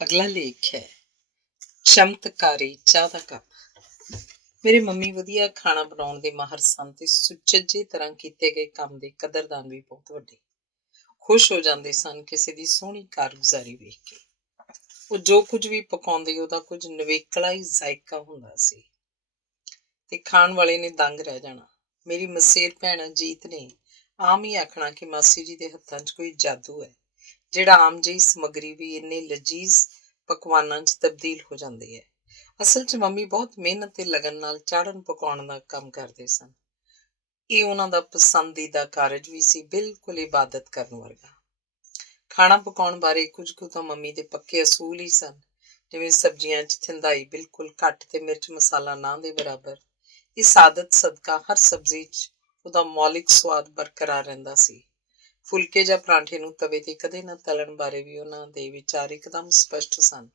ਅਗਲਾ ਲੇਖ ਹੈ ਚਮਤਕਾਰੀ ਚਾਹ ਦਾ ਕੱਪ। ਮੇਰੇ ਮੰਮੀ ਵਧੀਆ ਖਾਣਾ ਬਣਾਉਣ ਦੇ ਮਾਹਰ ਸਨ ਤੇ ਸੁਚੱਜੀ ਤਰ੍ਹਾਂ ਕੀਤੇ ਗਏ ਕੰਮ ਦੇ ਕਦਰਦਾਨ ਵੀ ਬਹੁਤ ਵੱਡੇ। ਖੁਸ਼ ਹੋ ਜਾਂਦੇ ਸਨ ਕਿਸੇ ਦੀ ਸੋਹਣੀ ਕਾਰਗੁਜ਼ਾਰੀ ਵੇਖ ਕੇ। ਉਹ ਜੋ ਕੁਝ ਵੀ ਪਕਾਉਂਦੇ ਉਹਦਾ ਕੁਝ ਨਿਵੇਕਲਾ ਹੀ ਜ਼ਾਇਕਾ ਹੁੰਦਾ ਸੀ ਤੇ ਖਾਣ ਵਾਲੇ ਨੇ ਦੰਗ ਰਹਿ ਜਾਣਾ। ਮੇਰੀ ਮਸੇਰ ਭੈਣ ਅਜੀਤ ਨੇ ਆਮ ਹੀ ਆਖਣਾ ਕਿ ਮਾਸੀ ਜੀ ਦੇ ਹੱਥਾਂ 'ਚ ਕੋਈ ਜਾਦੂ ਹੈ, ਜਿਹੜਾ ਆਮ ਜਿਹੀ ਸਮੱਗਰੀ ਵੀ ਇੰਨੇ ਲਜ਼ੀਜ਼ ਪਕਵਾਨਾਂ 'ਚ ਤਬਦੀਲ ਹੋ ਜਾਂਦੀ ਹੈ। ਅਸਲ 'ਚ ਮੰਮੀ ਬਹੁਤ ਮਿਹਨਤ ਤੇ ਲਗਨ ਨਾਲ ਚਾੜਨ ਪਕਾਉਣ ਦਾ ਕੰਮ ਕਰਦੇ ਸਨ। ਇਹ ਉਹਨਾਂ ਦਾ ਪਸੰਦੀਦਾ ਕਾਰਜ ਵੀ ਸੀ, ਬਿਲਕੁਲ ਇਬਾਦਤ ਕਰਨ ਵਰਗਾ। ਖਾਣਾ ਪਕਾਉਣ ਬਾਰੇ ਕੁਝ ਕੁ ਤਾਂ ਮੰਮੀ ਦੇ ਪੱਕੇ ਅਸੂਲ ਹੀ ਸਨ, ਜਿਵੇਂ ਸਬਜ਼ੀਆਂ 'ਚ ਥਿੰਦਾਈ ਬਿਲਕੁਲ ਘੱਟ ਤੇ ਮਿਰਚ ਮਸਾਲਾ ਨਾ ਦੇ ਬਰਾਬਰ। ਇਸ ਆਦਤ ਸਦਕਾ ਹਰ ਸਬਜ਼ੀ 'ਚ ਉਹਦਾ ਮੌਲਿਕ ਸਵਾਦ ਬਰਕਰਾਰ ਰਹਿੰਦਾ ਸੀ। ਫੁਲਕੇ ਜਾਂ ਪਰਾਂਠੇ ਨੂੰ ਤਵੇ ਤੇ ਕਦੇ ਨਾ ਤਲਣ ਬਾਰੇ ਵੀ ਉਹਨਾਂ ਦੇ ਵਿਚਾਰ ਇੱਕਦਮ ਸਪਸ਼ਟ ਸਨ।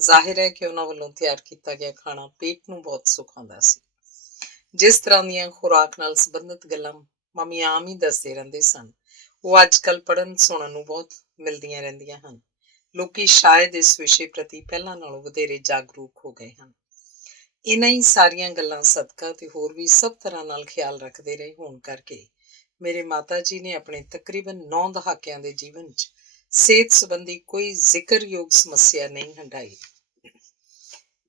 ਜ਼ਾਹਿਰ ਹੈ ਕਿ ਉਹਨਾਂ ਵੱਲੋਂ ਤਿਆਰ ਕੀਤਾ ਗਿਆ ਖਾਣਾ ਪੇਟ ਨੂੰ ਬਹੁਤ ਸੁੱਖ ਆਉਂਦਾ ਸੀ। ਜਿਸ ਤਰ੍ਹਾਂ ਦੀਆਂ ਖੁਰਾਕ ਨਾਲ ਸੰਬੰਧਿਤ ਗੱਲਾਂ ਮੰਮੀ ਆਮ ਹੀ ਦੱਸਦੇ ਰਹਿੰਦੇ ਸਨ, ਉਹ ਅੱਜ ਕੱਲ੍ਹ ਪੜ੍ਹਨ ਸੁਣਨ ਨੂੰ ਬਹੁਤ ਮਿਲਦੀਆਂ ਰਹਿੰਦੀਆਂ ਹਨ। ਲੋਕੀ ਸ਼ਾਇਦ ਇਸ ਵਿਸ਼ੇ ਪ੍ਰਤੀ ਪਹਿਲਾਂ ਨਾਲੋਂ ਵਧੇਰੇ ਜਾਗਰੂਕ ਹੋ ਗਏ ਹਨ। ਇਹਨਾਂ ਹੀ ਸਾਰੀਆਂ ਗੱਲਾਂ ਸਦਕਾ ਤੇ ਹੋਰ ਵੀ ਸਭ ਤਰ੍ਹਾਂ ਨਾਲ ਖਿਆਲ ਰੱਖਦੇ ਰਹੇ ਹੋਣ ਕਰਕੇ ਮੇਰੇ ਮਾਤਾ ਜੀ ਨੇ ਆਪਣੇ ਤਕਰੀਬਨ 9 ਦਹਾਕਿਆਂ ਦੇ ਜੀਵਨ 'ਚ ਸਿਹਤ ਸੰਬੰਧੀ ਕੋਈ ਜ਼ਿਕਰਯੋਗ ਸਮੱਸਿਆ ਨਹੀਂ ਹੰਢਾਈ।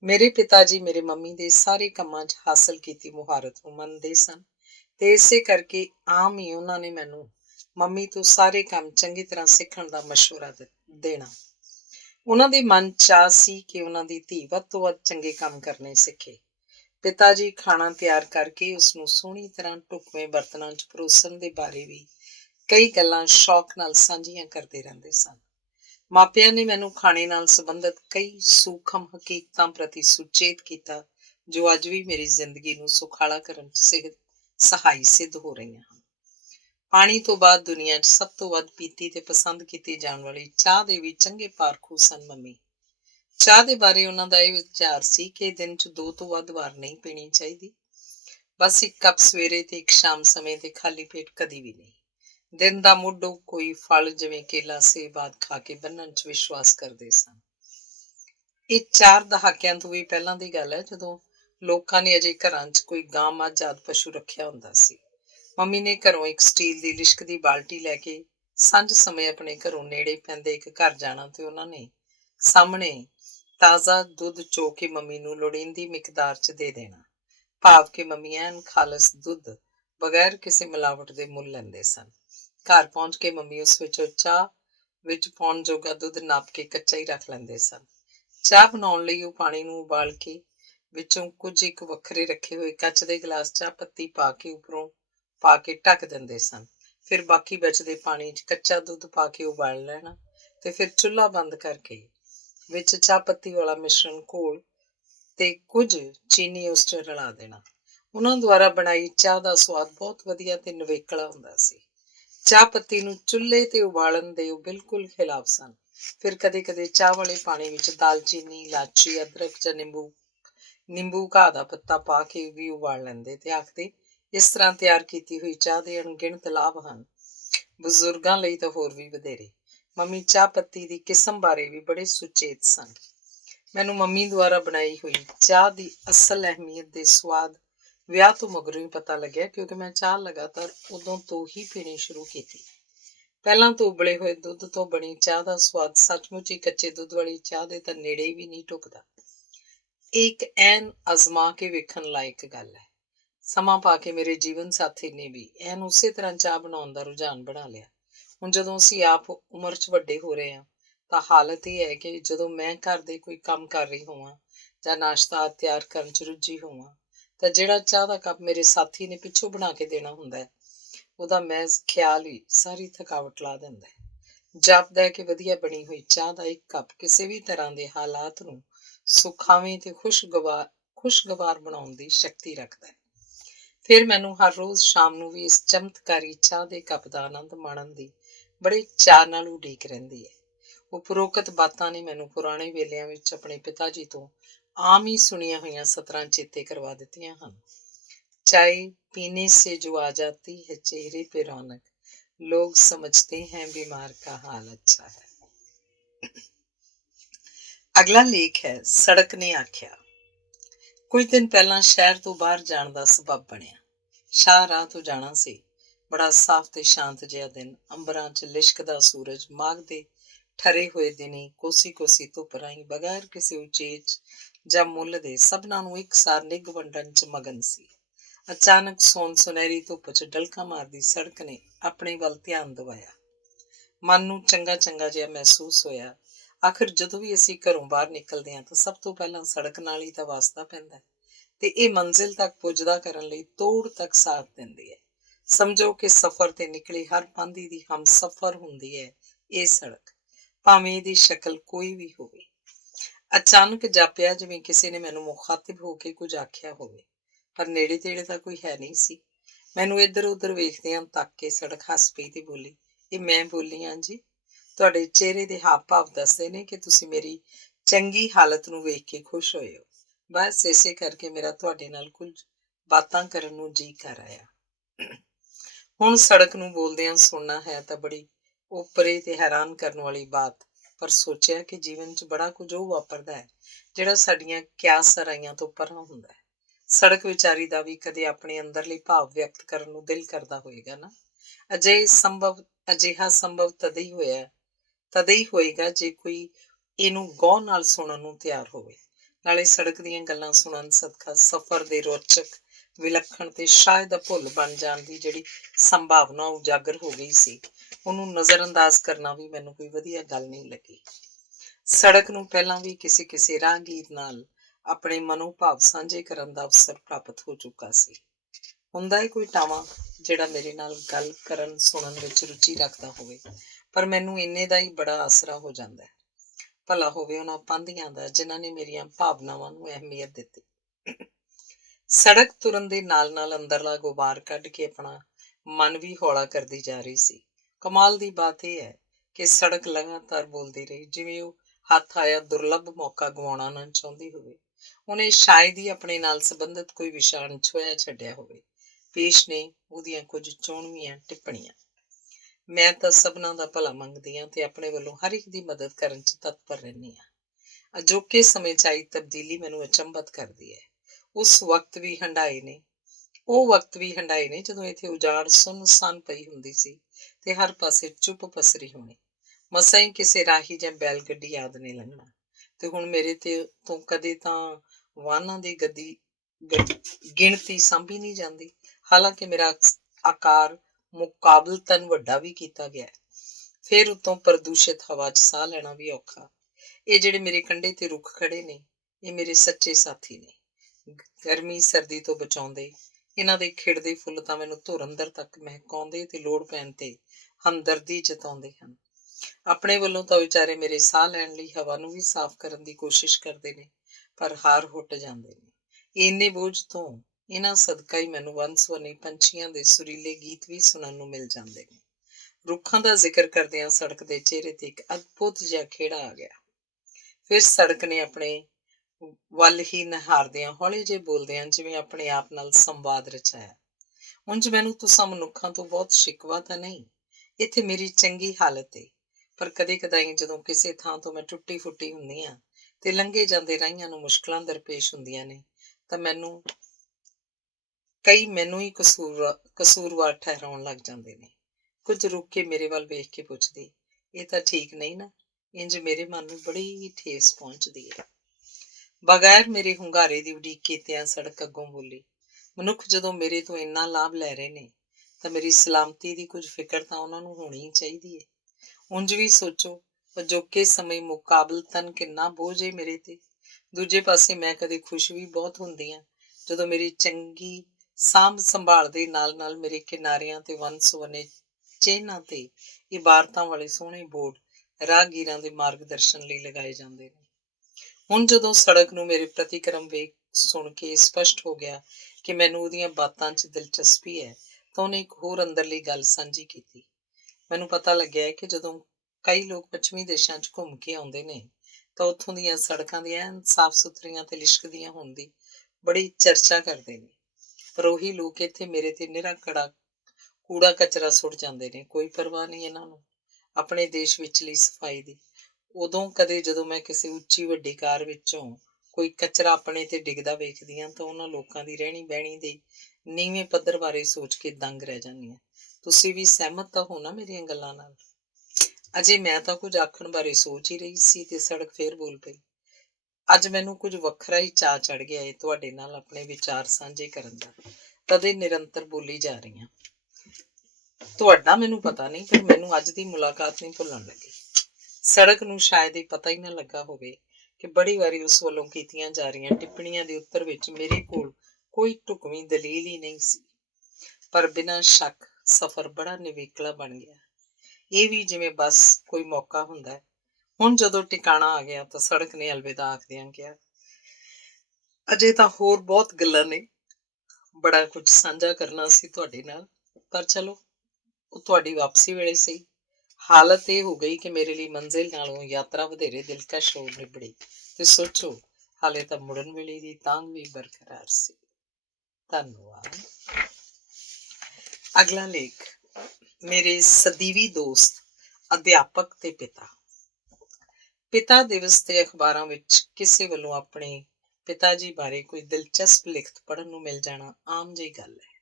ਮੇਰੇ ਪਿਤਾ ਜੀ ਮੇਰੇ ਮੰਮੀ ਦੇ ਸਾਰੇ ਕੰਮਾਂ 'ਚ ਹਾਸਲ ਕੀਤੀ ਮੁਹਾਰਤ ਨੂੰ ਮੰਨਦੇ ਸਨ ਤੇ ਇਸੇ ਕਰਕੇ ਆਮ ਹੀ ਉਹਨਾਂ ਨੇ ਮੈਨੂੰ ਮੰਮੀ ਤੋਂ ਸਾਰੇ ਕੰਮ ਚੰਗੀ ਤਰ੍ਹਾਂ ਸਿੱਖਣ ਦਾ ਮਸ਼ਵਰਾ ਦੇਣਾ। ਉਹਨਾਂ ਦੇ ਮਨ 'ਚ ਚਾਅ ਸੀ ਕਿ ਉਹਨਾਂ ਦੀ ਧੀ ਵੱਧ ਤੋਂ ਵੱਧ ਚੰਗੇ ਕੰਮ ਕਰਨੇ ਸਿੱਖੇ। ਪਿਤਾ ਜੀ ਖਾਣਾ ਤਿਆਰ ਕਰਕੇ ਉਸਨੂੰ ਸੋਹਣੀ ਤਰ੍ਹਾਂ ਢੁਕਵੇਂ ਬਰਤਨਾਂ 'ਚ ਪਰੋਸਣ ਦੇ ਬਾਰੇ ਵੀ ਕਈ ਗੱਲਾਂ ਸ਼ੌਕ ਨਾਲ ਸਾਂਝੀਆਂ ਕਰਦੇ ਰਹਿੰਦੇ ਸਨ। ਮਾਪਿਆਂ ਨੇ ਮੈਨੂੰ ਖਾਣੇ ਨਾਲ ਸੰਬੰਧਿਤ ਕਈ ਸੂਖਮ ਹਕੀਕਤਾਂ ਪ੍ਰਤੀ ਸੁਚੇਤ ਕੀਤਾ, ਜੋ ਅੱਜ ਵੀ ਮੇਰੀ ਜ਼ਿੰਦਗੀ ਨੂੰ ਸੁਖਾਲਾ ਕਰਨ 'ਚ ਸਹਾਈ ਸਿੱਧ ਹੋ ਰਹੀਆਂ ਹਨ। ਪਾਣੀ ਤੋਂ ਬਾਅਦ ਦੁਨੀਆ 'ਚ ਸਭ ਤੋਂ ਵੱਧ ਪੀਤੀ ਤੇ ਪਸੰਦ ਕੀਤੀ ਜਾਣ ਵਾਲੀ ਚਾਹ ਦੇ ਵੀ ਚੰਗੇ ਪਾਰਖੂ ਸਨ ਮੰਮੀ। ਚਾਹ ਦੇ ਬਾਰੇ ਉਹਨਾਂ ਦਾ ਇਹ ਵਿਚਾਰ ਸੀ ਕਿ ਦਿਨ 'ਚ 2 ਤੋਂ ਵੱਧ ਵਾਰ ਨਹੀਂ ਪੀਣੀ ਚਾਹੀਦੀ। ਬਸ ਇੱਕ ਕੱਪ ਸਵੇਰੇ ਤੇ ਇੱਕ ਸ਼ਾਮ ਸਮੇਂ ਤੇ ਖਾਲੀ ਪੇਟ ਕਦੀ ਵੀ ਨਹੀਂ। ਦਿਨ ਦਾ ਮੁੱਢ ਕੋਈ ਫਲ ਜਿਵੇਂ ਕੇਲਾ ਸੇਬ ਆਦਿ ਖਾ ਕੇ ਬੰਨਣ 'ਚ ਵਿਸ਼ਵਾਸ ਕਰਦੇ ਸਨ। ਇਹ 4 ਦਹਾਕਿਆਂ ਤੋਂ ਵੀ ਪਹਿਲਾਂ ਦੀ ਗੱਲ ਹੈ, ਜਦੋਂ ਲੋਕਾਂ ਨੇ ਅਜੇ ਘਰਾਂ 'ਚ ਕੋਈ ਗਾਂ ਮੱਝ ਆਦਿ ਪਸ਼ੂ ਰੱਖਿਆ ਹੁੰਦਾ ਸੀ। ਮੰਮੀ ਨੇ ਘਰੋਂ ਇੱਕ ਸਟੀਲ ਦੀ ਲਿਸ਼ਕਦੀ ਬਾਲਟੀ ਲੈ ਕੇ ਸੰਝ ਸਮੇਂ ਆਪਣੇ ਘਰੋਂ ਨੇੜੇ ਪੈਂਦੇ ਇੱਕ ਘਰ ਜਾਣਾ ਤੇ ਉਹਨਾਂ ਨੇ ਸਾਹਮਣੇ ਤਾਜ਼ਾ ਦੁੱਧ ਚੋ ਕੇ ਮੰਮੀ ਨੂੰ ਲੋੜੀਂਦੀ ਮਿਕਦਾਰ 'ਚ ਦੇ ਦੇਣਾ, ਭਾਵ ਕਿ ਮੰਮੀ ਐਨ ਖਾਲਸ ਦੁੱਧ ਬਗੈਰ ਕਿਸੇ ਮਿਲਾਵਟ ਦੇ ਮੁੱਲ ਲੈਂਦੇ ਸਨ। ਘਰ ਪਹੁੰਚ ਕੇ ਮੰਮੀ ਉਸ ਵਿੱਚੋਂ ਚਾਹ ਵਿੱਚ ਪਾਉਣ ਜੋਗਾ ਦੁੱਧ ਨਾਪ ਕੇ ਕੱਚਾ ਹੀ ਰੱਖ ਲੈਂਦੇ ਸਨ। ਚਾਹ ਬਣਾਉਣ ਲਈ ਉਹ ਪਾਣੀ ਨੂੰ ਉਬਾਲ ਕੇ ਵਿੱਚੋਂ ਕੁਝ ਇੱਕ ਵੱਖਰੇ ਰੱਖੇ ਹੋਏ ਕੱਚ ਦੇ ਗਲਾਸ ਚਾਹ ਪੱਤੀ ਪਾ ਕੇ ਉੱਪਰੋਂ ਪਾ ਕੇ ਢੱਕ ਦਿੰਦੇ ਸਨ। ਫਿਰ ਬਾਕੀ ਬਚਦੇ ਪਾਣੀ 'ਚ ਕੱਚਾ ਦੁੱਧ ਪਾ ਕੇ ਉਬਾਲ ਲੈਣਾ ਤੇ ਫਿਰ ਚੁੱਲ੍ਹਾ ਬੰਦ ਕਰਕੇ ਵਿੱਚ ਚਾਹ ਪੱਤੀ ਵਾਲਾ ਮਿਸ਼ਰਣ ਘੋਲ ਤੇ ਕੁਝ ਚੀਨੀ ਉਸ 'ਚ ਰਲਾ ਦੇਣਾ। ਉਹਨਾਂ ਦੁਆਰਾ ਬਣਾਈ ਚਾਹ ਦਾ ਸਵਾਦ ਬਹੁਤ ਵਧੀਆ ਤੇ ਨਿਵੇਕਲਾ ਹੁੰਦਾ ਸੀ। ਚਾਹ ਪੱਤੀ ਨੂੰ ਚੁੱਲ੍ਹੇ ਤੇ ਉਬਾਲਣ ਦੇ ਉਹ ਬਿਲਕੁਲ ਖਿਲਾਫ ਸਨ। ਫਿਰ ਕਦੇ ਕਦੇ ਚਾਹ ਵਾਲੇ ਪਾਣੀ ਵਿੱਚ ਦਾਲਚੀਨੀ, ਇਲਾਚੀ, ਅਦਰਕ ਜਾਂ ਨਿੰਬੂ ਘਾਹ ਦਾ ਪੱਤਾ ਪਾ ਕੇ ਵੀ ਉਬਾਲ ਲੈਂਦੇ ਤੇ ਆਖਦੇ, ਇਸ ਤਰ੍ਹਾਂ ਤਿਆਰ ਕੀਤੀ ਹੋਈ ਚਾਹ ਦੇ ਅਣਗਿਣਤ ਲਾਭ ਹਨ, ਬਜ਼ੁਰਗਾਂ ਲਈ ਤਾਂ ਹੋਰ ਵੀ ਵਧੇਰੇ। ਮੰਮੀ ਚਾਹ ਪੱਤੀ ਦੀ ਕਿਸਮ ਬਾਰੇ ਵੀ ਬੜੇ ਸੁਚੇਤ ਸਨ। ਮੈਨੂੰ ਮੰਮੀ ਦੁਆਰਾ ਬਣਾਈ ਹੋਈ ਚਾਹ ਦੀ ਅਸਲ ਅਹਿਮੀਅਤ ਦੇ ਸਵਾਦ ਵਿਆਹ ਤੋਂ ਮਗਰੋਂ ਹੀ ਪਤਾ ਲੱਗਿਆ, ਕਿਉਂਕਿ ਮੈਂ ਚਾਹ ਲਗਾਤਾਰ ਉਦੋਂ ਤੋਂ ਹੀ ਪੀਣੀ ਸ਼ੁਰੂ ਕੀਤੀ। ਪਹਿਲਾਂ ਤੋਂ ਉਬਲੇ ਹੋਏ ਦੁੱਧ ਤੋਂ ਬਣੀ ਚਾਹ ਦਾ ਸਵਾਦ ਸੱਚਮੁੱਚ ਹੀ ਕੱਚੇ ਦੁੱਧ ਵਾਲੀ ਚਾਹ ਦੇ ਤਾਂ ਨੇੜੇ ਵੀ ਨਹੀਂ ਢੁੱਕਦਾ। ਇਹ ਇੱਕ ਐਨ ਅਜ਼ਮਾ ਕੇ ਵੇਖਣ ਲਾਇਕ ਗੱਲ ਹੈ। ਸਮਾਂ ਪਾ ਕੇ ਮੇਰੇ ਜੀਵਨ ਸਾਥੀ ਨੇ ਵੀ ਐਨ ਉਸੇ ਤਰ੍ਹਾਂ ਚਾਹ ਬਣਾਉਣ ਦਾ ਰੁਝਾਨ ਬਣਾ ਲਿਆ। ਹੁਣ ਜਦੋਂ ਅਸੀਂ ਆਪ ਉਮਰ 'ਚ ਵੱਡੇ ਹੋ ਰਹੇ ਹਾਂ ਤਾਂ ਹਾਲਤ ਇਹ ਹੈ ਕਿ ਜਦੋਂ ਮੈਂ ਘਰ ਦੇ ਕੋਈ ਕੰਮ ਕਰ ਰਹੀ ਹੋਵਾਂ ਜਾਂ ਨਾਸ਼ਤਾ ਤਿਆਰ ਕਰਨ 'ਚ ਰੁੱਝੀ ਹੋਵਾਂ ਤਾਂ ਜਿਹੜਾ ਚਾਹ ਦਾ ਕੱਪ ਮੇਰੇ ਸਾਥੀ ਨੇ ਪਿੱਛੋਂ ਬਣਾ ਕੇ ਦੇਣਾ ਹੁੰਦਾ ਹੈ, ਉਹਦਾ ਮਹਿਜ਼ ਖਿਆਲ ਹੀ ਸਾਰੀ ਥਕਾਵਟ ਲਾ ਦਿੰਦਾ ਹੈ। ਜਾਪਦਾ ਹੈ ਕਿ ਵਧੀਆ ਬਣੀ ਹੋਈ ਚਾਹ ਦਾ ਇੱਕ ਕੱਪ ਕਿਸੇ ਵੀ ਤਰ੍ਹਾਂ ਦੇ ਹਾਲਾਤ ਨੂੰ ਸੁਖਾਵੇਂ ਤੇ ਖੁਸ਼ਗਵਾਰ ਬਣਾਉਣ ਦੀ ਸ਼ਕਤੀ ਰੱਖਦਾ ਹੈ। ਫਿਰ ਮੈਨੂੰ ਹਰ ਰੋਜ਼ ਸ਼ਾਮ ਨੂੰ ਵੀ ਇਸ ਚਮਤਕਾਰੀ ਚਾਹ ਦੇ ਕੱਪ ਦਾ ਆਨੰਦ ਮਾਣਨ ਦੀ ਬੜੇ ਚਾਅ ਨਾਲ ਉਡੀਕ ਰਹਿੰਦੀ ਹੈ। ਉਪਰੋਕਤ ਬਾਤਾਂ ਨੇ ਮੈਨੂੰ ਪੁਰਾਣੇ ਵੇਲਿਆਂ ਵਿੱਚ ਆਪਣੇ ਪਿਤਾ ਜੀ ਤੋਂ ਆਮ ਹੀ ਸੁਣੀਆਂ ਹੋਈਆਂ ਸਤਰਾਂ ਚੇਤੇ ਕਰਵਾ ਦਿੱਤੀਆਂ ਹਨ। ਚਾय पीने से जो आ जाती है चेहरे पे रौनक, लोग समझते हैं बीमार का हाल अच्छा है। ਅਗਲਾ ਲੇਖ ਹੈ ਸੜਕ ਨੇ ਆਖਿਆ। ਕੁਝ ਦਿਨ ਪਹਿਲਾਂ ਸ਼ਹਿਰ ਤੋਂ ਬਾਹਰ ਜਾਣ ਦਾ ਸਬੱਬ ਬਣਿਆ। ਸ਼ਾਹ ਰਾਹ ਤੋਂ ਜਾਣਾ ਸੀ। ਬੜਾ ਸਾਫ਼ ਤੇ ਸ਼ਾਂਤ ਜਿਹਾ ਦਿਨ, ਅੰਬਰਾਂ 'ਚ ਲਿਸ਼ਕਦਾ ਸੂਰਜ, ਮਾਘ ਦੇ ਠਰੇ ਹੋਏ ਦਿਨੀ ਕੋਸੀ ਕੋਸੀ ਧੁੱਪ ਰਾਹੀਂ ਬਗੈਰ ਕਿਸੇ ਉਚੇਚ ਜਾਂ ਮੁੱਲ ਦੇ ਸਭਨਾਂ ਨੂੰ ਇੱਕਸਾਰ ਨਿੱਘ ਵੰਡਣ 'ਚ ਮਗਨ ਸੀ। ਅਚਾਨਕ ਸੁਨਹਿਰੀ ਧੁੱਪ 'ਚ ਡਲਕਾਂ ਮਾਰਦੀ ਸੜਕ ਨੇ ਆਪਣੇ ਵੱਲ ਧਿਆਨ ਦਿਵਾਇਆ। ਮਨ ਨੂੰ ਚੰਗਾ ਚੰਗਾ ਜਿਹਾ ਮਹਿਸੂਸ ਹੋਇਆ। ਆਖਿਰ ਜਦੋਂ ਵੀ ਅਸੀਂ ਘਰੋਂ ਬਾਹਰ ਨਿਕਲਦੇ ਹਾਂ ਤਾਂ ਸਭ ਤੋਂ ਪਹਿਲਾਂ ਸੜਕ ਨਾਲ ਹੀ ਤਾਂ ਵਾਸਤਾ ਪੈਂਦਾ ਤੇ ਇਹ ਮੰਜ਼ਿਲ ਤੱਕ ਪੁੱਜਦਾ ਕਰਨ ਲਈ ਤੋੜ ਤੱਕ ਸਾਥ ਦਿੰਦੀ ਹੈ। ਸਮਝੋ ਕਿ ਸਫ਼ਰ ਤੇ ਨਿਕਲੀ ਹਰ ਪਾਂਧੀ ਦੀ ਹਮਸਫ਼ਰ ਹੁੰਦੀ ਹੈ ਇਹ ਸੜਕ, ਭਾਵੇਂ ਇਹਦੀ ਸ਼ਕਲ ਕੋਈ ਵੀ ਹੋਵੇ। ਅਚਾਨਕ ਜਾਪਿਆ ਜਿਵੇਂ ਕਿਸੇ ਨੇ ਮੈਨੂੰ ਮੁਖਾਤਿਬ ਹੋ ਕੇ ਕੁਝ ਆਖਿਆ ਹੋਵੇ, ਪਰ ਨੇੜੇ ਤੇੜੇ ਤਾਂ ਕੋਈ ਹੈ ਨਹੀਂ ਸੀ। ਮੈਨੂੰ ਇੱਧਰ ਉੱਧਰ ਵੇਖਦਿਆਂ ਤੱਕ ਕੇ ਸੜਕ ਹੱਸ ਪਈ ਤੇ ਬੋਲੀ, ਇਹ ਮੈਂ ਬੋਲੀ ਹਾਂ ਜੀ। ਤੁਹਾਡੇ ਚਿਹਰੇ ਦੇ ਹਾਵ ਭਾਵ ਦੱਸਦੇ ਨੇ ਕਿ ਤੁਸੀਂ ਮੇਰੀ ਚੰਗੀ ਹਾਲਤ ਨੂੰ ਵੇਖ ਕੇ ਖੁਸ਼ ਹੋਏ ਹੋ। ਬਸ ਇਸੇ ਕਰਕੇ ਮੇਰਾ ਤੁਹਾਡੇ ਨਾਲ ਕੁਝ ਬਾਤਾਂ ਕਰਨ ਨੂੰ ਜੀ ਕਰ ਆਇਆ। ਹੁਣ ਸੜਕ ਨੂੰ ਬੋਲਦਿਆਂ ਸੁਣਨਾ ਹੈ ਤਾਂ ਬੜੀ ਓਪਰੇ ਤੇ ਹੈਰਾਨ ਕਰਨ ਵਾਲੀ ਬਾਤ, ਪਰ ਸੋਚਿਆ ਕਿ ਜੀਵਨ 'ਚ ਬੜਾ ਕੁਝ ਉਹ ਵਾਪਰਦਾ ਹੈ ਜਿਹੜਾ ਸਾਡੀਆਂ ਕਿਆਸ ਸਰਾਈਆਂ ਤੋਂ ਪਰਾਂ ਹੁੰਦਾ ਹੈ। ਸੜਕ ਵਿਚਾਰੀ ਦਾ ਵੀ ਕਦੇ ਆਪਣੇ ਅੰਦਰਲੇ ਭਾਵ ਵਿਅਕਤ ਕਰਨ ਨੂੰ ਦਿਲ ਕਰਦਾ ਹੋਏਗਾ ਨਾ। ਅਜਿਹਾ ਸੰਭਵ ਤਦ ਹੀ ਹੋਏਗਾ ਜੇ ਕੋਈ ਇਹਨੂੰ ਗੌਰ ਨਾਲ ਸੁਣਨ ਨੂੰ ਤਿਆਰ ਹੋਵੇ। ਨਾਲੇ ਸੜਕ ਦੀਆਂ ਗੱਲਾਂ ਸੁਣਨ ਸਦਕਾ ਸਫ਼ਰ ਦੇ ਰੋਚਕ, ਵਿਲੱਖਣ ਤੇ ਸ਼ਾਇਦ ਭੁੱਲ ਬਣ ਜਾਣ ਦੀ ਜਿਹੜੀ ਸੰਭਾਵਨਾ ਉਜਾਗਰ ਹੋ ਗਈ ਸੀ, ਉਹਨੂੰ ਨਜ਼ਰਅੰਦਾਜ਼ ਕਰਨਾ ਵੀ ਮੈਨੂੰ ਕੋਈ ਵਧੀਆ ਗੱਲ ਨਹੀਂ ਲੱਗੀ। ਸੜਕ ਨੂੰ ਪਹਿਲਾਂ ਵੀ ਕਿਸੇ ਰਾਹਗੀਰ ਨਾਲ ਆਪਣੇ ਮਨੋਭਾਵ ਸਾਂਝੇ ਕਰਨ ਦਾ ਅਵਸਰ ਪ੍ਰਾਪਤ ਹੋ ਚੁੱਕਾ ਸੀ। ਹੁੰਦਾ ਹੈ ਕੋਈ ਟਾਵਾਂ ਜਿਹੜਾ ਮੇਰੇ ਨਾਲ ਗੱਲ ਕਰਨ ਸੁਣਨ ਵਿੱਚ ਰੁਚੀ ਰੱਖਦਾ ਹੋਵੇ, ਪਰ ਮੈਨੂੰ ਇੰਨੇ ਦਾ ਹੀ ਬੜਾ ਆਸਰਾ ਹੋ ਜਾਂਦਾ ਹੈ। ਭਲਾ ਹੋਵੇ ਉਹਨਾਂ ਪਾਂਧੀਆਂ ਦਾ ਜਿਨ੍ਹਾਂ ਨੇ ਮੇਰੀਆਂ ਭਾਵਨਾਵਾਂ ਨੂੰ ਅਹਿਮੀਅਤ ਦਿੱਤੀ। ਸੜਕ ਤੁਰਨ ਦੇ ਨਾਲ ਨਾਲ ਅੰਦਰਲਾ ਗੁਬਾਰ ਕੱਢ ਕੇ ਆਪਣਾ ਮਨ ਵੀ ਹੌਲਾ ਕਰਦੀ ਜਾ ਰਹੀ ਸੀ। ਕਮਾਲ ਦੀ ਬਾਤ ਇਹ ਹੈ ਕਿ ਸੜਕ ਲਗਾਤਾਰ ਬੋਲਦੀ ਰਹੀ, ਜਿਵੇਂ ਉਹ ਹੱਥ ਆਇਆ ਦੁਰਲੱਭ ਮੌਕਾ ਗਵਾਉਣਾ ਨਾ ਚਾਹੁੰਦੀ ਹੋਵੇ। ਉਹਨੇ ਸ਼ਾਇਦ ਹੀ ਆਪਣੇ ਨਾਲ ਸੰਬੰਧਿਤ ਕੋਈ ਵਿਸ਼ਾ ਅਣਛੋਹਿਆ ਛੱਡਿਆ ਹੋਵੇ। ਪੇਸ਼ ਨੇ ਉਹਦੀਆਂ ਕੁਝ ਚੋਣਵੀਆਂ ਟਿੱਪਣੀਆਂ। ਮੈਂ ਤਾਂ ਸਭਨਾਂ ਦਾ ਭਲਾ ਮੰਗਦੀ ਹਾਂ ਤੇ ਆਪਣੇ ਵੱਲੋਂ ਹਰ ਇੱਕ ਦੀ ਮਦਦ ਕਰਨ 'ਚ ਤਤਪਰ ਰਹਿੰਦੀ ਹਾਂ। ਅਜੋਕੇ ਸਮੇਂ 'ਚ ਆਈ ਤਬਦੀਲੀ ਮੈਨੂੰ ਅਚੰਭਤ ਕਰਦੀ ਹੈ। ਉਹ ਵਕਤ ਵੀ ਹੰਢਾਏ ਨੇ ਜਦੋਂ ਇੱਥੇ ਉਜਾੜ ਸੁੰਨਸਾਨ ਪਈ ਹੁੰਦੀ ਸੀ ਤੇ ਹਰ ਪਾਸੇ ਚੁੱਪ ਪਸਰੀ ਹੋਣੀ। ਮਸਾਂ ਹੀ ਕਿਸੇ ਰਾਹੀ ਜਾਂ ਬੈਲ ਗੱਡੀ ਯਾਦ ਨੇ ਲੰਘਣਾ, ਤੇ ਹੁਣ ਮੇਰੇ ਤੋਂ ਕਦੇ ਤਾਂ ਵਾਹਨਾਂ ਦੀ ਗਿਣਤੀ ਸਾਂਭੀ ਨਹੀਂ ਜਾਂਦੀ। ਹਾਲਾਂਕਿ ਮੇਰਾ ਆਕਾਰ ਮੁਕਾਬਲਤਨ ਵੱਡਾ ਵੀ ਕੀਤਾ ਗਿਆ। ਫਿਰ ਉੱਤੋਂ ਪ੍ਰਦੂਸ਼ਿਤ ਹਵਾ 'ਚ ਸਾਹ ਲੈਣਾ ਵੀ ਔਖਾ। ਇਹ ਜਿਹੜੇ ਮੇਰੇ ਕੰਢੇ ਤੇ ਰੁੱਖ ਖੜੇ ਨੇ, ਇਹ ਮੇਰੇ ਸੱਚੇ ਸਾਥੀ ਨੇ, ਗਰਮੀ ਸਰਦੀ ਤੋਂ ਬਚਾਉਂਦੇ। ਇਹਨਾਂ ਦੇ ਖਿੜਦੇ ਫੁੱਲ ਤਾਂ ਮੈਨੂੰ ਧੁਰ ਅੰਦਰ ਤੱਕ ਮਹਿਕਾਉਂਦੇ ਤੇ ਲੋੜ ਪੈਣ ਤੇ ਹਮਦਰਦੀ ਜਤਾਉਂਦੇ ਹਨ। ਆਪਣੇ ਵੱਲੋਂ ਤਾਂ ਵਿਚਾਰੇ ਮੇਰੇ ਸਾਹ ਲੈਣ ਲਈ ਹਵਾ ਨੂੰ ਵੀ ਸਾਫ਼ ਕਰਨ ਦੀ ਕੋਸ਼ਿਸ਼ ਕਰਦੇ ਨੇ, ਪਰ ਹਾਰ ਹੁੱਟ ਜਾਂਦੇ ਨੇ। ਇੰਨੇ ਬੋਝ ਤੋਂ ਇਹਨਾਂ ਸਦਕਾ ਹੀ ਮੈਨੂੰ ਵੰਨ-ਸੁਵੰਨੇ ਪੰਛੀਆਂ ਦੇ ਸੁਰੀਲੇ ਗੀਤ ਵੀ ਸੁਣਨ ਨੂੰ ਮਿਲ ਜਾਂਦੇ ਨੇ। ਰੁੱਖਾਂ ਦਾ ਜ਼ਿਕਰ ਕਰਦਿਆਂ ਸੜਕ ਦੇ ਚਿਹਰੇ ਤੇ ਇੱਕ ਅਦਭੁਤ ਜਿਹਾ ਖੇੜਾ ਆ ਗਿਆ। ਫਿਰ ਸੜਕ ਨੇ ਆਪਣੇ ਵੱਲ ਹੀ ਨਿਹਾਰਦਿਆਂ ਹੌਲੇ ਜਿਹੇ ਬੋਲਦਿਆਂ ਜਿਵੇਂ ਆਪਣੇ ਆਪ ਨਾਲ ਸੰਵਾਦ ਰਚਾਇਆ। ਉਂਝ ਮੈਨੂੰ ਤੁਸਾਂ ਮਨੁੱਖਾਂ ਤੋਂ ਬਹੁਤ ਸ਼ਿਕਵਾ ਤਾਂ ਨਹੀਂ, ਇੱਥੇ ਮੇਰੀ ਚੰਗੀ ਹਾਲਤ ਏ, ਪਰ ਕਦੇ ਕਦਾਈ ਜਦੋਂ ਕਿਸੇ ਥਾਂ ਤੋਂ ਮੈਂ ਟੁੱਟੀ ਫੁੱਟੀ ਹੁੰਦੀ ਹਾਂ ਤੇ ਲੰਘੇ ਜਾਂਦੇ ਰਾਹੀਆਂ ਨੂੰ ਮੁਸ਼ਕਲਾਂ ਦਰਪੇਸ਼ ਹੁੰਦੀਆਂ ਨੇ ਤਾਂ ਮੈਨੂੰ ਹੀ ਕਸੂਰਵਾਰ ਠਹਿਰਾਉਣ ਲੱਗ ਜਾਂਦੇ ਨੇ। ਕੁਝ ਰੁਕ ਕੇ ਮੇਰੇ ਵੱਲ ਵੇਖ ਕੇ ਪੁੱਛਦੀ, ਇਹ ਤਾਂ ਠੀਕ ਨਹੀਂ ਨਾ? ਇੰਝ ਮੇਰੇ ਮਨ ਨੂੰ ਬੜੀ ਠੇਸ ਪਹੁੰਚਦੀ ਹੈ। ਬਗੈਰ ਮੇਰੇ ਹੁੰਗਾਰੇ ਦੀ ਉਡੀਕ ਕੀਤਿਆਂ ਸੜਕ ਅੱਗੋਂ ਬੋਲੀ, ਮਨੁੱਖ ਜਦੋਂ ਮੇਰੇ ਤੋਂ ਇੰਨਾ ਲਾਭ ਲੈ ਰਹੇ ਨੇ ਤਾਂ ਮੇਰੀ ਸਲਾਮਤੀ ਦੀ ਕੁਝ ਫਿਕਰ ਤਾਂ ਉਹਨਾਂ ਨੂੰ ਹੋਣੀ ਚਾਹੀਦੀ ਹੈ। ਉਂਝ ਵੀ ਸੋਚੋ, ਅਜੋਕੇ ਸਮੇਂ ਮੁਕਾਬਲਤਨ ਕਿੰਨਾ ਬੋਝ ਏ ਮੇਰੇ ਤੇ। ਦੂਜੇ ਪਾਸੇ ਮੈਂ ਕਦੇ ਖੁਸ਼ ਵੀ ਬਹੁਤ ਹੁੰਦੀ ਹਾਂ ਜਦੋਂ ਮੇਰੀ ਚੰਗੀ ਸਾਂਭ ਸੰਭਾਲ ਦੇ ਨਾਲ ਨਾਲ ਮੇਰੇ ਕਿਨਾਰਿਆਂ ਤੇ ਵੰਨ-ਸੁਵੰਨੇ ਚਿੰਨ੍ਹਾਂ ਤੇ ਇਬਾਰਤਾਂ ਵਾਲੇ ਸੋਹਣੇ ਬੋਰਡ ਰਾਹਗੀਰਾਂ ਦੇ ਮਾਰਗਦਰਸ਼ਨ ਲਈ ਲਗਾਏ ਜਾਂਦੇ ਨੇ। ਹੁਣ ਜਦੋਂ ਸੜਕ ਨੂੰ ਮੇਰੇ ਪ੍ਰਤੀਕਰਮ ਵੇਖ ਸੁਣ ਕੇ ਸਪਸ਼ਟ ਹੋ ਗਿਆ ਕਿ ਮੈਨੂੰ ਉਹਦੀਆਂ ਬਾਤਾਂ 'ਚ ਦਿਲਚਸਪੀ ਹੈ, ਤਾਂ ਉਹਨੇ ਇੱਕ ਹੋਰ ਅੰਦਰਲੀ ਗੱਲ ਸਾਂਝੀ ਕੀਤੀ। ਮੈਨੂੰ ਪਤਾ ਲੱਗਿਆ ਕਿ ਜਦੋਂ ਕਈ ਲੋਕ ਪੱਛਮੀ ਦੇਸ਼ਾਂ 'ਚ ਘੁੰਮ ਕੇ ਆਉਂਦੇ ਨੇ ਤਾਂ ਉੱਥੋਂ ਦੀਆਂ ਸੜਕਾਂ ਦੀਆਂ ਐਨ ਸਾਫ਼ ਸੁਥਰੀਆਂ ਤੇ ਲਿਸ਼ਕਦੀਆਂ ਹੋਣ ਦੀ ਬੜੀ ਚਰਚਾ ਕਰਦੇ ਨੇ, ਪਰ ਉਹੀ ਲੋਕ ਇੱਥੇ ਮੇਰੇ ਤੇ ਨਿਰਾ ਕੂੜਾ ਕਚਰਾ ਸੁੱਟ ਜਾਂਦੇ ਨੇ। ਕੋਈ ਪਰਵਾਹ ਨਹੀਂ ਇਹਨਾਂ ਨੂੰ ਆਪਣੇ ਦੇਸ਼ ਵਿਚਲੀ ਸਫਾਈ ਦੀ। ਉਦੋਂ ਕਦੇ ਜਦੋਂ ਮੈਂ ਕਿਸੇ ਉੱਚੀ ਵੱਡੀ ਕਾਰ ਵਿੱਚੋਂ ਕੋਈ ਕਚਰਾ ਆਪਣੇ ਤੇ ਡਿੱਗਦਾ ਵੇਖਦੀ ਹਾਂ ਤਾਂ ਉਹਨਾਂ ਲੋਕਾਂ ਦੀ ਰਹਿਣੀ ਬਹਿਣੀ ਦੇ ਨੀਵੇਂ ਪੱਧਰ ਬਾਰੇ ਸੋਚ ਕੇ ਦੰਗ ਰਹਿ ਜਾਂਦੀ ਹਾਂ। ਤੁਸੀਂ ਵੀ ਸਹਿਮਤ ਤਾਂ ਹੋ ਨਾ ਮੇਰੀਆਂ ਗੱਲਾਂ ਨਾਲ? ਅਜੇ ਮੈਂ ਤਾਂ ਕੁਝ ਆਖਣ ਬਾਰੇ ਸੋਚ ਹੀ ਰਹੀ ਸੀ ਤੇ ਸੜਕ ਫੇਰ ਬੋਲ ਪਈ। ਅੱਜ ਮੈਨੂੰ ਕੁਝ ਵੱਖਰਾ ਹੀ ਚਾਅ ਚੜ ਗਿਆ ਏ ਤੁਹਾਡੇ ਨਾਲ ਆਪਣੇ ਵਿਚਾਰ ਸਾਂਝੇ ਕਰਨ ਦਾ। ਤਦੇ ਨਿਰੰਤਰ ਬੋਲੀ ਜਾ ਰਹੀ ਹਾਂ। ਤੁਹਾਡਾ ਮੈਨੂੰ ਪਤਾ ਨਹੀਂ, ਪਰ ਮੈਨੂੰ ਅੱਜ ਦੀ ਮੁਲਾਕਾਤ ਨਹੀਂ ਭੁੱਲਣ ਲੱਗੀ। ਸੜਕ ਨੂੰ ਸ਼ਾਇਦ ਇਹ ਪਤਾ ਹੀ ਨਾ ਲੱਗਾ ਹੋਵੇ ਕਿ ਬੜੀ ਵਾਰੀ ਉਸ ਵੱਲੋਂ ਕੀਤੀਆਂ ਜਾ ਰਹੀਆਂ ਟਿੱਪਣੀਆਂ ਦੇ ਉੱਤਰ ਵਿੱਚ ਮੇਰੇ ਕੋਲ ਕੋਈ ਢੁਕਵੀਂ ਦਲੀਲ ਹੀ ਨਹੀਂ ਸੀ। ਪਰ ਬਿਨਾਂ ਸ਼ੱਕ ਸਫ਼ਰ ਬੜਾ ਨਿਵੇਕਲਾ ਬਣ ਗਿਆ। ਇਹ ਵੀ ਜਿਵੇਂ ਬਸ ਕੋਈ ਮੌਕਾ ਹੁੰਦਾ ਹੈ। ਹੁਣ ਜਦੋਂ ਟਿਕਾਣਾ ਆ ਗਿਆ ਤਾਂ ਸੜਕ ਨੇ ਅਲਵਿਦਾ ਆਖਦਿਆਂ ਕਿਹਾ, ਅਜੇ ਤਾਂ ਹੋਰ ਬਹੁਤ ਗੱਲਾਂ ਨੇ, ਬੜਾ ਕੁਝ ਸਾਂਝਾ ਕਰਨਾ ਸੀ ਤੁਹਾਡੇ ਨਾਲ, ਪਰ ਚਲੋ ਉਹ ਤੁਹਾਡੀ ਵਾਪਸੀ ਵੇਲੇ ਸਹੀ। ਹਾਲਤ ਇਹ ਹੋ ਗਈ ਕਿ ਮੇਰੇ ਲਈ ਮੰਜ਼ਿਲ ਨਾਲੋਂ ਯਾਤਰਾ ਵਧੇਰੇ ਦਿਲਕਸ਼ ਹੋ ਨਿਬੜੀ ਤੇ ਸੋਚੋ ਹਾਲੇ ਤਾਂ ਮੁੜਨ ਵੇਲੇ ਦੀ ਤਾਂਘ ਵੀ ਬਰਕਰਾਰ ਸੀ। ਧੰਨਵਾਦ। ਅਗਲਾ ਲੇਖ, ਮੇਰੇ ਸਦੀਵੀ ਦੋਸਤ ਅਧਿਆਪਕ ਤੇ ਪਿਤਾ। ਪਿਤਾ ਦਿਵਸ ਤੇ ਅਖਬਾਰਾਂ ਵਿੱਚ ਕਿਸੇ ਵੱਲੋਂ ਆਪਣੇ ਪਿਤਾ ਜੀ ਬਾਰੇ ਕੋਈ ਦਿਲਚਸਪ ਲਿਖਤ ਪੜ੍ਹਨ ਨੂੰ ਮਿਲ ਜਾਣਾ ਆਮ ਜਿਹੀ ਗੱਲ ਹੈ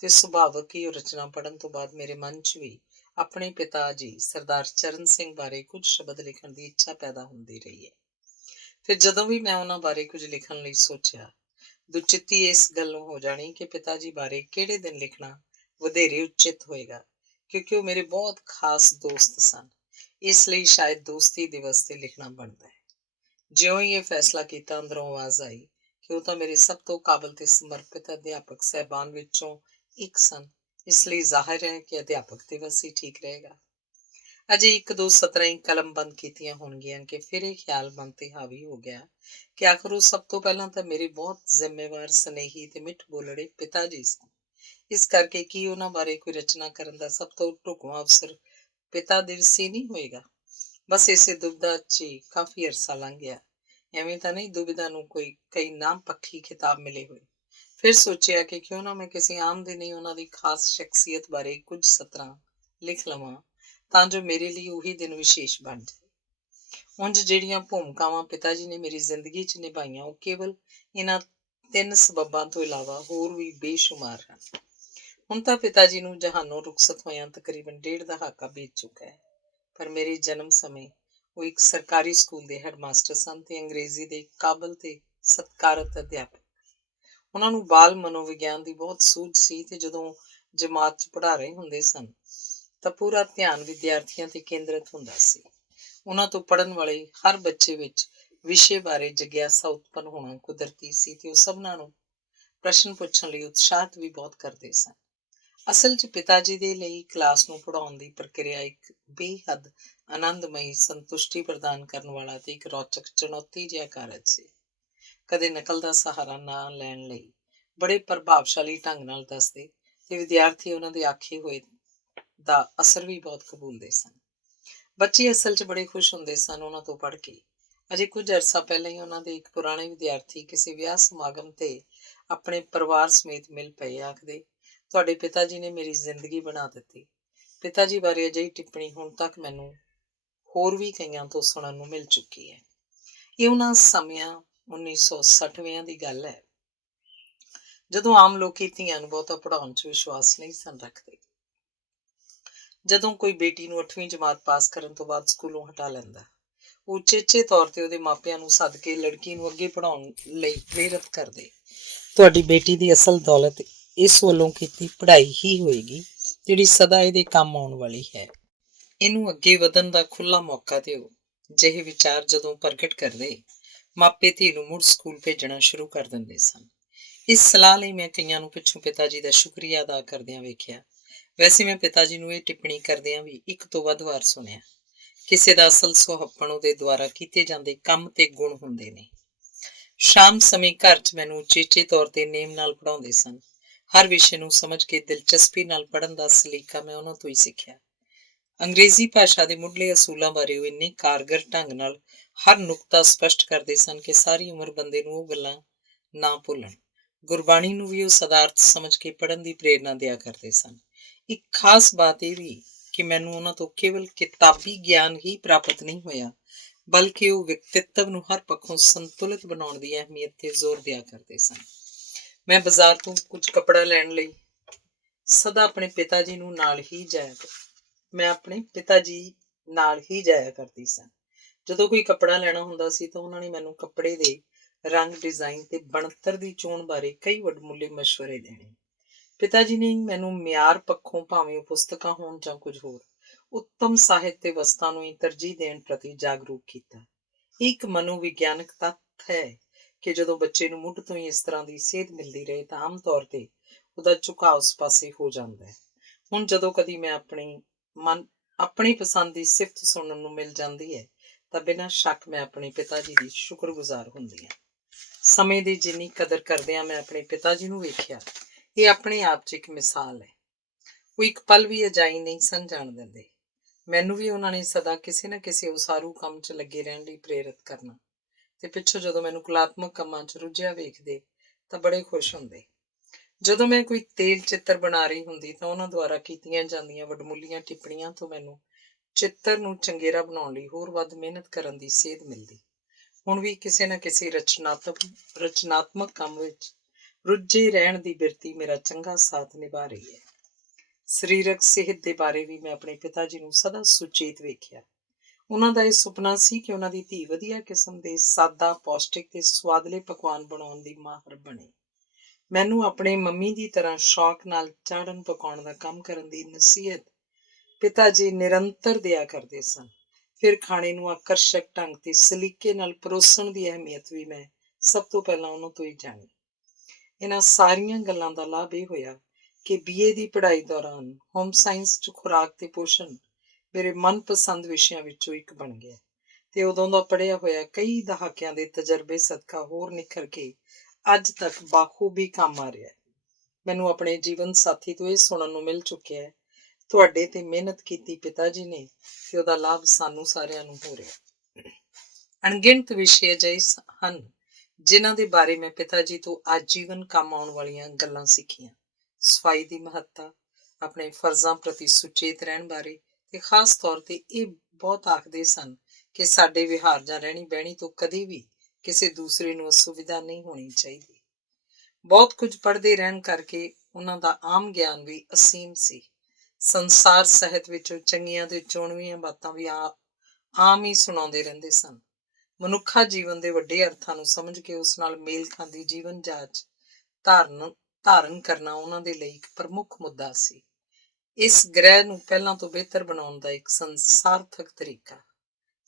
ਤੇ ਸੁਭਾਵਕ ਹੀ ਉਹ ਰਚਨਾ ਪੜ੍ਹਨ ਤੋਂ ਬਾਅਦ ਮੇਰੇ ਮਨ 'ਚ ਵੀ ਆਪਣੇ ਪਿਤਾ ਜੀ ਸਰਦਾਰ ਚਰਨ ਸਿੰਘ ਬਾਰੇ ਕੁਝ ਸ਼ਬਦ ਲਿਖਣ ਦੀ ਇੱਛਾ ਪੈਦਾ ਹੁੰਦੀ ਰਹੀ ਹੈ। ਫਿਰ ਜਦੋਂ ਵੀ ਮੈਂ ਉਹਨਾਂ ਬਾਰੇ ਕੁਝ ਲਿਖਣ ਲਈ ਸੋਚਿਆ, ਦੁਚਿੱਤੀ ਇਸ ਗੱਲੋਂ ਹੋ ਜਾਣੀ ਕਿ ਪਿਤਾ ਜੀ ਬਾਰੇ ਕਿਹੜੇ ਦਿਨ ਲਿਖਣਾ ਵਧੇਰੇ ਉਚਿਤ ਹੋਏਗਾ, ਕਿਉਂਕਿ ਉਹ ਮੇਰੇ ਬਹੁਤ ਖਾਸ ਦੋਸਤ ਸਨ। ਇਸ ਲਈ ਸ਼ਾਇਦ ਦੋਸਤੀ ਦਿਵਸ ਤੇ ਲਿਖਣਾ ਬਣਦਾ ਹੈ। ਜਿਉਂ ਹੀ ਇਹ ਫੈਸਲਾ ਕੀਤਾ, ਅੰਦਰੋਂ ਆਵਾਜ਼ ਆਈ ਕਿ ਉਹ ਤਾਂ ਮੇਰੇ ਸਭ ਤੋਂ ਕਾਬਲ ਤੇ ਸਮਰਪਿਤ ਅਧਿਆਪਕ ਸਾਹਿਬਾਨ ਵਿੱਚੋਂ ਇੱਕ ਸਨ, ਇਸ ਲਈ ਜ਼ਾਹਿਰ ਹੈ ਕਿ ਅਧਿਆਪਕ ਦਿਵਸ ਹੀ ਠੀਕ ਰਹੇਗਾ। ਅਜੇ ਇੱਕ ਦੋ ਸਤਰਾਂ ਹੀ ਕਲਮ ਬੰਦ ਕੀਤੀਆਂ ਹੋਣਗੀਆਂ ਕਿ ਫਿਰ ਇਹ ਖਿਆਲ ਮਨ ਤੇ ਹਾਵੀ ਹੋ ਗਿਆ ਕਿ ਆਖਰ ਉਹ ਸਭ ਤੋਂ ਪਹਿਲਾਂ ਤਾਂ ਮੇਰੇ ਬਹੁਤ ਜ਼ਿੰਮੇਵਾਰ, ਸਨੇਹੀ ਤੇ ਮਿੱਠ ਬੋਲੜੇ ਪਿਤਾ ਜੀ ਸਨ। ਇਸ ਕਰਕੇ ਕੀ ਉਹਨਾਂ ਬਾਰੇ ਕੋਈ ਰਚਨਾ ਕਰਨ ਦਾ ਸਭ ਤੋਂ ਢੁਕਵਾਂ ਅਵਸਰ ਪਿਤਾ ਦਿਵਸ ਹੀ ਨਹੀਂ ਹੋਏਗਾ? ਬਸ ਇਸੇ ਦੁਬਿਧਾ 'ਚ ਹੀ ਕਾਫੀ ਅਰਸਾ ਲੰਘ ਗਿਆ। ਐਵੇਂ ਤਾਂ ਨਹੀਂ ਦੁਬਿਧਾ ਨੂੰ ਕੋਈ ਕਈ ਨਾਮ ਪੱਖੀ ਖਿਤਾਬ ਮਿਲੇ ਹੋਏ। ਫਿਰ ਸੋਚਿਆ ਕਿ ਕਿਉਂ ਨਾ ਮੈਂ ਕਿਸੇ ਆਮ ਦੇ ਨਹੀਂ ਉਹਨਾਂ ਦੀ ਖਾਸ ਸ਼ਖਸੀਅਤ ਬਾਰੇ ਕੁਝ ਸਤਰਾਂ ਲਿਖ ਲਵਾਂ ਤਾਂ ਜੋ ਮੇਰੇ ਲਈ ਉਹੀ ਦਿਨ ਵਿਸ਼ੇਸ਼ ਬਣ ਜਾਏ। ਉਂਝ ਜਿਹੜੀਆਂ ਭੂਮਿਕਾਵਾਂ ਪਿਤਾ ਜੀ ਨੇ ਮੇਰੀ ਜ਼ਿੰਦਗੀ 'ਚ ਨਿਭਾਈਆਂ ਉਹ ਕੇਵਲ ਇਹਨਾਂ 3 ਸਬੱਬਾਂ ਤੋਂ ਇਲਾਵਾ ਹੋਰ ਵੀ ਬੇਸ਼ੁਮਾਰ ਹਨ। ਹੁਣ ਤਾਂ ਪਿਤਾ ਜੀ ਨੂੰ ਜਹਾਨੋਂ ਰੁਖਸਤ ਹੋਇਆਂ ਤਕਰੀਬਨ 1.5 ਦਹਾਕਾ ਬੀਤ ਚੁੱਕਾ ਹੈ, ਪਰ ਮੇਰੇ ਜਨਮ ਸਮੇਂ ਉਹ ਇੱਕ ਸਰਕਾਰੀ ਸਕੂਲ ਦੇ ਹੈਡਮਾਸਟਰ ਸਨ ਤੇ ਅੰਗਰੇਜ਼ੀ ਦੇ ਕਾਬਲ ਤੇ ਸਤਿਕਾਰਤ ਅਧਿਆਪਕ। ਉਹਨਾਂ ਨੂੰ ਬਾਲ ਮਨੋਵਿਗਿਆਨ ਦੀ ਬਹੁਤ ਸੂਝ ਸੀ ਤੇ ਜਦੋਂ ਜਮਾਤ 'ਚ ਪੜ੍ਹਾ ਰਹੇ ਹੁੰਦੇ ਸਨ ਤਾਂ ਪੂਰਾ ਧਿਆਨ ਵਿਦਿਆਰਥੀਆਂ ਤੇ ਕੇਂਦਰਿਤ ਹੁੰਦਾ ਸੀ। ਉਹਨਾਂ ਤੋਂ ਪੜ੍ਹਨ ਵਾਲੇ ਹਰ ਬੱਚੇ ਵਿੱਚ ਵਿਸ਼ੇ ਬਾਰੇ ਜਗਿਆਸਾ ਉਤਪੰਨ ਹੋਣਾ ਕੁਦਰਤੀ ਸੀ ਤੇ ਉਹ ਸਭਨਾਂ ਨੂੰ ਪ੍ਰਸ਼ਨ ਪੁੱਛਣ ਲਈ ਉਤਸ਼ਾਹਿਤ ਵੀ ਬਹੁਤ ਕਰਦੇ ਸਨ। ਅਸਲ 'ਚ ਪਿਤਾ ਜੀ ਦੇ ਲਈ ਕਲਾਸ ਨੂੰ ਪੜ੍ਹਾਉਣ ਦੀ ਪ੍ਰਕਿਰਿਆ ਇੱਕ ਬੇਹੱਦ ਆਨੰਦਮਈ, ਸੰਤੁਸ਼ਟੀ ਪ੍ਰਦਾਨ ਕਰਨ ਵਾਲਾ ਤੇ ਇੱਕ ਰੌਚਕ ਚੁਣੌਤੀ ਜਿਹਾ ਕਾਰਜ ਸੀ। ਕਦੇ ਨਕਲ ਦਾ ਸਹਾਰਾ ਨਾ ਲੈਣ ਲਈ ਬੜੇ ਪ੍ਰਭਾਵਸ਼ਾਲੀ ਢੰਗ ਨਾਲ ਦੱਸਦੇ ਤੇ ਵਿਦਿਆਰਥੀ ਉਹਨਾਂ ਦੇ ਆਖੇ ਹੋਏ ਦਾ ਅਸਰ ਵੀ ਬਹੁਤ ਕਬੂਲਦੇ ਸਨ। ਬੱਚੇ ਅਸਲ 'ਚ ਬੜੇ ਖੁਸ਼ ਹੁੰਦੇ ਸਨ ਉਹਨਾਂ ਤੋਂ ਪੜ੍ਹ ਕੇ। ਅਜੇ ਕੁਝ ਅਰਸਾ ਪਹਿਲਾਂ ਹੀ ਉਹਨਾਂ ਦੇ ਇੱਕ ਪੁਰਾਣੇ ਵਿਦਿਆਰਥੀ ਕਿਸੇ ਵਿਆਹ ਸਮਾਗਮ ਤੇ ਆਪਣੇ ਪਰਿਵਾਰ ਸਮੇਤ ਮਿਲ ਪਏ। ਆਖਦੇ, ਤੁਹਾਡੇ ਪਿਤਾ ਜੀ ਨੇ ਮੇਰੀ ਜ਼ਿੰਦਗੀ ਬਣਾ ਦਿੱਤੀ। ਪਿਤਾ ਜੀ ਬਾਰੇ ਅਜਿਹੀ ਟਿੱਪਣੀ ਹੁਣ ਤੱਕ ਮੈਨੂੰ ਹੋਰ ਵੀ ਕਈਆਂ ਤੋਂ ਸੁਣਨ ਨੂੰ ਮਿਲ ਚੁੱਕੀ ਹੈ। ਇਹ ਉਹਨਾਂ ਸਮਿਆਂ 1960ਵਿਆਂ ਦੀ ਗੱਲ ਹੈ ਜਦੋਂ ਆਮ ਲੋਕੀ ਧੀਆਂ ਨੂੰ ਬਹੁਤਾ ਪੜ੍ਹਾਉਣ 'ਚ ਵਿਸ਼ਵਾਸ ਨਹੀਂ ਸਨ ਰੱਖਦੇ। ਜਦੋਂ ਕੋਈ ਬੇਟੀ ਨੂੰ 8ਵੀਂ ਜਮਾਤ ਪਾਸ ਕਰਨ ਤੋਂ ਬਾਅਦ ਸਕੂਲੋਂ ਹਟਾ ਲੈਂਦਾ, ਉਹ ਉਚੇਚੇ ਤੌਰ ਤੇ ਉਹਦੇ ਮਾਪਿਆਂ ਨੂੰ ਸੱਦ ਕੇ ਲੜਕੀ ਨੂੰ ਅੱਗੇ ਪੜ੍ਹਾਉਣ ਲਈ ਪ੍ਰੇਰਿਤ ਕਰਦੇ। ਤੁਹਾਡੀ ਬੇਟੀ ਦੀ ਅਸਲ ਦੌਲਤ ਇਸ ਵੱਲੋਂ ਕੀਤੀ ਪੜ੍ਹਾਈ ਹੀ ਹੋਏਗੀ ਜਿਹੜੀ ਸਦਾ ਇਹਦੇ ਕੰਮ ਆਉਣ ਵਾਲੀ ਹੈ। ਇਹਨੂੰ ਅੱਗੇ ਵਧਣ ਦਾ ਖੁੱਲ੍ਹਾ ਮੌਕਾ ਦਿਓ। ਜਿਹੇ ਵਿਚਾਰ ਜਦੋਂ ਪ੍ਰਗਟ ਕਰਦੇ, ਮਾਪੇ ਧੀ ਨੂੰ ਮੁੜ ਸਕੂਲ ਭੇਜਣਾ ਸ਼ੁਰੂ ਕਰ ਦਿੰਦੇ ਸਨ। ਇਸ ਸਲਾਹ ਲਈ ਮੈਂ ਕਈਆਂ ਨੂੰ ਪਿੱਛੋਂ ਪਿਤਾ ਜੀ ਦਾ ਸ਼ੁਕਰੀਆ ਅਦਾ ਕਰਦਿਆਂ ਵੇਖਿਆ। ਵੈਸੇ ਮੈਂ ਪਿਤਾ ਜੀ ਨੂੰ ਇਹ ਟਿੱਪਣੀ ਕਰਦਿਆਂ ਵੀ ਇੱਕ ਤੋਂ ਵੱਧ ਵਾਰ ਸੁਣਿਆ, ਕਿਸੇ ਦਾ ਅਸਲ ਸੁਹੱਪਣ ਉਹਦੇ ਦੁਆਰਾ ਕੀਤੇ ਜਾਂਦੇ ਕੰਮ ਤੇ ਗੁਣ ਹੁੰਦੇ ਨੇ। ਸ਼ਾਮ ਸਮੇਂ ਘਰ 'ਚ ਮੈਨੂੰ ਉਚੇਚੇ ਤੌਰ ਤੇ ਨੇਮ ਨਾਲ ਪੜ੍ਹਾਉਂਦੇ ਸਨ। ਹਰ ਵਿਸ਼ੇ ਨੂੰ ਸਮਝ ਕੇ ਦਿਲਚਸਪੀ ਨਾਲ ਪੜ੍ਹਨ ਦਾ ਸਲੀਕਾ ਮੈਂ ਉਹਨਾਂ ਤੋਂ ਹੀ ਸਿੱਖਿਆ। ਅੰਗਰੇਜ਼ੀ ਭਾਸ਼ਾ ਦੇ ਮੁੱਢਲੇ ਅਸੂਲਾਂ ਬਾਰੇ ਉਹ ਇੰਨੇ ਕਾਰਗਰ ਢੰਗ ਨਾਲ ਹਰ ਨੁਕਤਾ ਸਪਸ਼ਟ ਕਰਦੇ ਸਨ ਕਿ ਸਾਰੀ ਉਮਰ ਬੰਦੇ ਨੂੰ ਉਹ ਗੱਲਾਂ ਨਾ ਭੁੱਲਣ। ਗੁਰਬਾਣੀ ਨੂੰ ਵੀ ਉਹ ਸਦਾਰਥ ਸਮਝ ਕੇ ਪੜ੍ਹਨ ਦੀ ਪ੍ਰੇਰਨਾ ਦਿਆ ਕਰਦੇ ਸਨ। ਇੱਕ ਖਾਸ ਬਾਤ ਇਹ ਵੀ ਕਿ ਮੈਨੂੰ ਉਹਨਾਂ ਤੋਂ ਕੇਵਲ ਕਿਤਾਬੀ ਗਿਆਨ ਹੀ ਪ੍ਰਾਪਤ ਨਹੀਂ ਹੋਇਆ, ਬਲਕਿ ਉਹ ਵਿਅਕਤਿਤਵ ਨੂੰ ਹਰ ਪੱਖੋਂ ਸੰਤੁਲਿਤ ਬਣਾਉਣ ਦੀ ਅਹਿਮੀਅਤ ਤੇ ਜ਼ੋਰ ਦਿਆ ਕਰਦੇ ਸਨ। ਮੈਂ ਬਾਜ਼ਾਰ ਤੋਂ ਕੁਝ ਕੱਪੜਾ ਲੈਣ ਲਈ ਸਦਾ ਆਪਣੇ ਪਿਤਾ ਜੀ ਨੂੰ ਨਾਲ ਹੀ ਜਾਇਆ ਕਰ ਮੈਂ ਆਪਣੇ ਪਿਤਾ ਜੀ ਨਾਲ ਹੀ ਜਾਇਆ ਕਰਦੀ ਸਾਂ। ਜਦੋਂ ਕੋਈ ਕੱਪੜਾ ਲੈਣਾ ਹੁੰਦਾ ਸੀ ਤਾਂ ਉਹਨਾਂ ਨੇ ਮੈਨੂੰ ਕੱਪੜੇ ਦੇ ਰੰਗ, ਡਿਜ਼ਾਈਨ ਤੇ ਬਣਤਰ ਦੀ ਚੋਣ ਬਾਰੇ ਕਈ ਵਡਮੁੱਲੇ ਮਸ਼ਵਰੇ ਦੇਣੇ। ਪਿਤਾ ਜੀ ਨੇ ਮੈਨੂੰ ਮਿਆਰ ਪੱਖੋਂ, ਭਾਵੇਂ ਉਹ ਪੁਸਤਕਾਂ ਹੋਣ ਜਾਂ ਕੁਝ ਹੋਰ, ਉੱਤਮ ਸਾਹਿਤ ਤੇ ਵਸਤਾਂ ਨੂੰ ਹੀ ਤਰਜੀਹ ਦੇਣ ਪ੍ਰਤੀ ਜਾਗਰੂਕ ਕੀਤਾ। ਇਹ ਇੱਕ ਮਨੋਵਿਗਿਆਨਕ ਤੱਥ ਹੈ ਕਿ ਜਦੋਂ ਬੱਚੇ ਨੂੰ ਮੁੱਢ ਤੋਂ ਹੀ ਇਸ ਤਰ੍ਹਾਂ ਦੀ ਸੇਧ ਮਿਲਦੀ ਰਹੇ ਤਾਂ ਆਮ ਤੌਰ ਤੇ ਉਹਦਾ ਝੁਕਾਅ ਉਸ ਪਾਸੇ ਹੋ ਜਾਂਦਾ ਹੈ। ਹੁਣ ਜਦੋਂ ਕਦੀ ਮੈਂ ਆਪਣੀ ਪਸੰਦ ਦੀ ਸਿਫਤ ਸੁਣਨ ਨੂੰ ਮਿਲ ਜਾਂਦੀ ਹੈ ਤਾਂ ਬਿਨਾਂ ਸ਼ੱਕ ਮੈਂ ਆਪਣੇ ਪਿਤਾ ਜੀ ਦੀ ਸ਼ੁਕਰਗੁਜ਼ਾਰ ਹੁੰਦੀ ਹਾਂ। ਸਮੇਂ ਦੀ ਜਿੰਨੀ ਕਦਰ ਕਰਦਿਆਂ ਮੈਂ ਆਪਣੇ ਪਿਤਾ ਜੀ ਨੂੰ ਵੇਖਿਆ, ਇਹ ਆਪਣੇ ਆਪ 'ਚ ਇੱਕ ਮਿਸਾਲ ਹੈ। ਉਹ ਇੱਕ ਪਲ ਵੀ ਅਜਾਈ ਨਹੀਂ ਸਨ ਜਾਣ ਦਿੰਦੇ। ਮੈਨੂੰ ਵੀ ਉਹਨਾਂ ਨੇ ਸਦਾ ਕਿਸੇ ਨਾ ਕਿਸੇ ਉਸਾਰੂ ਕੰਮ 'ਚ ਲੱਗੇ ਰਹਿਣ ਲਈ ਪ੍ਰੇਰਿਤ ਕਰਨਾ ਤੇ ਪਿੱਛੋਂ ਜਦੋਂ ਮੈਨੂੰ ਕਲਾਤਮਕ ਕੰਮਾਂ 'ਚ ਰੁੱਝਿਆ ਵੇਖਦੇ ਤਾਂ ਬੜੇ ਖੁਸ਼ ਹੁੰਦੇ। ਜਦੋਂ ਮੈਂ ਕੋਈ ਤੇਲ ਚਿੱਤਰ ਬਣਾ ਰਹੀ ਹੁੰਦੀ ਤਾਂ ਉਹਨਾਂ ਦੁਆਰਾ ਕੀਤੀਆਂ ਜਾਂਦੀਆਂ ਵਡਮੁੱਲੀਆਂ ਟਿੱਪਣੀਆਂ ਤੋਂ ਮੈਨੂੰ ਚਿੱਤਰ ਨੂੰ ਚੰਗੇਰਾ ਬਣਾਉਣ ਲਈ ਹੋਰ ਵੱਧ ਮਿਹਨਤ ਕਰਨ ਦੀ ਸੇਧ ਮਿਲਦੀ। ਹੁਣ ਵੀ ਕਿਸੇ ਨਾ ਕਿਸੇ ਰਚਨਾਤਮਕ ਕੰਮ ਵਿੱਚ ਰੁੱਝੇ ਰਹਿਣ ਦੀ ਬਿਰਤੀ ਮੇਰਾ ਚੰਗਾ ਸਾਥ ਨਿਭਾ ਰਹੀ ਹੈ। ਸਰੀਰਕ ਸਿਹਤ ਦੇ ਬਾਰੇ ਵੀ ਮੈਂ ਆਪਣੇ ਪਿਤਾ ਜੀ ਨੂੰ ਸਦਾ ਸੁਚੇਤ ਵੇਖਿਆ। ਉਹਨਾਂ ਦਾ ਇਹ ਸੁਪਨਾ ਸੀ ਕਿ ਉਹਨਾਂ ਦੀ ਧੀ ਵਧੀਆ ਕਿਸਮ ਦੇ ਸਾਦਾ, ਪੌਸ਼ਟਿਕ ਤੇ ਸੁਆਦਲੇ ਪਕਵਾਨ ਬਣਾਉਣ ਦੀ ਮਾਹਰ ਬਣੇ। ਮੈਨੂੰ ਆਪਣੇ ਮੰਮੀ ਦੀ ਤਰ੍ਹਾਂ ਸ਼ੌਕ ਨਾਲ ਚਾੜਨ ਪਕਾਉਣ ਦਾ ਕੰਮ ਕਰਨ ਦੀ ਨਸੀਹਤ ਪਿਤਾ ਜੀ ਨਿਰੰਤਰ ਦਿਆ ਕਰਦੇ ਸਨ। ਫਿਰ ਖਾਣੇ ਨੂੰ ਆਕਰਸ਼ਕ ਢੰਗ ਤੇ ਸਲੀਕੇ ਨਾਲ ਪਰੋਸਣ ਦੀ ਅਹਿਮੀਅਤ ਵੀ ਮੈਂ ਸਭ ਤੋਂ ਪਹਿਲਾਂ ਉਹਨਾਂ ਤੋਂ ਹੀ ਜਾਣੀ। ਇਹਨਾਂ ਸਾਰੀਆਂ ਗੱਲਾਂ ਦਾ ਲਾਭ ਇਹ ਹੋਇਆ ਕਿ BA ਦੀ ਪੜ੍ਹਾਈ ਦੌਰਾਨ ਹੋਮ ਸਾਇੰਸ 'ਚ ਖੁਰਾਕ ਤੇ ਪੋਸ਼ਣ ਮੇਰੇ ਮਨਪਸੰਦ ਵਿਸ਼ਿਆਂ ਵਿੱਚੋਂ ਇੱਕ ਬਣ ਗਿਆ ਤੇ ਉਦੋਂ ਦਾ ਪੜ੍ਹਿਆ ਹੋਇਆ ਕਈ ਦਹਾਕਿਆਂ ਦੇ ਤਜਰਬੇ ਸਦਕਾ ਹੋਰ ਨਿਖਰ ਕੇ ਅੱਜ ਤੱਕ ਬਾਖੂਬੀ ਕੰਮ ਆ ਰਿਹਾ। ਮੈਨੂੰ ਆਪਣੇ ਜੀਵਨ ਸਾਥੀ ਤੋਂ ਇਹ ਸੁਣਨ ਨੂੰ ਮਿਲ ਚੁੱਕਿਆ ਹੈ, ਤੁਹਾਡੇ ਤੇ ਮਿਹਨਤ ਕੀਤੀ ਪਿਤਾ ਜੀ ਨੇ ਤੇ ਉਹਦਾ ਲਾਭ ਸਾਨੂੰ ਸਾਰਿਆਂ ਨੂੰ ਹੋ ਰਿਹਾ। ਅਣਗਿਣਤ ਵਿਸ਼ੇ ਅਜਿਹੇ ਹਨ ਜਿਨ੍ਹਾਂ ਦੇ ਬਾਰੇ ਮੈਂ ਪਿਤਾ ਜੀ ਤੋਂ ਆਜੀਵਨ ਕੰਮ ਆਉਣ ਵਾਲੀਆਂ ਗੱਲਾਂ ਸਿੱਖੀਆਂ। ਸਫਾਈ ਦੀ ਮਹੱਤਤਾ, ਆਪਣੇ ਫਰਜ਼ਾਂ ਪ੍ਰਤੀ ਸੁਚੇਤ ਰਹਿਣ ਬਾਰੇ ਤੇ ਖਾਸ ਤੌਰ ਤੇ ਇਹ ਬਹੁਤ ਆਖਦੇ ਸਨ ਕਿ ਸਾਡੇ ਵਿਹਾਰ ਜਾਂ ਰਹਿਣੀ ਬਹਿਣੀ ਤੋਂ ਕਦੇ ਵੀ ਕਿਸੇ ਦੂਸਰੇ ਨੂੰ ਅਸੁਵਿਧਾ ਨਹੀਂ ਹੋਣੀ ਚਾਹੀਦੀ। ਬਹੁਤ ਕੁਝ ਪੜ੍ਹਦੇ ਰਹਿਣ ਕਰਕੇ ਉਹਨਾਂ ਦਾ ਆਮ ਗਿਆਨ ਵੀ ਅਸੀਮ ਸੀ। ਸੰਸਾਰ ਸਾਹਿਤ ਵਿੱਚੋਂ ਚੰਗੀਆਂ ਤੇ ਚੋਣਵੀਆਂ ਬਾਤਾਂ ਵੀ ਆਮ ਹੀ ਸੁਣਾਉਂਦੇ ਰਹਿੰਦੇ ਸਨ। ਮਨੁੱਖਾ ਜੀਵਨ ਦੇ ਵੱਡੇ ਅਰਥਾਂ ਨੂੰ ਸਮਝ ਕੇ ਉਸ ਨਾਲ ਮੇਲ ਖਾਂਦੀ ਜੀਵਨ ਜਾਚ ਧਾਰਨ ਕਰਨਾ ਉਹਨਾਂ ਦੇ ਲਈ ਇੱਕ ਪ੍ਰਮੁੱਖ ਮੁੱਦਾ ਸੀ। ਇਸ ਗ੍ਰਹਿ ਨੂੰ ਪਹਿਲਾਂ ਤੋਂ ਬਿਹਤਰ ਬਣਾਉਣ ਦਾ ਇੱਕ ਸਾਰਥਕ ਤਰੀਕਾ।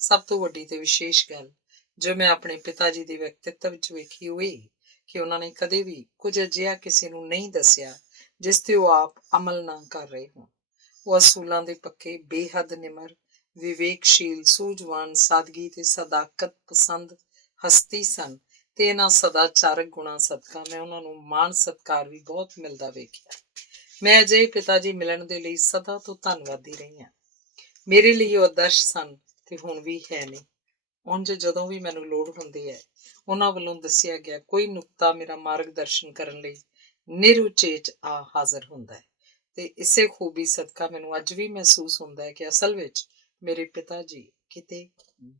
ਸਭ ਤੋਂ ਵੱਡੀ ਤੇ ਵਿਸ਼ੇਸ਼ ਗੱਲ ਜੋ ਮੈਂ ਆਪਣੇ ਪਿਤਾ ਜੀ ਦੇ ਵਿਅਕਤਿਤਵ ਵਿੱਚ ਵੇਖੀ ਉਹ ਇਹ ਕਿ ਉਹਨਾਂ ਨੇ ਕਦੇ ਵੀ ਕੁਝ ਅਜਿਹਾ ਕਿਸੇ ਨੂੰ ਨਹੀਂ ਦੱਸਿਆ ਜਿਸ ਤੇ ਉਹ ਆਪ ਅਮਲ ਨਾ ਕਰ ਰਹੇ ਹੋਣ। ਉਹ ਅਸੂਲਾਂ ਦੇ ਪੱਕੇ, ਬੇਹੱਦ ਨਿਮਰ, ਵਿਵੇਕਸ਼ੀਲ, ਸੂਝਵਾਨ, ਸਾਦਗੀ ਤੇ ਸਦਾਕਤ ਪਸੰਦ ਹਸਤੀ ਸਨ ਤੇ ਇਹਨਾਂ ਸਦਾਚਾਰਕ ਗੁਣਾਂ ਸਦਕਾ ਮੈਂ ਉਹਨਾਂ ਨੂੰ ਮਾਣ ਸਤਿਕਾਰ ਵੀ ਬਹੁਤ ਮਿਲਦਾ ਵੇਖਿਆ। ਮੈਂ ਅਜਿਹੇ ਪਿਤਾ ਜੀ ਮਿਲਣ ਦੇ ਲਈ ਸਦਾ ਤੋਂ ਧੰਨਵਾਦੀ ਰਹੀ ਹਾਂ। ਮੇਰੇ ਲਈ ਉਹ ਆਦਰਸ਼ ਸਨ ਤੇ ਹੁਣ ਵੀ ਹੈ ਨੇ। ਉਂਝ ਜਦੋਂ ਵੀ ਮੈਨੂੰ ਲੋੜ ਹੁੰਦੀ ਹੈ ਉਹਨਾਂ ਵੱਲੋਂ ਦੱਸਿਆ ਗਿਆ ਕੋਈ ਨੁਕਤਾ ਮੇਰਾ ਮਾਰਗਦਰਸ਼ਨ ਕਰਨ ਲਈ ਨਿਰਉਚੇਚ ਆ ਹਾਜ਼ਰ ਹੁੰਦਾ ਹੈ ਤੇ ਇਸੇ ਖੂਬੀ ਸਦਕਾ ਮੈਨੂੰ ਅੱਜ ਵੀ ਮਹਿਸੂਸ ਹੁੰਦਾ ਹੈ ਕਿ ਅਸਲ ਵਿੱਚ ਮੇਰੇ ਪਿਤਾ ਜੀ ਕਿਤੇ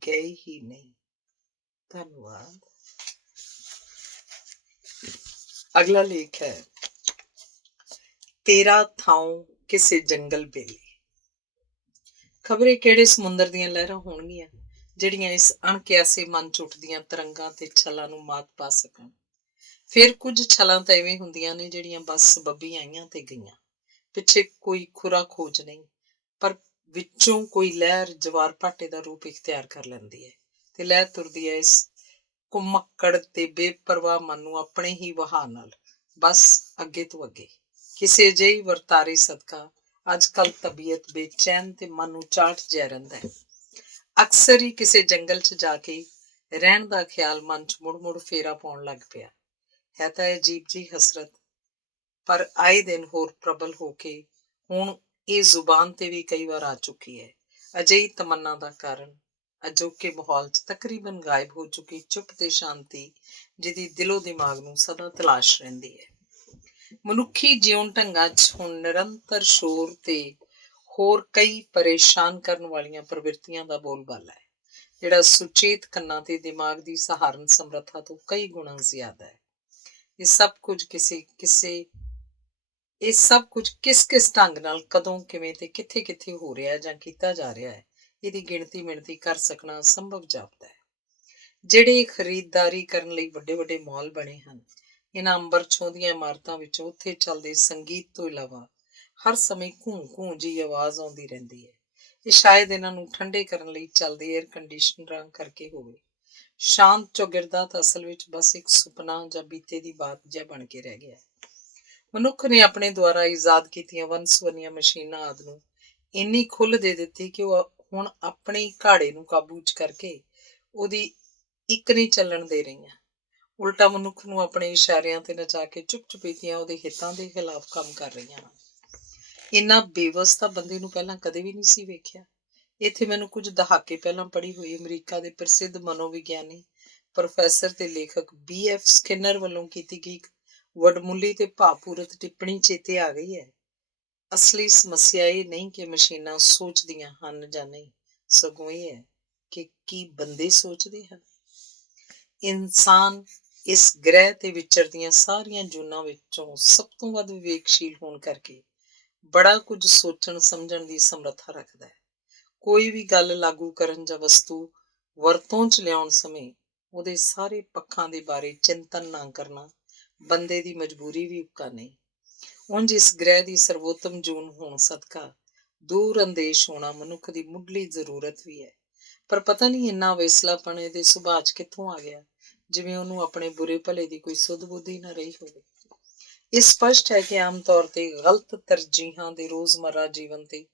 ਗਏ ਹੀ ਨਹੀਂ। ਧੰਨਵਾਦ। ਅਗਲਾ ਲੇਖ ਹੈ ਤੇਰਾ ਥਾਂ ਕਿਸੇ ਜੰਗਲ ਬੇਲੇ। ਖਬਰੇ ਕਿਹੜੇ ਸਮੁੰਦਰ ਦੀਆਂ ਲਹਿਰਾਂ ਹੋਣਗੀਆਂ ਜਿਹੜੀਆਂ ਇਸ ਅਣਕਿਆਸੇ ਮਨ ਚ ਉੱਠਦੀਆਂ ਤਰੰਗਾਂ ਤੇ ਛਲਾਂ ਨੂੰ ਮਾਤ ਪਾ ਸਕਣ। ਫਿਰ ਕੁਝ ਛਲਾਂ ਤਾਂ ਐਵੇਂ ਹੁੰਦੀਆਂ ਨੇ ਜਿਹੜੀਆਂ ਬਸ ਸਬੱਬੀ ਆਈਆਂ ਤੇ ਗਈਆਂ, ਪਿੱਛੇ ਕੋਈ ਖੁਰਾ ਖੋਜ ਨਹੀਂ, ਪਰ ਵਿੱਚੋਂ ਕੋਈ ਲਹਿਰ ਜਵਾਰ ਭਾਟੇ ਦਾ ਰੂਪ ਇਖਤਿਆਰ ਕਰ ਲੈਂਦੀ ਹੈ ਤੇ ਲਹਿਰ ਤੁਰਦੀ ਹੈ ਇਸ ਘੁਮੱਕੜ ਤੇ ਬੇਪਰਵਾਹ ਮਨ ਨੂੰ ਆਪਣੇ ਹੀ ਵਹਾਅ ਨਾਲ ਬਸ ਅੱਗੇ ਤੋਂ ਅੱਗੇ। ਕਿਸੇ ਅਜਿਹੀ ਵਰਤਾਰੇ ਸਦਕਾ ਅੱਜ ਕੱਲ੍ਹ ਤਬੀਅਤ ਬੇਚੈਨ ਤੇ ਮਨ ਨੂੰ ਚਾਟ ਜਿਹਾ ਰਹਿੰਦਾ ਹੈ। ਅਕਸਰ ਹੀ ਕਿਸੇ ਜੰਗਲ 'ਚ ਜਾ ਕੇ ਰਹਿਣ ਦਾ ਖਿਆਲ ਮਨ 'ਚ ਮੁੜ ਮੁੜ ਫੇਰਾ ਪਾਉਣ ਲੱਗ ਪਿਆ ਹੈ ਤਾਂ ਇਹ ਅਜੀਬ ਜਿਹੀ ਹਸਰਤ, ਪਰ ਆਏ ਦਿਨ ਹੋਰ ਪ੍ਰਬਲ ਹੋ ਕੇ ਹੁਣ ਇਹ ਜ਼ੁਬਾਨ ਤੇ ਵੀ ਕਈ ਵਾਰ ਆ ਚੁੱਕੀ ਹੈ। ਅਜਿਹੀ ਤਮੰਨਾ ਦਾ ਕਾਰਨ ਅਜੋਕੇ ਮਾਹੌਲ 'ਚ ਤਕਰੀਬਨ ਗਾਇਬ ਹੋ ਚੁੱਕੀ ਚੁੱਪ ਤੇ ਸ਼ਾਂਤੀ ਜਿਹਦੀ ਦਿਲੋਂ ਦਿਮਾਗ ਨੂੰ ਸਦਾ ਤਲਾਸ਼ ਰਹਿੰਦੀ ਹੈ। ਮਨੁੱਖੀ ਜਿਉਣ ਢੰਗਾਂ 'ਚ ਹੁਣ ਨਿਰੰਤਰ ਸ਼ੋਰ ਤੇ ਹੋਰ ਕਈ ਪਰੇਸ਼ਾਨ ਕਰਨ ਵਾਲੀਆਂ ਪ੍ਰਵਿਰਤੀਆਂ ਦਾ ਬੋਲਬਾਲਾ ਹੈ। ਜਿਹੜਾ ਸੁਚੇਤ ਕੰਨਾਂ ਤੇ ਦਿਮਾਗ ਦੀ ਸਹਾਰਨ ਸਮਰੱਥਾ ਤੋਂ ਕਈ ਗੁਣਾ ਜ਼ਿਆਦਾ ਹੈ। ਇਹ ਸਭ ਕੁਝ ਕਿਸ ਢੰਗ ਨਾਲ, ਕਦੋਂ, ਕਿਵੇਂ ਤੇ ਕਿੱਥੇ ਹੋ ਰਿਹਾ ਹੈ ਜਾਂ ਕੀਤਾ ਜਾ ਰਿਹਾ ਹੈ, ਇਹਦੀ ਗਿਣਤੀ ਮਿਣਤੀ ਕਰ ਸਕਣਾ ਅਸੰਭਵ ਜਾਪਦਾ ਹੈ। ਜਿਹੜੇ ਖਰੀਦਦਾਰੀ ਕਰਨ ਲਈ ਵੱਡੇ ਵੱਡੇ ਮਾਲ ਬਣੇ ਹਨ, ਇਹਨਾਂ ਅੰਬਰ ਛੂੰਹਦੀਆਂ ਇਮਾਰਤਾਂ ਵਿੱਚੋਂ ਉੱਥੇ ਚੱਲਦੇ ਸੰਗੀਤ ਤੋਂ ਇਲਾਵਾ ਹਰ ਸਮੇਂ ਘੂੰ ਜਿਹੀ ਆਵਾਜ਼ ਆਉਂਦੀ ਰਹਿੰਦੀ ਹੈ। ਇਹ ਸ਼ਾਇਦ ਇਹਨਾਂ ਨੂੰ ਠੰਡੇ ਕਰਨ ਲਈ ਚੱਲਦੇ ਏਅਰ ਕੰਡੀਸ਼ਨਰਾਂ ਕਰਕੇ ਹੋਵੇ। ਸ਼ਾਂਤ ਚੌਗਿਰਦਾ ਤਾਂ ਅਸਲ ਵਿੱਚ ਬਸ ਇੱਕ ਸੁਪਨਾ ਜਾਂ ਬੀਤੇ ਦੀ ਬਾਤ ਜਿਹਾ ਬਣ ਕੇ ਰਹਿ ਗਿਆ ਹੈ। ਮਨੁੱਖ ਨੇ ਆਪਣੇ ਦੁਆਰਾ ਇਜਾਦ ਕੀਤੀਆਂ ਵੰਨ ਸੁਵੰਨੀਆਂ ਮਸ਼ੀਨਾਂ ਆਦਿ ਨੂੰ ਇੰਨੀ ਖੁੱਲ੍ਹ ਦੇ ਦਿੱਤੀ ਕਿ ਉਹ ਹੁਣ ਆਪਣੇ ਘਾੜੇ ਨੂੰ ਕਾਬੂ 'ਚ ਕਰਕੇ ਉਹਦੀ ਇੱਕ ਨਹੀਂ ਚੱਲਣ ਦੇ ਰਹੀਆਂ। ਉਲਟਾ ਮਨੁੱਖ ਨੂੰ ਆਪਣੇ ਇਸ਼ਾਰਿਆਂ ਤੇ ਨਚਾ ਕੇ ਚੁੱਪ-ਚੁਪੀਤੀਆਂ ਉਹਦੇ ਹਿੱਤਾਂ ਦੇ ਖਿਲਾਫ ਕੰਮ ਕਰ ਰਹੀਆਂ ਹਨ। ਇੰਨਾ ਬੇਵਸ ਤਾਂ ਬੰਦੇ ਨੂੰ ਪਹਿਲਾਂ ਕਦੇ ਵੀ ਨਹੀਂ ਸੀ ਵੇਖਿਆ। ਇੱਥੇ ਮੈਨੂੰ ਕੁਝ ਦਹਾਕੇ ਪਹਿਲਾਂ ਪੜ੍ਹੀ ਹੋਈ ਅਮਰੀਕਾ ਦੇ ਪ੍ਰਸਿੱਧ ਮਨੋਵਿਗਿਆਨੀ, ਪ੍ਰੋਫੈਸਰ ਤੇ ਲੇਖਕ B.F. ਸਕਿਨਰ ਵੱਲੋਂ ਕੀਤੀ ਗਈ ਇੱਕ ਵਡਮੁੱਲੀ ਤੇ ਭਾਵਪੂਰਤ ਟਿੱਪਣੀ ਚੇਤੇ ਆ ਗਈ ਹੈ। ਅਸਲੀ ਸਮੱਸਿਆ ਇਹ ਨਹੀਂ ਕਿ ਮਸ਼ੀਨਾਂ ਸੋਚਦੀਆਂ ਹਨ ਜਾਂ ਨਹੀਂ, ਸਗੋਂ ਇਹ ਹੈ ਕਿ ਕੀ ਬੰਦੇ ਸੋਚਦੇ ਹਨ। ਇਨਸਾਨ ਇਸ ਗ੍ਰਹਿ ਤੇ ਵਿਚਰਦੀਆਂ ਸਾਰੀਆਂ ਜੂਨਾਂ ਵਿੱਚੋਂ ਸਭ ਤੋਂ ਵੱਧ ਵਿਵੇਕਸ਼ੀਲ ਹੋਣ ਕਰਕੇ ਬੜਾ ਕੁਝ ਸੋਚਣ ਸਮਝਣ ਦੀ ਸਮਰੱਥਾ ਰੱਖਦਾ ਹੈ। ਕੋਈ ਵੀ ਗੱਲ ਲਾਗੂ ਕਰਨ ਜਾਂ ਵਸਤੂ ਵਰਤੋਂ 'ਚ ਲਿਆਉਣ ਸਮੇਂ ਉਹਦੇ ਸਾਰੇ ਪੱਖਾਂ ਦੇ ਬਾਰੇ ਚਿੰਤਨ ਨਾ ਕਰਨਾ ਬੰਦੇ ਦੀ ਮਜਬੂਰੀ ਵੀ ਉੱਕਾ ਨਹੀਂ। ਉਂਝ ਇਸ ਗ੍ਰਹਿ ਦੀ ਸਰਵੋਤਮ ਜੂਨ ਹੋਣ ਸਦਕਾ ਦੂਰ ਅੰਦੇਸ਼ ਹੋਣਾ ਮਨੁੱਖ ਦੀ ਮੁੱਢਲੀ ਜ਼ਰੂਰਤ ਵੀ ਹੈ। ਪਰ ਪਤਾ ਨਹੀਂ ਇੰਨਾ ਵੇਸਲਾਪਣ ਇਹਦੇ ਸੁਭਾਅ 'ਚ ਕਿੱਥੋਂ ਆ ਗਿਆ, ਜਿਵੇਂ ਉਹਨੂੰ ਆਪਣੇ ਬੁਰੇ ਭਲੇ ਦੀ ਕੋਈ ਸੁੱਧ ਬੁੱਧੀ ਨਾ ਰਹੀ ਹੋਵੇ। ਇਹ ਸਪਸ਼ਟ ਹੈ ਕਿ ਆਮ ਤੌਰ ਤੇ ਗਲਤ ਤਰਜੀਹਾਂ ਦੇ ਰੋਜ਼ਮर्रा ਜੀਵਨ ਤੇ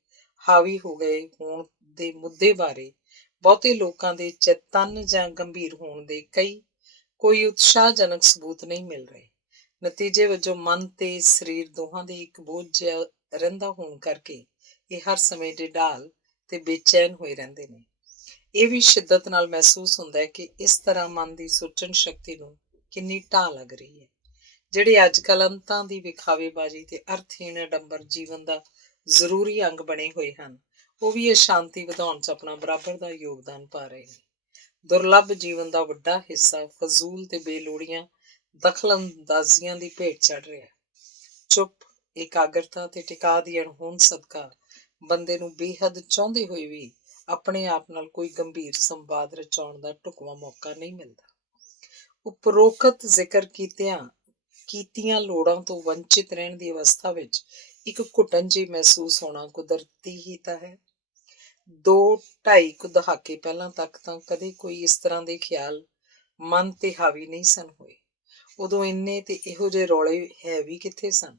ਹਾਵੀ ਹੋ ਗਏ ਹੋਣ ਦੇ ਮੁੱਦੇ ਬਾਰੇ ਬਹੁਤੇ ਲੋਕਾਂ ਦੇ ਚੇਤੰਨ ਜਾਂ ਗੰਭੀਰ ਹੋਣ ਦੇ ਕੋਈ ਉਤਸ਼ਾਹਜਨਕ ਸਬੂਤ ਨਹੀਂ ਮਿਲ ਰਹੇ। ਨਤੀਜੇ ਵਜੋਂ ਮਨ ਤੇ ਸਰੀਰ ਦੋਹਾਂ ਦੇ ਇੱਕ ਬੋਝ ਜਿਹਾ ਰਹਿੰਦਾ ਹੋਣ ਕਰਕੇ ਇਹ ਹਰ ਸਮੇਂ ਢਿਡਾਲ ਤੇ ਬੇਚੈਨ ਹੋਏ ਰਹਿੰਦੇ ਨੇ। ਇਹ ਵੀ ਸ਼ਿੱਦਤ ਨਾਲ ਮਹਿਸੂਸ ਹੁੰਦਾ ਹੈ ਕਿ ਇਸ ਤਰ੍ਹਾਂ ਮਨ ਦੀ ਸੋਚਣ ਸ਼ਕਤੀ ਨੂੰ ਕਿੰਨੀ ਢਾਹ ਲੱਗ ਰਹੀ ਹੈ। ਜਿਹੜੇ ਅੱਜ ਕੱਲ੍ਹ ਅੰਤਾਂ ਦੀ ਵਿਖਾਵੇਬਾਜ਼ੀ ਤੇ ਅਰਥਹੀਣ ਅਡੰਬਰ ਜੀਵਨ ਦਾ ਜ਼ਰੂਰੀ ਅੰਗ ਬਣੇ ਹੋਏ ਹਨ, ਉਹ ਵੀ ਇਹ ਸ਼ਾਂਤੀ ਵਧਾਉਣ 'ਚ ਆਪਣਾ ਬਰਾਬਰ ਦਾ ਯੋਗਦਾਨ ਪਾ ਰਹੇ ਨੇ। ਦੁਰਲੱਭ ਜੀਵਨ ਦਾ ਵੱਡਾ ਹਿੱਸਾ ਫਜ਼ੂਲ ਤੇ ਬੇਲੋੜੀਆਂ ਦਖਲ ਅੰਦਾਜ਼ੀਆਂ ਦੀ ਭੇਟ ਚੜ ਰਿਹਾ। ਚੁੱਪ, ਇਕਾਗਰਤਾ ਤੇ ਟਿਕਾ ਦੀ ਅਣਹੋਂਦ ਸਦਕਾ ਬੰਦੇ ਨੂੰ ਬੇਹੱਦ ਚਾਹੁੰਦੇ ਹੋਏ ਵੀ ਆਪਣੇ ਆਪ ਨਾਲ ਕੋਈ ਗੰਭੀਰ ਸੰਵਾਦ ਰਚਾਉਣ ਦਾ ਢੁਕਵਾਂ ਮੌਕਾ ਨਹੀਂ ਮਿਲਦਾ। ਉਪਰੋਕਤ ਜ਼ਿਕਰ ਕੀਤੀਆਂ ਲੋੜਾਂ ਤੋਂ ਵੰਚਿਤ ਰਹਿਣ ਦੀ ਅਵਸਥਾ ਵਿੱਚ ਇੱਕ ਘੁਟਨ ਜਿਹੀ ਮਹਿਸੂਸ ਹੋਣਾ ਕੁਦਰਤੀ ਹੀ ਤਾਂ ਹੈ। 2-2.5 ਕੁ ਦਹਾਕੇ ਪਹਿਲਾਂ ਤੱਕ ਤਾਂ ਕਦੇ ਕੋਈ ਇਸ ਤਰ੍ਹਾਂ ਦੇ ਖਿਆਲ ਮਨ ਤੇ ਹਾਵੀ ਨਹੀਂ ਸਨ ਹੋਏ। ਉਦੋਂ ਇੰਨੇ ਤੇ ਇਹੋ ਜਿਹੇ ਰੌਲੇ ਹੈ ਵੀ ਕਿੱਥੇ ਸਨ।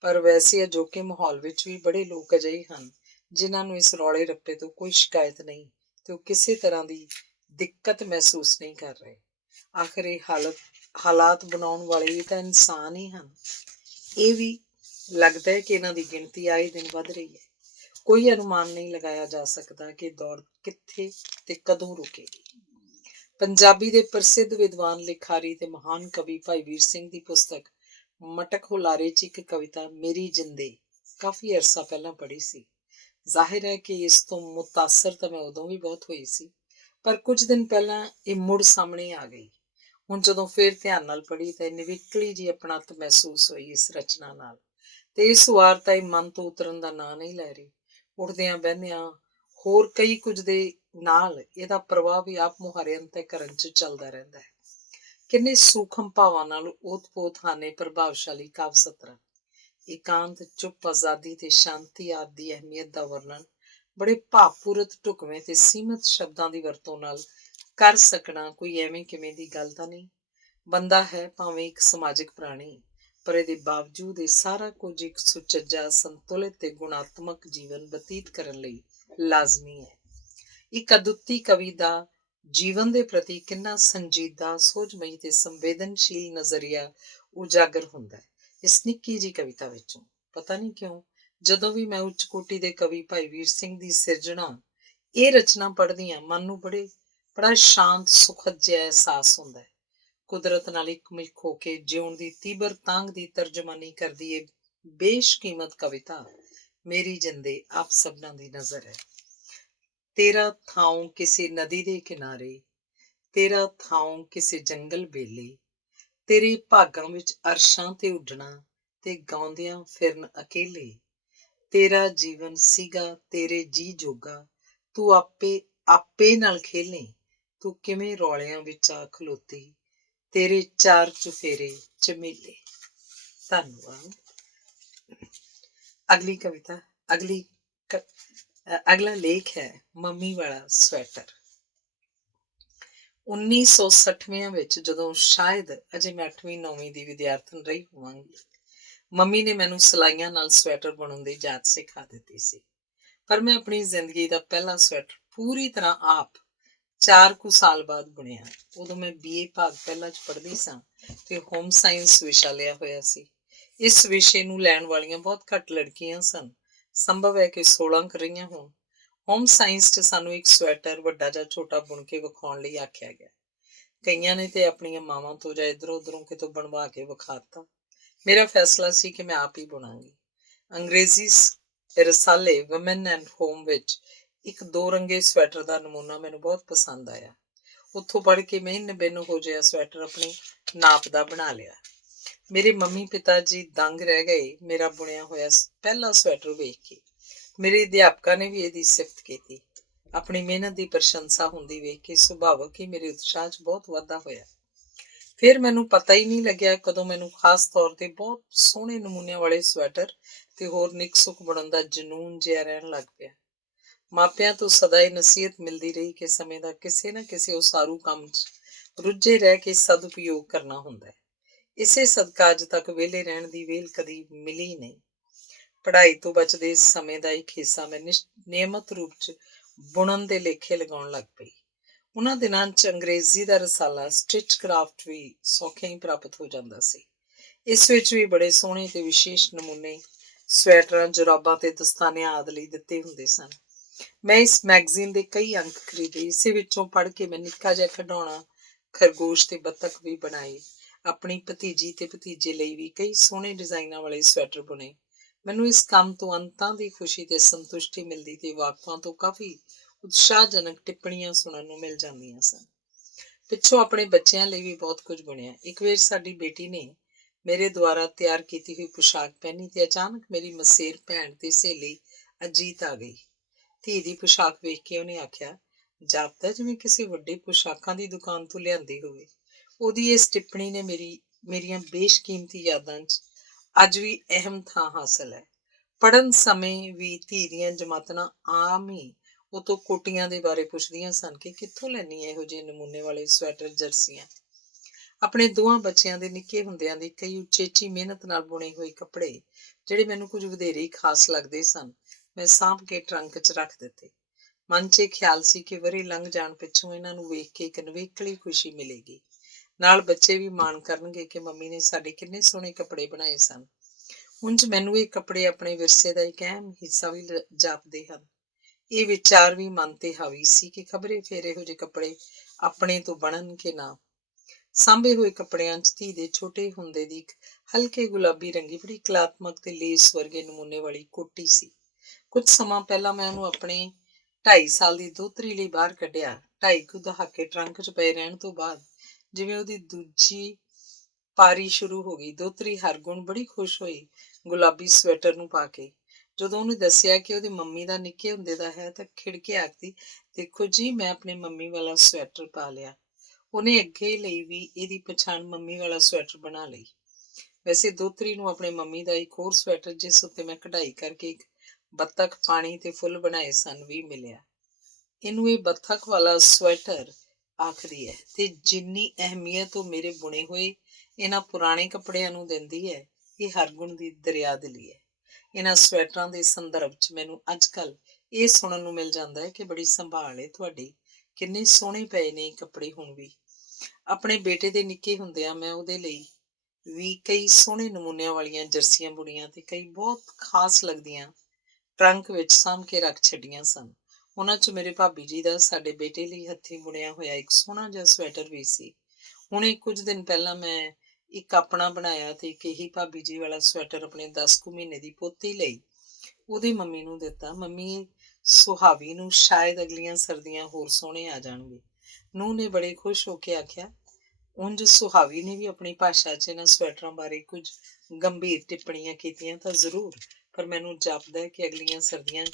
ਪਰ ਵੈਸੇ ਅਜੋਕੇ ਮਾਹੌਲ ਵਿੱਚ ਵੀ ਬੜੇ ਲੋਕ ਅਜਿਹੇ ਹਨ ਜਿਨ੍ਹਾਂ ਨੂੰ ਇਸ ਰੌਲੇ ਰੱਪੇ ਤੋਂ ਕੋਈ ਸ਼ਿਕਾਇਤ ਨਹੀਂ ਤੇ ਉਹ ਕਿਸੇ ਤਰ੍ਹਾਂ ਦੀ ਦਿੱਕਤ ਮਹਿਸੂਸ ਨਹੀਂ ਕਰ ਰਹੇ। ਆਖਿਰ ਇਹ ਹਾਲਾਤ ਬਣਾਉਣ ਵਾਲੇ ਵੀ ਤਾਂ ਇਨਸਾਨ ਹੀ ਹਨ। ਇਹ ਵੀ ਲੱਗਦਾ ਹੈ ਕਿ ਇਹਨਾਂ ਦੀ ਗਿਣਤੀ ਆਏ ਦਿਨ ਵੱਧ ਰਹੀ ਹੈ। ਕੋਈ ਅਨੁਮਾਨ ਨਹੀਂ ਲਗਾਇਆ ਜਾ ਸਕਦਾ ਕਿ ਦੌੜ ਕਿੱਥੇ ਤੇ ਕਦੋਂ ਰੁਕੇਗੀ। ਪੰਜਾਬੀ ਦੇ ਪ੍ਰਸਿੱਧ ਵਿਦਵਾਨ, ਲਿਖਾਰੀ ਤੇ ਮਹਾਨ ਕਵੀ ਭਾਈ ਵੀਰ ਸਿੰਘ ਦੀ ਪੁਸਤਕ ਮਟਕ ਹੁਲਾਰੇ 'ਚ ਇੱਕ ਕਵਿਤਾ ਮੇਰੀ ਜਿੰਦੇ ਕਾਫੀ ਅਰਸਾ ਪਹਿਲਾਂ ਪੜ੍ਹੀ ਸੀ। ਜ਼ਾਹਿਰ ਹੈ ਕਿ ਇਸ ਤੋਂ ਮੁਤਾਸਰ ਤਾਂ ਮੈਂ ਉਦੋਂ ਵੀ ਬਹੁਤ ਹੋਈ ਸੀ, ਪਰ ਕੁਝ ਦਿਨ ਪਹਿਲਾਂ ਇਹ ਮੁੜ ਸਾਹਮਣੇ ਆ ਗਈ। ਹੁਣ ਜਦੋਂ ਫਿਰ ਧਿਆਨ ਨਾਲ ਪੜ੍ਹੀ ਤਾਂ ਨਿਵਿਕਲੀ ਜੀ ਆਪਣਤ ਮਹਿਸੂਸ ਹੋਈ ਇਸ ਰਚਨਾ ਨਾਲ, ਤੇ ਇਸ ਵਾਰ ਤਾਂ ਇਹ ਮਨ ਤੋਂ ਉਤਰਨ ਦਾ ਨਾਂ ਨਹੀਂ ਲੈ ਰਹੀ। ਉੱਠਦਿਆਂ ਬਹਿੰਦਿਆਂ ਹੋਰ ਕਈ ਕੁਝ ਦੇ ਨਾਲ ਇਹਦਾ ਪ੍ਰਭਾਵ ਵੀ ਆਪ ਮੁਹਾਰੇ ਅੰਤःਕਰਨ 'ਚ ਚੱਲਦਾ ਰਹਿੰਦਾ ਹੈ। ਕਿੰਨੇ ਸੂਖਮ ਭਾਵਾਂ ਨਾਲ ਓਤ-ਪੋਤ-ਹਾਨੇ ਪ੍ਰਭਾਵਸ਼ਾਲੀ ਕਾਵਿ ਸਤਰਾਂ, ਇਕਾਂਤ, ਚੁੱਪ, ਆਜ਼ਾਦੀ ਤੇ ਸ਼ਾਂਤੀ ਆਦਿ ਦੀ ਅਹਿਮੀਅਤ ਦਾ ਵਰਣਨ ਬੜੇ ਭਾਵਪੂਰਤ, ਢੁਕਵੇਂ ਤੇ ਸੀਮਤ ਸ਼ਬਦਾਂ ਦੀ ਵਰਤੋਂ ਨਾਲ ਕਰ ਸਕਣਾ ਕੋਈ ਐਵੇਂ ਕਿਵੇਂ ਦੀ ਗੱਲ ਤਾਂ ਨਹੀਂ। ਬੰਦਾ ਹੈ ਭਾਵੇਂ ਇੱਕ ਸਮਾਜਿਕ ਪ੍ਰਾਣੀ, ਪਰ ਇਹਦੇ ਬਾਵਜੂਦ ਇਹ ਸਾਰਾ ਕੁਝ ਇੱਕ ਸੁਚੱਜਾ, ਸੰਤੁਲਿਤ ਤੇ ਗੁਣਾਤਮਕ ਜੀਵਨ ਬਤੀਤ ਕਰਨ ਲਈ ਲਾਜ਼ਮੀ ਹੈ। ਇੱਕ ਅਦੁੱਤੀ ਕਵੀ ਦਾ ਜੀਵਨ ਦੇ ਪ੍ਰਤੀ ਕਿੰਨਾ ਸੰਜੀਦਾ, ਸੋਝਮਈ ਤੇ ਸੰਵੇਦਨਸ਼ੀਲ ਨਜ਼ਰੀਆ ਉਜਾਗਰ ਹੁੰਦਾ ਹੈ ਇਸ ਨਿੱਕੀ ਜਿਹੀ ਕਵਿਤਾ ਵਿੱਚੋਂ। ਪਤਾ ਨਹੀਂ ਕਿਉਂ ਜਦੋਂ ਵੀ ਮੈਂ ਉੱਚ ਕੋਟੀ ਦੇ ਕਵੀ ਭਾਈ ਵੀਰ ਸਿੰਘ ਦੀ ਸਿਰਜਣਾ, ਇਹ ਰਚਨਾ ਪੜ੍ਹਦੀ ਹਾਂ, ਮਨ ਨੂੰ ਬੜਾ ਸ਼ਾਂਤ, ਸੁਖਦ ਜਿਹਾ ਅਹਿਸਾਸ ਹੁੰਦਾ ਹੈ। ਕੁਦਰਤ ਨਾਲ ਇੱਕਮਿਕ ਹੋ ਕੇ ਜਿਉਣ ਦੀ ਤੀਬਰ ਤਾਂਘ ਦੀ ਤਰਜਮਾਨੀ ਕਰਦੀ ਇਹ ਬੇਸ਼ਕੀਮਤ ਕਵਿਤਾ ਮੇਰੀ ਜਿੰਦੇ ਆਪ ਸਭਨਾਂ ਦੀ ਨਜ਼ਰ ਹੈ। ਤੇਰਾ ਥਾਂ ਕਿਸੇ ਨਦੀ ਦੇ ਕਿਨਾਰੇ, ਤੇਰਾ ਥਾਂ ਕਿਸੇ ਜੰਗਲ ਬੇਲੇ, ਤੇਰੇ ਭਾਗਾਂ ਵਿੱਚ ਅਰਸ਼ਾਂ ਤੇ ਉੱਡਣਾ ਤੇ ਗਾਉਂਦਿਆਂ ਫਿਰਨ ਅਕੇਲੇ। ਤੇਰਾ ਜੀਵਨ ਸੀਗਾ ਤੇਰੇ ਜੀ ਜੋਗਾ, ਤੂੰ ਆਪੇ ਆਪੇ ਨਾਲ ਖੇਲੇ। ਤੂੰ ਕਿਵੇਂ ਰੌਲਿਆਂ ਵਿੱਚ ਆ ਖਲੋਤੀ, ਤੇਰੇ ਚਾਰ ਚੁਫੇਰੇ ਝਮੇਲੇ। ਧੰਨਵਾਦ। ਅਗਲੀ ਕਵਿਤਾ ਅਗਲਾ ਲੇਖ ਹੈ ਮੰਮੀ ਵਾਲਾ ਸਵੈਟਰ। 1960ਵਿਆਂ ਵਿੱਚ ਜਦੋਂ ਸ਼ਾਇਦ ਅਜੇ ਮੈਂ 8ਵੀਂ-9ਵੀਂ ਦੀ ਵਿਦਿਆਰਥਣ ਰਹੀ ਹੋਵਾਂਗੀ, ਮੰਮੀ ਨੇ ਮੈਨੂੰ ਸਿਲਾਈਆਂ ਨਾਲ ਸਵੈਟਰ ਬਣਾਉਣ ਦੀ ਜਾਚ ਸਿਖਾ ਦਿੱਤੀ ਸੀ। ਪਰ ਮੈਂ ਆਪਣੀ ਜ਼ਿੰਦਗੀ ਦਾ ਪਹਿਲਾ ਸਵੈਟਰ ਪੂਰੀ ਤਰ੍ਹਾਂ ਆਪ 4 ਕੁ ਸਾਲ ਬਾਅਦ ਬੁਣਿਆ। ਉਦੋਂ ਮੈਂ BA ਭਾਗ ਪਹਿਲਾ 'ਚ ਪੜ੍ਹਦੀ ਸਾਂ ਤੇ ਹੋਮ ਸਾਇੰਸ ਵਿਸ਼ਾ ਲਿਆ ਹੋਇਆ ਸੀ। ਇਸ ਵਿਸ਼ੇ ਨੂੰ ਲੈਣ ਵਾਲੀਆਂ ਬਹੁਤ ਘੱਟ ਲੜਕੀਆਂ ਸਨ। ਸੰਭਵ ਹੈ ਕਿ 16 ਕਰ ਰਹੀਆਂ ਹੋਣ। ਹੋਮ ਸਾਇੰਸ 'ਚ ਸਾਨੂੰ ਇੱਕ ਸਵੈਟਰ ਵੱਡਾ ਜਾਂ ਛੋਟਾ ਬੁਣ ਕੇ ਵਿਖਾਉਣ ਲਈ ਆਖਿਆ ਗਿਆ। ਕਈਆਂ ਨੇ ਤੇ ਆਪਣੀਆਂ ਮਾਵਾਂ ਤੋਂ ਜਾਂ ਇੱਧਰੋਂ ਉੱਧਰੋਂ ਕਿਤੋਂ ਬਣਵਾ ਕੇ ਵਿਖਾ ਦਿੱਤਾ। ਮੇਰਾ ਫੈਸਲਾ ਸੀ ਕਿ ਮੈਂ ਆਪ ਹੀ ਬੁਣਾਂਗੀ। ਅੰਗਰੇਜ਼ੀ ਰਸਾਲੇ ਵੂਮਨ ਐਂਡ ਹੋਮ ਵਿੱਚ ਇੱਕ 2 ਰੰਗੇ ਸਵੈਟਰ ਦਾ ਨਮੂਨਾ ਮੈਨੂੰ ਬਹੁਤ ਪਸੰਦ ਆਇਆ। ਉੱਥੋਂ ਪੜ੍ਹ ਕੇ ਮੈਂ ਨਿਬਿੰਨ ਹੋ ਜਿਹਾ ਸਵੈਟਰ ਆਪਣੀ ਨਾਪ ਦਾ ਬਣਾ ਲਿਆ। ਮੇਰੇ ਮੰਮੀ ਪਿਤਾ ਜੀ ਦੰਗ ਰਹਿ ਗਏ ਮੇਰਾ ਬੁਣਿਆ ਹੋਇਆ ਪਹਿਲਾ ਸਵੈਟਰ ਵੇਖ ਕੇ। ਮੇਰੇ ਅਧਿਆਪਕਾਂ ਨੇ ਵੀ ਇਹਦੀ ਸਿਫਤ ਕੀਤੀ। ਆਪਣੀ ਮਿਹਨਤ ਦੀ ਪ੍ਰਸ਼ੰਸਾ ਹੁੰਦੀ ਵੇਖ ਕੇ ਸੁਭਾਵਕ ਹੀ ਮੇਰੇ ਉਤਸ਼ਾਹ 'ਚ ਬਹੁਤ ਵਾਧਾ ਹੋਇਆ। ਫਿਰ ਮੈਨੂੰ ਪਤਾ ਹੀ ਨਹੀਂ ਲੱਗਿਆ ਕਦੋਂ ਮੈਨੂੰ ਖਾਸ ਤੌਰ ਤੇ ਬਹੁਤ ਸੋਹਣੇ ਨਮੂਨਿਆਂ ਵਾਲੇ ਸਵੈਟਰ ਤੇ ਹੋਰ ਨਿੱਕ ਸੁੱਕ ਬਣਨ ਦਾ ਜਨੂੰਨ ਜਿਹਾ ਰਹਿਣ ਲੱਗ ਪਿਆ। ਮਾਪਿਆਂ ਤੋਂ ਸਦਾ ਇਹ ਨਸੀਹਤ ਮਿਲਦੀ ਰਹੀ ਕਿ ਸਮੇਂ ਦਾ ਕਿਸੇ ਨਾ ਕਿਸੇ ਉਸਾਰੂ ਕੰਮ 'ਚ ਰੁੱਝੇ ਰਹਿ ਕੇ ਸਦਉਪਯੋਗ ਕਰਨਾ ਹੁੰਦਾ ਹੈ। ਇਸੇ ਸਦਕਾ ਅੱਜ ਤੱਕ ਵਿਹਲੇ ਰਹਿਣ ਦੀ ਵੇਲ ਕਦੀ ਮਿਲੀ ਨਹੀਂ। ਪੜ੍ਹਾਈ ਤੋਂ ਬਚਦੇ ਇਸ ਸਮੇਂ ਦਾ ਇੱਕ ਹਿੱਸਾ ਮੈਂ ਨਿਯਮਤ ਰੂਪ 'ਚ ਬੁਣਨ ਦੇ ਲੇਖੇ ਲਗਾਉਣ ਲੱਗ ਪਈ। ਉਹਨਾਂ ਦਿਨਾਂ 'ਚ ਅੰਗਰੇਜ਼ੀ ਦਾ ਰਸਾਲਾ ਸਟਿਚ ਕਰਾਫਟ ਵੀ ਸੌਖਿਆਂ ਹੀ ਪ੍ਰਾਪਤ ਹੋ ਜਾਂਦਾ ਸੀ। ਇਸ ਵਿੱਚ ਵੀ ਬੜੇ ਸੋਹਣੇ ਤੇ ਵਿਸ਼ੇਸ਼ ਨਮੂਨੇ ਸਵੈਟਰਾਂ, ਜੁਰਾਬਾਂ ਤੇ ਦਸਤਾਨਿਆਂ ਆਦਿ ਲਈ ਦਿੱਤੇ ਹੁੰਦੇ ਸਨ। ਮੈਂ ਇਸ ਮੈਗਜ਼ੀਨ ਦੇ ਕਈ ਅੰਕ ਖਰੀਦੇ। ਇਸੇ ਵਿੱਚੋਂ ਪੜ੍ਹ ਕੇ ਮੈਂ ਨਿੱਕਾ ਜਿਹਾ ਖਿਡੌਣਾ, ਖਰਗੋਸ਼ ਤੇ ਬੱਤਖ ਵੀ ਬਣਾਏ। ਆਪਣੀ ਭਤੀਜੀ ਤੇ ਭਤੀਜੇ ਲਈ ਵੀ ਕਈ ਸੋਹਣੇ ਡਿਜ਼ਾਈਨਾਂ ਵਾਲੇ ਸਵੈਟਰ ਬੁਣੇ। ਮੈਨੂੰ ਇਸ ਕੰਮ ਤੋਂ ਅੰਤਾਂ ਦੀ ਖੁਸ਼ੀ ਤੇ ਸੰਤੁਸ਼ਟੀ ਮਿਲਦੀ ਤੇ ਵਾਕਫਾਂ ਤੋਂ ਕਾਫੀ ਉਤਸ਼ਾਹਜਨਕ ਟਿੱਪਣੀਆਂ ਸੁਣਨ ਨੂੰ ਮਿਲ ਜਾਂਦੀਆਂ ਸਨ। ਪਿੱਛੋਂ ਆਪਣੇ ਬੱਚਿਆਂ ਲਈ ਵੀ ਬਹੁਤ ਕੁਝ ਬਣਿਆ। ਇੱਕ ਵਾਰ ਸਾਡੀ ਬੇਟੀ ਨੇ ਮੇਰੇ ਦੁਆਰਾ ਤਿਆਰ ਕੀਤੀ ਹੋਈ ਪੁਸ਼ਾਕ ਪਹਿਨੀ ਤੇ ਅਚਾਨਕ ਮੇਰੀ ਮਸੇਰ ਭੈਣ ਤੇ ਸਹੇਲੀ ਅਜੀਤ ਆ ਗਈ। ਧੀ ਦੀ ਪੁਸ਼ਾਕ ਵੇਖ ਕੇ ਉਹਨੇ ਆਖਿਆ, ਜਾਪਦਾ ਜਿਵੇਂ ਕਿਸੇ ਵੱਡੀ ਪੁਸ਼ਾਕਾਂ ਦੀ ਦੁਕਾਨ ਤੋਂ ਲਿਆਂਦੀ ਹੋਵੇ। ਉਹਦੀ ਇਸ ਟਿੱਪਣੀ ਨੇ ਮੇਰੀਆਂ ਬੇਸ਼ਕੀਮਤੀ ਯਾਦਾਂ 'ਚ ਅੱਜ ਵੀ ਅਹਿਮ ਥਾਂ ਹਾਸਲ ਹੈ। ਪੜ੍ਹਨ ਸਮੇਂ ਵੀ ਧੀ ਦੀਆਂ ਜਮਾਤਾਂ ਆਮ ਹੀ ਉਹ ਤੋਂ ਕੋਟੀਆਂ ਦੇ ਬਾਰੇ ਪੁੱਛਦੀਆਂ ਸਨ ਕਿ ਕਿੱਥੋਂ ਲੈਣੀ ਹੈ ਇਹੋ ਜਿਹੇ ਨਮੂਨੇ ਵਾਲੇ ਸਵੈਟਰ, ਜਰਸੀਆਂ। ਆਪਣੇ ਦੋਹਾਂ ਬੱਚਿਆਂ ਦੇ ਨਿੱਕੇ ਹੁੰਦਿਆਂ ਦੇ ਕਈ ਉਚੇਚੀ ਮਿਹਨਤ ਨਾਲ ਬੁਣੇ ਹੋਏ ਕੱਪੜੇ, ਜਿਹੜੇ ਮੈਨੂੰ ਕੁਝ ਵਧੇਰੇ ਹੀ ਖਾਸ ਲੱਗਦੇ ਸਨ, ਮੈਂ ਸਾਂਭ ਕੇ ਟਰੰਕ 'ਚ ਰੱਖ ਦਿੱਤੇ। ਮਨ 'ਚ ਇਹ ਖਿਆਲ ਸੀ ਕਿ ਵਰ੍ਹੇ ਲੰਘ ਜਾਣ ਪਿੱਛੋਂ ਇਹਨਾਂ ਨੂੰ ਵੇਖ ਕੇ ਇੱਕ ਨਿਵੇਕਲੀ ਖੁਸ਼ੀ ਮਿਲੇਗੀ। ਨਾਲ ਬੱਚੇ ਵੀ ਮਾਣ ਕਰਨਗੇ ਕਿ ਮੰਮੀ ਨੇ ਸਾਡੇ ਕਿੰਨੇ ਸੋਹਣੇ ਕੱਪੜੇ ਬਣਾਏ ਸਨ। ਉਂਝ ਮੈਨੂੰ ਇਹ ਕੱਪੜੇ ਆਪਣੇ ਵਿਰਸੇ ਦਾ ਇੱਕ ਅਹਿਮ ਹਿੱਸਾ ਵੀ ਜਾਪਦੇ ਹਨ। ਇਹ ਵਿਚਾਰ ਵੀ ਮਨ ਤੇ ਹਾਵੀ ਸੀ ਕਿ ਖਬਰੇ ਫੇਰ ਇਹੋ ਜਿਹੇ ਕੱਪੜੇ ਆਪਣੇ ਤੋਂ ਬਣਨ ਕਿ ਨਾ। ਸਾਂਭੇ ਹੋਏ ਕੱਪੜਿਆਂ 'ਚ ਧੀ ਦੇ ਛੋਟੇ ਹੁੰਦੇ ਦੀ ਇੱਕ ਹਲਕੇ ਗੁਲਾਬੀ ਰੰਗੀ ਬੜੀ ਕਲਾਤਮਕ ਤੇ ਲੇਸ ਵਰਗੇ ਨਮੂਨੇ ਵਾਲੀ ਕੋਟੀ ਸੀ। ਕੁਝ ਸਮਾਂ ਪਹਿਲਾਂ ਮੈਂ ਉਹਨੂੰ ਆਪਣੇ 2.5 ਸਾਲ ਦੀ ਦੋਹਤਰੀ ਲਈ ਬਾਹਰ ਕੱਢਿਆ। 2.5 ਕੁ ਦਹਾਕੇ ਟਰੰਕ 'ਚ ਪਏ ਰਹਿਣ ਤੋਂ ਬਾਅਦ ਜਿਵੇਂ ਉਹਦੀ ਦੂਜੀ ਪਾਰੀ ਸ਼ੁਰੂ ਹੋ ਗਈ। ਦੋਹਤਰੀ ਹਰਗੁਣ ਬੜੀ ਖੁਸ਼ ਹੋਈ ਗੁਲਾਬੀ ਸਵੈਟਰ ਨੂੰ ਪਾ ਕੇ। ਜਦੋਂ ਉਹਨੂੰ ਦੱਸਿਆ ਕਿ ਉਹਦੀ ਮੰਮੀ ਦਾ ਨਿੱਕੇ ਹੁੰਦੇ ਦਾ ਹੈ ਤਾਂ ਖਿੜ ਕੇ ਆਖਦੀ, ਦੇਖੋ ਜੀ, ਮੈਂ ਆਪਣੀ ਮੰਮੀ ਵਾਲਾ ਸਵੈਟਰ ਪਾ ਲਿਆ। ਉਹਨੇ ਅੱਗੇ ਲਈ ਵੀ ਇਹਦੀ ਪਛਾਣ ਮੰਮੀ ਵਾਲਾ ਸਵੈਟਰ ਬਣਾ ਲਈ। ਵੈਸੇ ਦੋਹਤਰੀ ਨੂੰ ਆਪਣੇ ਮੰਮੀ ਦਾ ਇੱਕ ਹੋਰ ਸਵੈਟਰ, ਜਿਸ ਉੱਤੇ ਮੈਂ ਕਢਾਈ ਕਰਕੇ ਇੱਕ ਬੱਤਖ, ਪਾਣੀ ਤੇ ਫੁੱਲ ਬਣਾਏ ਸਨ, ਵੀ ਮਿਲਿਆ। ਇਹਨੂੰ ਇਹ ਬੱਤਖ ਵਾਲਾ ਸਵੈਟਰ ਆਖਦੀ ਹੈ ਤੇ ਜਿੰਨੀ ਅਹਿਮੀਅਤ ਉਹ ਮੇਰੇ ਬੁਣੇ ਹੋਏ ਇਹਨਾਂ ਪੁਰਾਣੇ ਕੱਪੜਿਆਂ ਨੂੰ ਦਿੰਦੀ ਹੈ, ਇਹ ਹਰਗੁਣ ਦੀ ਦਰਿਆਦਿਲੀ ਹੈ। ਇਹਨਾਂ ਸਵੈਟਰਾਂ ਦੇ ਸੰਦਰਭ 'ਚ ਮੈਨੂੰ ਅੱਜ ਕੱਲ੍ਹ ਇਹ ਸੁਣਨ ਨੂੰ ਮਿਲ ਜਾਂਦਾ ਹੈ ਕਿ ਬੜੀ ਸੰਭਾਲ ਹੈ ਤੁਹਾਡੀ, ਕਿੰਨੇ ਸੋਹਣੇ ਪਏ ਨੇ ਇਹ ਕੱਪੜੇ ਹੁਣ ਵੀ। ਆਪਣੇ ਬੇਟੇ ਦੇ ਨਿੱਕੇ ਹੁੰਦਿਆਂ ਮੈਂ ਉਹਦੇ ਲਈ ਵੀ ਕਈ ਸੋਹਣੇ ਨਮੂਨਿਆਂ ਵਾਲੀਆਂ ਜਰਸੀਆਂ ਬੁਣੀਆਂ ਤੇ ਕਈ ਬਹੁਤ ਖਾਸ ਲੱਗਦੀਆਂ ਟਰੰਕ ਵਿੱਚ ਸਾਂਭ ਕੇ ਰੱਖ ਛੱਡੀਆਂ ਸਨ। ਉਹਨਾਂ 'ਚ ਮੇਰੇ ਭਾਬੀ ਜੀ ਦਾ ਸਾਡੇ ਬੇਟੇ ਲਈ ਹੱਥੀਂ ਬੁਣਿਆ ਹੋਇਆ ਇੱਕ ਸੋਹਣਾ ਜਿਹਾ ਸਵੈਟਰ ਵੀ ਸੀ। ਹੁਣੇ ਕੁਝ ਦਿਨ ਪਹਿਲਾਂ ਮੈਂ ਇੱਕ ਆਪਣਾ ਬਣਾਇਆ ਤੇ ਇੱਕ ਇਹੀ ਭਾਬੀ ਜੀ ਵਾਲਾ ਸਵੈਟਰ ਆਪਣੇ 10 ਕੁ ਮਹੀਨੇ ਦੀ ਪੋਤੀ ਲਈ ਉਹਦੀ ਮੰਮੀ ਨੂੰ ਦਿੱਤਾ। ਮੰਮੀ, ਇਹ ਸੁਹਾਵੀ ਨੂੰ ਸ਼ਾਇਦ ਅਗਲੀਆਂ ਸਰਦੀਆਂ ਹੋਰ ਸੋਹਣੇ ਆ ਜਾਣਗੇ। ਨੂੰਹ ਨੇ ਬੜੇ ਖੁਸ਼ ਹੋ ਕੇ ਆਖਿਆ। ਉਂਝ ਸੁਹਾਵੀ ਨੇ ਵੀ ਆਪਣੀ ਭਾਸ਼ਾ 'ਚ ਇਹਨਾਂ ਸਵੈਟਰਾਂ ਬਾਰੇ ਕੁਝ ਗੰਭੀਰ ਟਿੱਪਣੀਆਂ ਕੀਤੀਆਂ ਤਾਂ ਜ਼ਰੂਰ, ਪਰ ਮੈਨੂੰ ਜਾਪਦਾ ਹੈ ਕਿ ਅਗਲੀਆਂ ਸਰਦੀਆਂ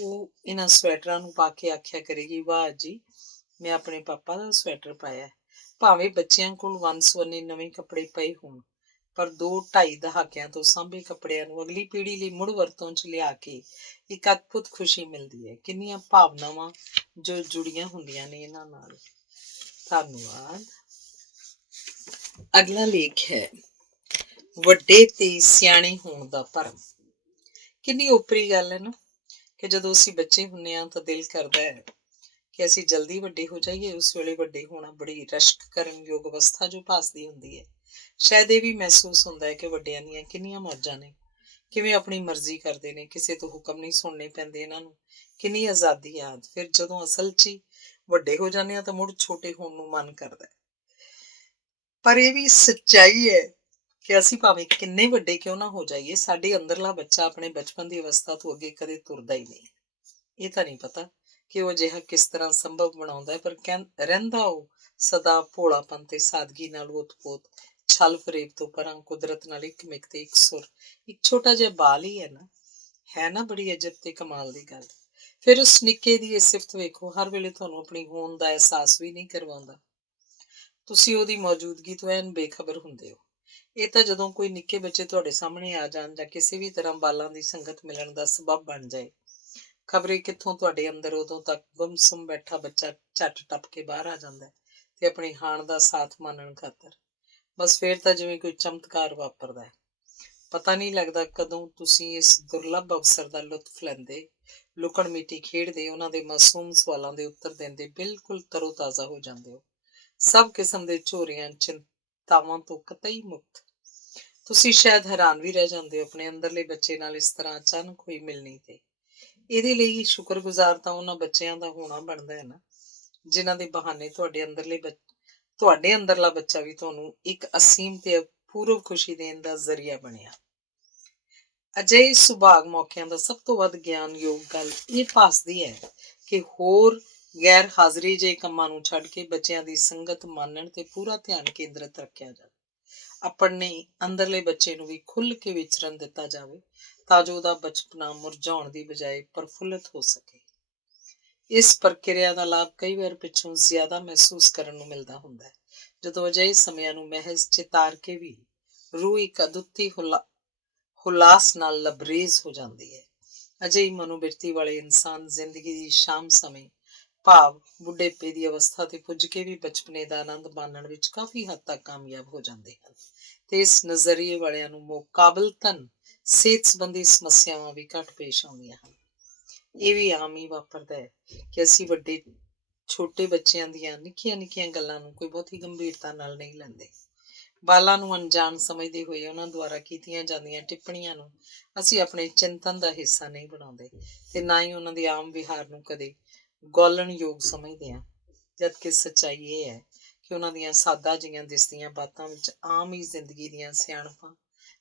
ਉਹ ਇਹਨਾਂ ਸਵੈਟਰਾਂ ਨੂੰ ਪਾ ਕੇ ਆਖਿਆ ਕਰੇਗੀ, ਵਾਹ ਜੀ, ਮੈਂ ਆਪਣੇ ਪਾਪਾ ਦਾ ਸਵੈਟਰ ਪਾਇਆ। ਭਾਵੇਂ ਬੱਚਿਆਂ ਕੋਲ ਵੰਨ ਸੁਵੰਨੇ ਨਵੇਂ ਕੱਪੜੇ ਪਏ ਹੋਣ, ਪਰ 2-2.5 ਦਹਾਕਿਆਂ ਤੋਂ ਸਾਂਭੇ ਕੱਪੜਿਆਂ ਨੂੰ ਅਗਲੀ ਪੀੜ੍ਹੀ ਲਈ ਮੁੜ ਵਰਤੋਂ 'ਚ ਲਿਆ ਕੇ ਇੱਕ ਅਦਭੁਤ ਖੁਸ਼ੀ ਮਿਲਦੀ ਹੈ। ਕਿੰਨੀਆਂ ਭਾਵਨਾਵਾਂ ਜੋ ਜੁੜੀਆਂ ਹੁੰਦੀਆਂ ਨੇ ਇਹਨਾਂ ਨਾਲ। ਧੰਨਵਾਦ। ਅਗਲਾ ਲੇਖ ਹੈ ਵੱਡੇ ਤੇ ਸਿਆਣੇ ਹੋਣ ਦਾ ਭਰਮ। ਕਿੰਨੀ ਓਪਰੀ ਗੱਲ ਹੈ ਨਾ, ਕਿ ਜਦੋਂ ਅਸੀਂ ਬੱਚੇ ਹੁੰਦੇ ਹਾਂ ਤਾਂ ਦਿਲ ਕਰਦਾ ਹੈ ਕਿ ਅਸੀਂ ਜਲਦੀ ਵੱਡੇ ਹੋ ਜਾਈਏ। ਉਸ ਵੇਲੇ ਵੱਡੇ ਹੋਣਾ ਬੜੀ ਰਸ਼ਕ ਕਰਨ ਯੋਗ ਅਵਸਥਾ ਜੋ ਭਾਸਦੀ ਹੁੰਦੀ ਹੈ। ਸ਼ਾਇਦ ਇਹ ਵੀ ਮਹਿਸੂਸ ਹੁੰਦਾ ਹੈ ਕਿ ਵੱਡਿਆਂ ਦੀਆਂ ਕਿੰਨੀਆਂ ਮੌਜਾਂ ਨੇ, ਕਿਵੇਂ ਆਪਣੀ ਮਰਜ਼ੀ ਕਰਦੇ ਨੇ, ਕਿਸੇ ਤੋਂ ਹੁਕਮ ਨਹੀਂ ਸੁਣਨੇ ਪੈਂਦੇ ਇਹਨਾਂ ਨੂੰ, ਕਿੰਨੀ ਆਜ਼ਾਦੀ ਯਾਦ। ਫਿਰ ਜਦੋਂ ਅਸਲ 'ਚ ਹੀ ਵੱਡੇ ਹੋ ਜਾਂਦੇ ਹਾਂ ਤਾਂ ਮੁੜ ਛੋਟੇ ਹੋਣ ਨੂੰ ਮਨ ਕਰਦਾ। ਪਰ ਇਹ ਵੀ ਸੱਚਾਈ ਹੈ ਕਿ ਅਸੀਂ ਭਾਵੇਂ ਕਿੰਨੇ ਵੱਡੇ ਕਿਉਂ ਨਾ ਹੋ ਜਾਈਏ, ਸਾਡੇ ਅੰਦਰਲਾ ਬੱਚਾ ਆਪਣੇ ਬਚਪਨ ਦੀ ਅਵਸਥਾ ਤੋਂ ਅੱਗੇ ਕਦੇ ਤੁਰਦਾ ਹੀ ਨਹੀਂ। ਇਹ ਤਾਂ ਨਹੀਂ ਪਤਾ ਕਿ ਉਹ ਅਜਿਹਾ ਕਿਸ ਤਰ੍ਹਾਂ ਸੰਭਵ ਬਣਾਉਂਦਾ ਹੈ, ਪਰ ਰਹਿੰਦਾ ਉਹ ਸਦਾ ਭੋਲਾਪਨ ਤੇ ਸਾਦਗੀ ਨਾਲ ਓਤ-ਪੋਤ, ਛਲ ਫਰੇਬ ਤੋਂ ਪਰਾਂ, ਕੁਦਰਤ ਨਾਲ ਇੱਕ ਮਿਕ ਤੇ ਇੱਕ ਸੁਰ, ਇੱਕ ਛੋਟਾ ਜਿਹਾ ਬਾਲ ਹੀ ਹੈ ਨਾ ਬੜੀ ਅਜਬ ਤੇ ਕਮਾਲ ਦੀ ਗੱਲ। ਫਿਰ ਉਸ ਨਿੱਕੇ ਦੀ ਇਹ ਸਿਫਤ ਵੇਖੋ, ਹਰ ਵੇਲੇ ਤੁਹਾਨੂੰ ਆਪਣੀ ਹੋਂਦ ਦਾ ਅਹਿਸਾਸ ਵੀ ਨਹੀਂ ਕਰਵਾਉਂਦਾ। ਤੁਸੀਂ ਉਹਦੀ ਮੌਜੂਦਗੀ ਤੋਂ ਐਨ ਬੇਖਬਰ ਹੁੰਦੇ ਹੋ। ਇਹ ਤਾਂ ਜਦੋਂ ਕੋਈ ਨਿੱਕੇ ਬੱਚੇ ਤੁਹਾਡੇ ਸਾਹਮਣੇ ਆ ਜਾਣ ਜਾਂ ਕਿਸੇ ਵੀ ਤਰ੍ਹਾਂ ਬਾਲਾਂ ਦੀ ਸੰਗਤ ਮਿਲਣ ਦਾ ਸਬੱਬ ਬਣ ਜਾਏ, ਖਬਰੇ ਕਿੱਥੋਂ ਤੁਹਾਡੇ ਅੰਦਰ ਉਦੋਂ ਤੱਕ ਗੁੰਮਸੁੰਮ ਬੈਠਾ ਬੱਚਾ ਝੱਟ ਟੱਪ ਕੇ ਬਾਹਰ ਆ ਜਾਂਦਾ ਤੇ ਆਪਣੀ ਹਾਣ ਦਾ ਸਾਥ ਮਾਨਣ ਖਾਤਰ। ਬਸ ਫੇਰ ਤਾਂ ਜਿਵੇਂ ਕੋਈ ਚਮਤਕਾਰ ਵਾਪਰਦਾ ਹੈ। ਪਤਾ ਨਹੀਂ ਲੱਗਦਾ ਕਦੋਂ ਤੁਸੀਂ ਇਸ ਦੁਰਲੱਭ ਅਵਸਰ ਦਾ ਲੁਤਫ ਲੈਂਦੇ, ਲੁਕਣ ਮੀਟੀ ਖੇਡਦੇ, ਉਹਨਾਂ ਦੇ ਮਾਸੂਮ ਸਵਾਲਾਂ ਦੇ ਉੱਤਰ ਦਿੰਦੇ ਬਿਲਕੁਲ ਤਰੋ-ਤਾਜ਼ਾ ਹੋ ਜਾਂਦੇ ਹੋ, ਸਭ ਕਿਸਮ ਦੇ ਝੋਰਿਆਂ ਚਿੰਤਾਵਾਂ ਤੋਂ ਕਤਈ ਮੁਕਤ। ਤੁਸੀਂ ਸ਼ਾਇਦ ਹੈਰਾਨ ਵੀ ਰਹਿ ਜਾਂਦੇ ਹੋ ਆਪਣੇ ਅੰਦਰਲੇ ਬੱਚੇ ਨਾਲ ਇਸ ਤਰ੍ਹਾਂ ਅਚਾਨਕ ਹੋਈ ਮਿਲਣੀ ਤੇ। ਇਹਦੇ ਲਈ ਸ਼ੁਕਰਗੁਜ਼ਾਰ ਤਾਂ ਉਹਨਾਂ ਬੱਚਿਆਂ ਦਾ ਹੋਣਾ ਬਣਦਾ ਹੈ ਨਾ, ਜਿਨ੍ਹਾਂ ਦੇ ਬਹਾਨੇ ਤੁਹਾਡੇ ਅੰਦਰਲਾ ਬੱਚਾ ਵੀ ਤੁਹਾਨੂੰ ਇੱਕ ਅਸੀਮ ਤੇ ਅਪੂਰਵ ਖੁਸ਼ੀ ਦੇਣ ਦਾ ਜ਼ਰੀਆ ਬਣਿਆ। ਅਜਿਹੇ ਸੁਭਾਗ ਮੌਕਿਆਂ ਦਾ ਸਭ ਤੋਂ ਵੱਧ ਗਿਆਨਯੋਗ ਗੱਲ ਇਹ ਭਾਸਦੀ ਹੈ ਕਿ ਹੋਰ ਗੈਰ ਹਾਜ਼ਰੀ ਜਿਹੇ ਕੰਮਾਂ ਨੂੰ ਛੱਡ ਕੇ ਬੱਚਿਆਂ ਦੀ ਸੰਗਤ ਮਾਨਣ ਤੇ ਪੂਰਾ ਧਿਆਨ ਕੇਂਦਰਿਤ ਰੱਖਿਆ ਜਾਵੇ। ਆਪਣੇ ਅੰਦਰਲੇ ਬੱਚੇ ਨੂੰ ਵੀ ਖੁੱਲ੍ਹ ਕੇ ਵਿਚਰਨ ਦਿੱਤਾ ਜਾਵੇ ਤਾਂ ਜੋ ਉਹਦਾ ਬਚਪਨਾ ਮੁਰਝਾਉਣ ਦੀ ਬਜਾਏ ਪ੍ਰਫੁੱਲਤ ਹੋ ਸਕੇ। ਇਸ ਪ੍ਰਕਿਰਿਆ ਦਾ ਲਾਭ ਕਈ ਵਾਰ ਪਿੱਛੋਂ ਜ਼ਿਆਦਾ ਮਹਿਸੂਸ ਕਰਨ ਨੂੰ ਮਿਲਦਾ ਹੁੰਦਾ ਹੈ, ਜਦੋਂ ਅਜਿਹੇ ਸਮਿਆਂ ਨੂੰ ਮਹਿਜ਼ ਚਿਤਾਰ ਕੇ ਵੀ ਰੂਹ ਇੱਕ ਅਦੁੱਤੀ ਹੁਲਾਸ ਨਾਲ ਲਬਰੇਜ਼ ਹੋ ਜਾਂਦੀ ਹੈ। ਅਜਿਹੀ ਮਨੋਬਿਰਤੀ ਵਾਲੇ ਇਨਸਾਨ ਜ਼ਿੰਦਗੀ ਦੀ ਸ਼ਾਮ ਸਮੇਂ, ਭਾਵ ਬੁਢੇਪੇ ਦੀ ਅਵਸਥਾ ਤੇ ਪੁੱਜ ਕੇ ਵੀ ਬਚਪਨੇ ਦਾ ਆਨੰਦ ਮਾਣਨ ਵਿੱਚ ਕਾਫੀ ਹੱਦ ਤੱਕ ਕਾਮਯਾਬ ਹੋ ਜਾਂਦੇ ਹਨ ਤੇ ਇਸ ਨਜ਼ਰੀਏ ਵਾਲਿਆਂ ਨੂੰ ਮੁਕਾਬਲਤਨ ਸਿਹਤ ਸੰਬੰਧੀ ਸਮੱਸਿਆਵਾਂ ਵੀ ਘੱਟ ਪੇਸ਼ ਆਉਂਦੀਆਂ ਹਨ। ਇਹ ਵੀ ਆਮ ਹੀ ਵਾਪਰਦਾ ਹੈ ਕਿ ਅਸੀਂ ਛੋਟੇ ਬੱਚਿਆਂ ਦੀਆਂ ਨਿੱਕੀਆਂ ਗੱਲਾਂ ਨੂੰ ਕੋਈ ਬਹੁਤੀ ਗੰਭੀਰਤਾ ਨਾਲ ਨਹੀਂ ਲੈਂਦੇ। ਬਾਲਾਂ ਨੂੰ ਅਣਜਾਣ ਸਮਝਦੇ ਹੋਏ ਉਹਨਾਂ ਦੁਆਰਾ ਕੀਤੀਆਂ ਜਾਂਦੀਆਂ ਟਿੱਪਣੀਆਂ ਨੂੰ ਅਸੀਂ ਆਪਣੇ ਚਿੰਤਨ ਦਾ ਹਿੱਸਾ ਨਹੀਂ ਬਣਾਉਂਦੇ ਤੇ ਨਾ ਹੀ ਉਹਨਾਂ ਦੇ ਆਮ ਵਿਹਾਰ ਨੂੰ ਕਦੇ ਗੌਲਣਯੋਗ ਸਮਝਦੇ ਹਾਂ, ਜਦਕਿ ਸੱਚਾਈ ਇਹ ਹੈ ਕਿ ਉਹਨਾਂ ਦੀਆਂ ਸਾਦਾ ਜਿਹੀਆਂ ਦਿਸਦੀਆਂ ਬਾਤਾਂ ਵਿੱਚ ਆਮ ਹੀ ਜ਼ਿੰਦਗੀ ਦੀਆਂ ਸਿਆਣਪਾਂ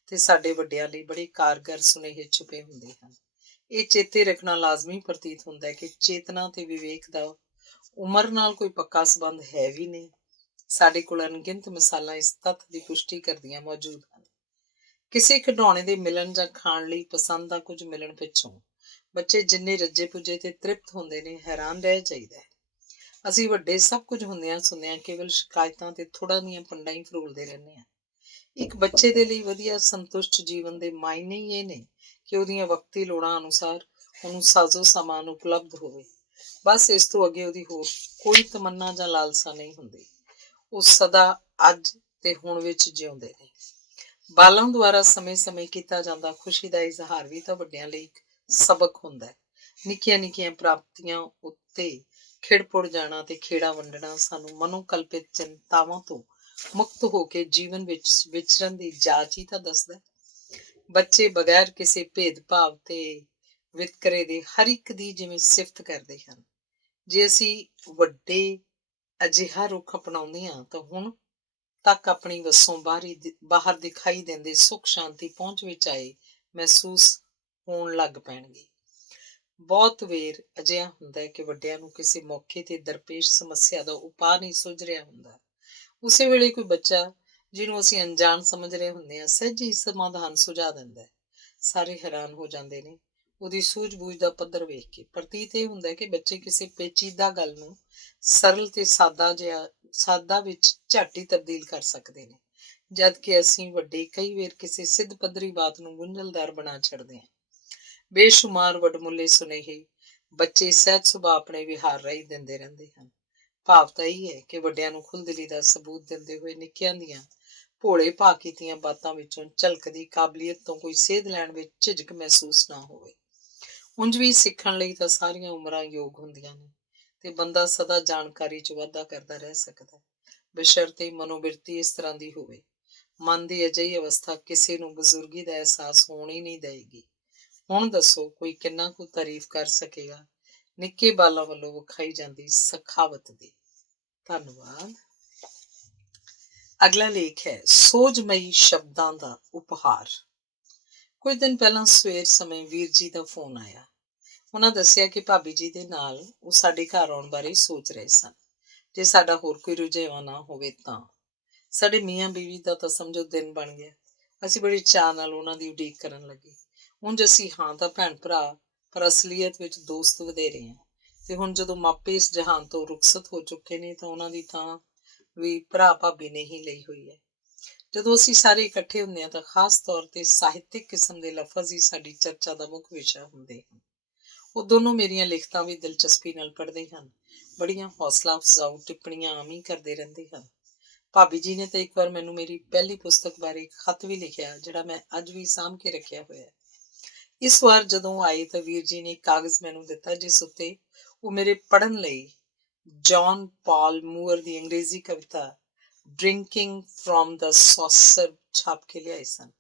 ਤੇ ਸਾਡੇ ਵੱਡਿਆਂ ਲਈ ਬੜੇ ਕਾਰਗਰ ਸੁਨੇਹੇ ਛੁਪੇ ਹੁੰਦੇ ਹਨ। ਇਹ ਚੇਤੇ ਰੱਖਣਾ ਲਾਜ਼ਮੀ ਪ੍ਰਤੀਤ ਹੁੰਦਾ ਹੈ ਕਿ ਚੇਤਨਾ ਤੇ ਵਿਵੇਕ ਦਾ ਉਮਰ ਨਾਲ ਕੋਈ ਪੱਕਾ ਸੰਬੰਧ ਹੈ ਵੀ ਨਹੀਂ। ਸਾਡੇ ਕੋਲ ਅਣਗਿਣਤ ਮਿਸਾਲਾਂ ਇਸ ਤੱਥ ਦੀ ਪੁਸ਼ਟੀ ਕਰਦੀਆਂ ਮੌਜੂਦ ਹਨ। ਕਿਸੇ ਖਿਡੌਣੇ ਦੇ ਮਿਲਣ ਜਾਂ ਖਾਣ ਲਈ ਪਸੰਦ ਦਾ ਕੁਝ ਮਿਲਣ ਪਿੱਛੋਂ ਬੱਚੇ ਜਿੰਨੇ ਰੱਜੇ ਪੁੱਜੇ ਤੇ ਤ੍ਰਿਪਤ ਹੁੰਦੇ ਨੇ, ਹੈਰਾਨ ਰਹਿ ਜਾਈਦਾ ਹੈ। ਅਸੀਂ ਵੱਡੇ ਸਭ ਕੁਝ ਹੁੰਦਿਆਂ ਸੁਣਿਆਂ ਕੇਵਲ ਸ਼ਿਕਾਇਤਾਂ ਤੇ ਥੋੜ੍ਹਾਂ ਦੀਆਂ ਪੰਡਾਂ ਹੀ ਫਰੋਲਦੇ ਰਹਿੰਦੇ ਹਾਂ। ਇੱਕ ਬੱਚੇ ਦੇ ਲਈ ਵਧੀਆ ਸੰਤੁਸ਼ਟ ਜੀਵਨ ਦੇ ਮਾਇਨੇ ਹੀ ਇਹ ਨੇ ਕਿ ਉਹਦੀਆਂ ਵਕਤੀ ਲੋੜਾਂ ਅਨੁਸਾਰ ਉਹਨੂੰ ਸਾਜ਼ੋ ਸਾਮਾਨ ਉਪਲਬਧ ਹੋਵੇ। ਬਸ ਇਸ ਤੋਂ ਅੱਗੇ ਉਹਦੀ ਹੋਰ ਕੋਈ ਤਮੰਨਾ ਜਾਂ ਲਾਲਸਾ ਨਹੀਂ ਹੁੰਦੀ। ਉਹ ਸਦਾ ਅੱਜ ਤੇ ਹੁਣ ਵਿੱਚ ਜਿਉਂਦੇ ਨੇ। ਬਾਲਾਂ ਦੁਆਰਾ ਸਮੇਂ-ਸਮੇਂ ਕੀਤਾ ਜਾਂਦਾ ਖੁਸ਼ੀ ਦਾ ਇਜ਼ਹਾਰ ਵੀ ਤਾਂ ਵੱਡਿਆਂ ਲਈ ਇੱਕ ਸਬਕ ਹੁੰਦਾ ਹੈ। ਨਿੱਕੀਆਂ ਪ੍ਰਾਪਤੀਆਂ ਉੱਤੇ ਖਿੜ-ਪੁੜ ਜਾਣਾ ਤੇ ਖੇੜਾ ਵੰਡਣਾ ਸਾਨੂੰ ਮਨੋਕਲਪਿਤ ਚਿੰਤਾਵਾਂ ਤੋਂ ਮੁਕਤ ਹੋ ਕੇ ਜੀਵਨ ਵਿੱਚ ਵਿਚਰਨ ਦੀ ਜਾਚ ਹੀ ਤਾਂ ਦੱਸਦਾ। ਬੱਚੇ ਬਗੈਰ ਕਿਸੇ ਭੇਦਭਾਵ ਤੇ ਵਿਤਕਰੇ ਦੇ ਹਰ ਇੱਕ ਦੀ ਜਿਵੇਂ ਸਿਫਤ ਕਰਦੇ ਹਨ। ਜੇ ਅਸੀਂ ਵੱਡੇ ਅਜਿਹਾ ਰੁਖ ਅਪਣਾਉਂਦੇ ਹਾਂ ਤਾਂ ਹੁਣ ਤੱਕ ਆਪਣੀ ਵੱਸੋਂ ਬਾਹਰ ਦਿਖਾਈ ਦਿੰਦੇ ਸੁੱਖ ਸ਼ਾਂਤੀ ਪਹੁੰਚ ਵਿੱਚ ਆਏ ਮਹਿਸੂਸ ਹੋਣ ਲੱਗ ਪੈਣਗੇ। ਬਹੁਤ ਵੇਰ ਅਜਿਹਾ ਹੁੰਦਾ ਹੈ ਕਿ ਵੱਡਿਆਂ ਨੂੰ ਕਿਸੇ ਮੌਕੇ ਤੇ ਦਰਪੇਸ਼ ਸਮੱਸਿਆ ਦਾ ਉਪਾਅ ਨਹੀਂ ਸੁੱਝ ਰਿਹਾ ਹੁੰਦਾ। ਉਸੇ ਵੇਲੇ ਕੋਈ ਬੱਚਾ ਜਿਹਨੂੰ ਅਸੀਂ ਅਣਜਾਣ ਸਮਝ ਰਹੇ ਹੁੰਦੇ ਹਾਂ ਸਹਿਜੇ ਹੀ ਸਮਾਧਾਨ ਸੁਝਾ ਦਿੰਦਾ ਹੈ। ਸਾਰੇ ਹੈਰਾਨ ਹੋ ਜਾਂਦੇ ਨੇ ਉਹਦੀ ਸੂਝ-ਬੂਝ ਦਾ ਪੱਧਰ ਵੇਖ ਕੇ। ਪ੍ਰਤੀਤ ਇਹ ਹੁੰਦਾ ਹੈ ਕਿ ਬੱਚੇ ਕਿਸੇ ਪੇਚੀਦਾ ਗੱਲ ਨੂੰ ਸਰਲ ਤੇ ਸਾਦਾ ਵਿੱਚ ਝੱਟ ਹੀ ਤਬਦੀਲ ਕਰ ਸਕਦੇ ਨੇ, ਜਦ ਕਿ ਅਸੀਂ ਵੱਡੇ ਕਈ ਵਾਰ ਕਿਸੇ ਸਿੱਧ ਪੱਧਰੀ ਬਾਤ ਨੂੰ ਗੁੰਝਲਦਾਰ ਬਣਾ ਛੱਡਦੇ ਹਾਂ। ਬੇਸ਼ੁਮਾਰ ਵਡਮੁੱਲੇ ਸੁਨੇਹੇ ਬੱਚੇ ਸਹਿਜ ਸੁਭਾਅ ਆਪਣੇ ਵਿਹਾਰ ਰਾਹੀਂ ਦਿੰਦੇ ਰਹਿੰਦੇ ਹਨ। ਭਾਵ ਤਾਂ ਇਹ ਹੈ ਕਿ ਵੱਡਿਆਂ ਨੂੰ ਖੁੱਲ੍ਹਦਿਲੀ ਦਾ ਸਬੂਤ ਦਿੰਦੇ ਹੋਏ ਨਿੱਕਿਆਂ ਦੀਆਂ ਭੋਲੇ ਭਾਅ ਕੀਤੀਆਂ ਬਾਤਾਂ ਵਿੱਚੋਂ ਝਲਕਦੀ ਕਾਬਲੀਅਤ ਤੋਂ ਕੋਈ ਸੇਧ ਲੈਣ ਵਿੱਚ ਝਿਜਕ ਮਹਿਸੂਸ ਨਾ ਹੋਵੇ। ਉਂਝ ਵੀ ਸਿੱਖਣ ਲਈ ਤਾਂ ਸਾਰੀਆਂ ਉਮਰਾਂ ਯੋਗ ਹੁੰਦੀਆਂ ਨੇ ਤੇ ਬੰਦਾ ਸਦਾ ਜਾਣਕਾਰੀ 'ਚ ਵਾਧਾ ਕਰਦਾ ਰਹਿ ਸਕਦਾ, ਬਸ਼ਰਤੇ ਮਨੋਬਿਰਤੀ ਇਸ ਤਰ੍ਹਾਂ ਦੀ ਹੋਵੇ। ਮਨ ਦੀ ਅਜਿਹੀ ਅਵਸਥਾ ਕਿਸੇ ਨੂੰ ਬਜ਼ੁਰਗੀ ਦਾ ਅਹਿਸਾਸ ਹੋਣ ਹੀ ਨਹੀਂ ਦੇਵੇਗੀ। ਹੁਣ ਦੱਸੋ ਕੋਈ ਕਿੰਨਾ ਕੁ ਤਾਰੀਫ ਕਰ ਸਕੇਗਾ ਨਿੱਕੇ ਬਾਲਾਂ ਵੱਲੋਂ ਵਿਖਾਈ ਜਾਂਦੀ ਸਖਾਵਤ ਦੀ। ਧੰਨਵਾਦ। ਅਗਲਾ ਲੇਖ ਹੈ ਸੋਝਮਈ ਸ਼ਬਦਾਂ ਦਾ ਉਪਹਾਰ। ਕੁਝ ਦਿਨ ਪਹਿਲਾਂ ਸਵੇਰ ਸਮੇਂ ਵੀਰ ਜੀ ਦਾ ਫੋਨ ਆਇਆ। ਉਹਨਾਂ ਦੱਸਿਆ ਕਿ ਭਾਬੀ ਜੀ ਦੇ ਨਾਲ ਉਹ ਸਾਡੇ ਘਰ ਆਉਣ ਬਾਰੇ ਸੋਚ ਰਹੇ ਸਨ, ਜੇ ਸਾਡਾ ਹੋਰ ਕੋਈ ਰੁਝੇਵਾਂ ਨਾ ਹੋਵੇ ਤਾਂ। ਸਾਡੇ ਮੀਆਂ ਬੀਵੀ ਦਾ ਤਾਂ ਸਮਝੋ ਦਿਨ ਬਣ ਗਿਆ। ਅਸੀਂ ਬੜੀ ਚਾਅ ਨਾਲ ਉਹਨਾਂ ਦੀ ਉਡੀਕ ਕਰਨ ਲੱਗੇ। ਉਂਝ ਅਸੀਂ ਹਾਂ ਤਾਂ ਭੈਣ ਭਰਾ, ਪਰ ਅਸਲੀਅਤ ਵਿੱਚ ਦੋਸਤ ਵਧੇਰੇ ਹਾਂ। ਤੇ ਹੁਣ ਜਦੋਂ ਮਾਪੇ ਇਸ ਜਹਾਨ ਤੋਂ ਰੁਖਸਤ ਹੋ ਚੁੱਕੇ ਨੇ ਤਾਂ ਉਹਨਾਂ ਦੀ ਥਾਂ ਵੀ ਭਰਾ ਭਾਬੀ ਨੇ ਹੀ ਲਈ ਹੋਈ ਹੈ। ਜਦੋਂ ਅਸੀਂ ਸਾਰੇ ਇਕੱਠੇ ਹੁੰਦੇ ਹਾਂ ਤਾਂ ਖਾਸ ਤੌਰ ਤੇ ਸਾਹਿਤਕ ਕਿਸਮ ਦੇ ਲਫ਼ਜ਼ ਹੀ ਸਾਡੀ ਚਰਚਾ ਦਾ ਮੁੱਖ ਵਿਸ਼ਾ ਹੁੰਦੇ ਹਨ। ਉਹ ਦੋਨੋਂ ਮੇਰੀਆਂ ਲਿਖਤਾਂ ਵੀ ਦਿਲਚਸਪੀ ਨਾਲ ਪੜ੍ਹਦੇ ਹਨ। ਬੜੀਆਂ ਹੌਸਲਾ ਅਫਜ਼ਾਊ ਟਿੱਪਣੀਆਂ ਆਮ ਹੀ ਕਰਦੇ ਰਹਿੰਦੇ ਹਨ। ਭਾਬੀ ਜੀ ਨੇ ਤਾਂ ਇੱਕ ਵਾਰ ਮੈਨੂੰ ਮੇਰੀ ਪਹਿਲੀ ਪੁਸਤਕ ਬਾਰੇ ਖਤ ਵੀ ਲਿਖਿਆ, ਜਿਹੜਾ ਮੈਂ ਅੱਜ ਵੀ ਸਾਂਭ ਕੇ ਰੱਖਿਆ ਹੋਇਆ। ਇਸ ਵਾਰ ਜਦੋਂ ਆਏ ਤਾਂ ਵੀਰ ਜੀ ਨੇ ਇੱਕ ਕਾਗਜ਼ ਮੈਨੂੰ ਦਿੱਤਾ, ਜਿਸ ਉੱਤੇ ਉਹ ਮੇਰੇ ਪੜ੍ਹਨ ਲਈ John Pal ਮੂਅਰ the Angrezi Kavita drinking from the ਸੌਸਰ ਛਾਪ ਕੇ ਲਿਆਏ ਸਨ।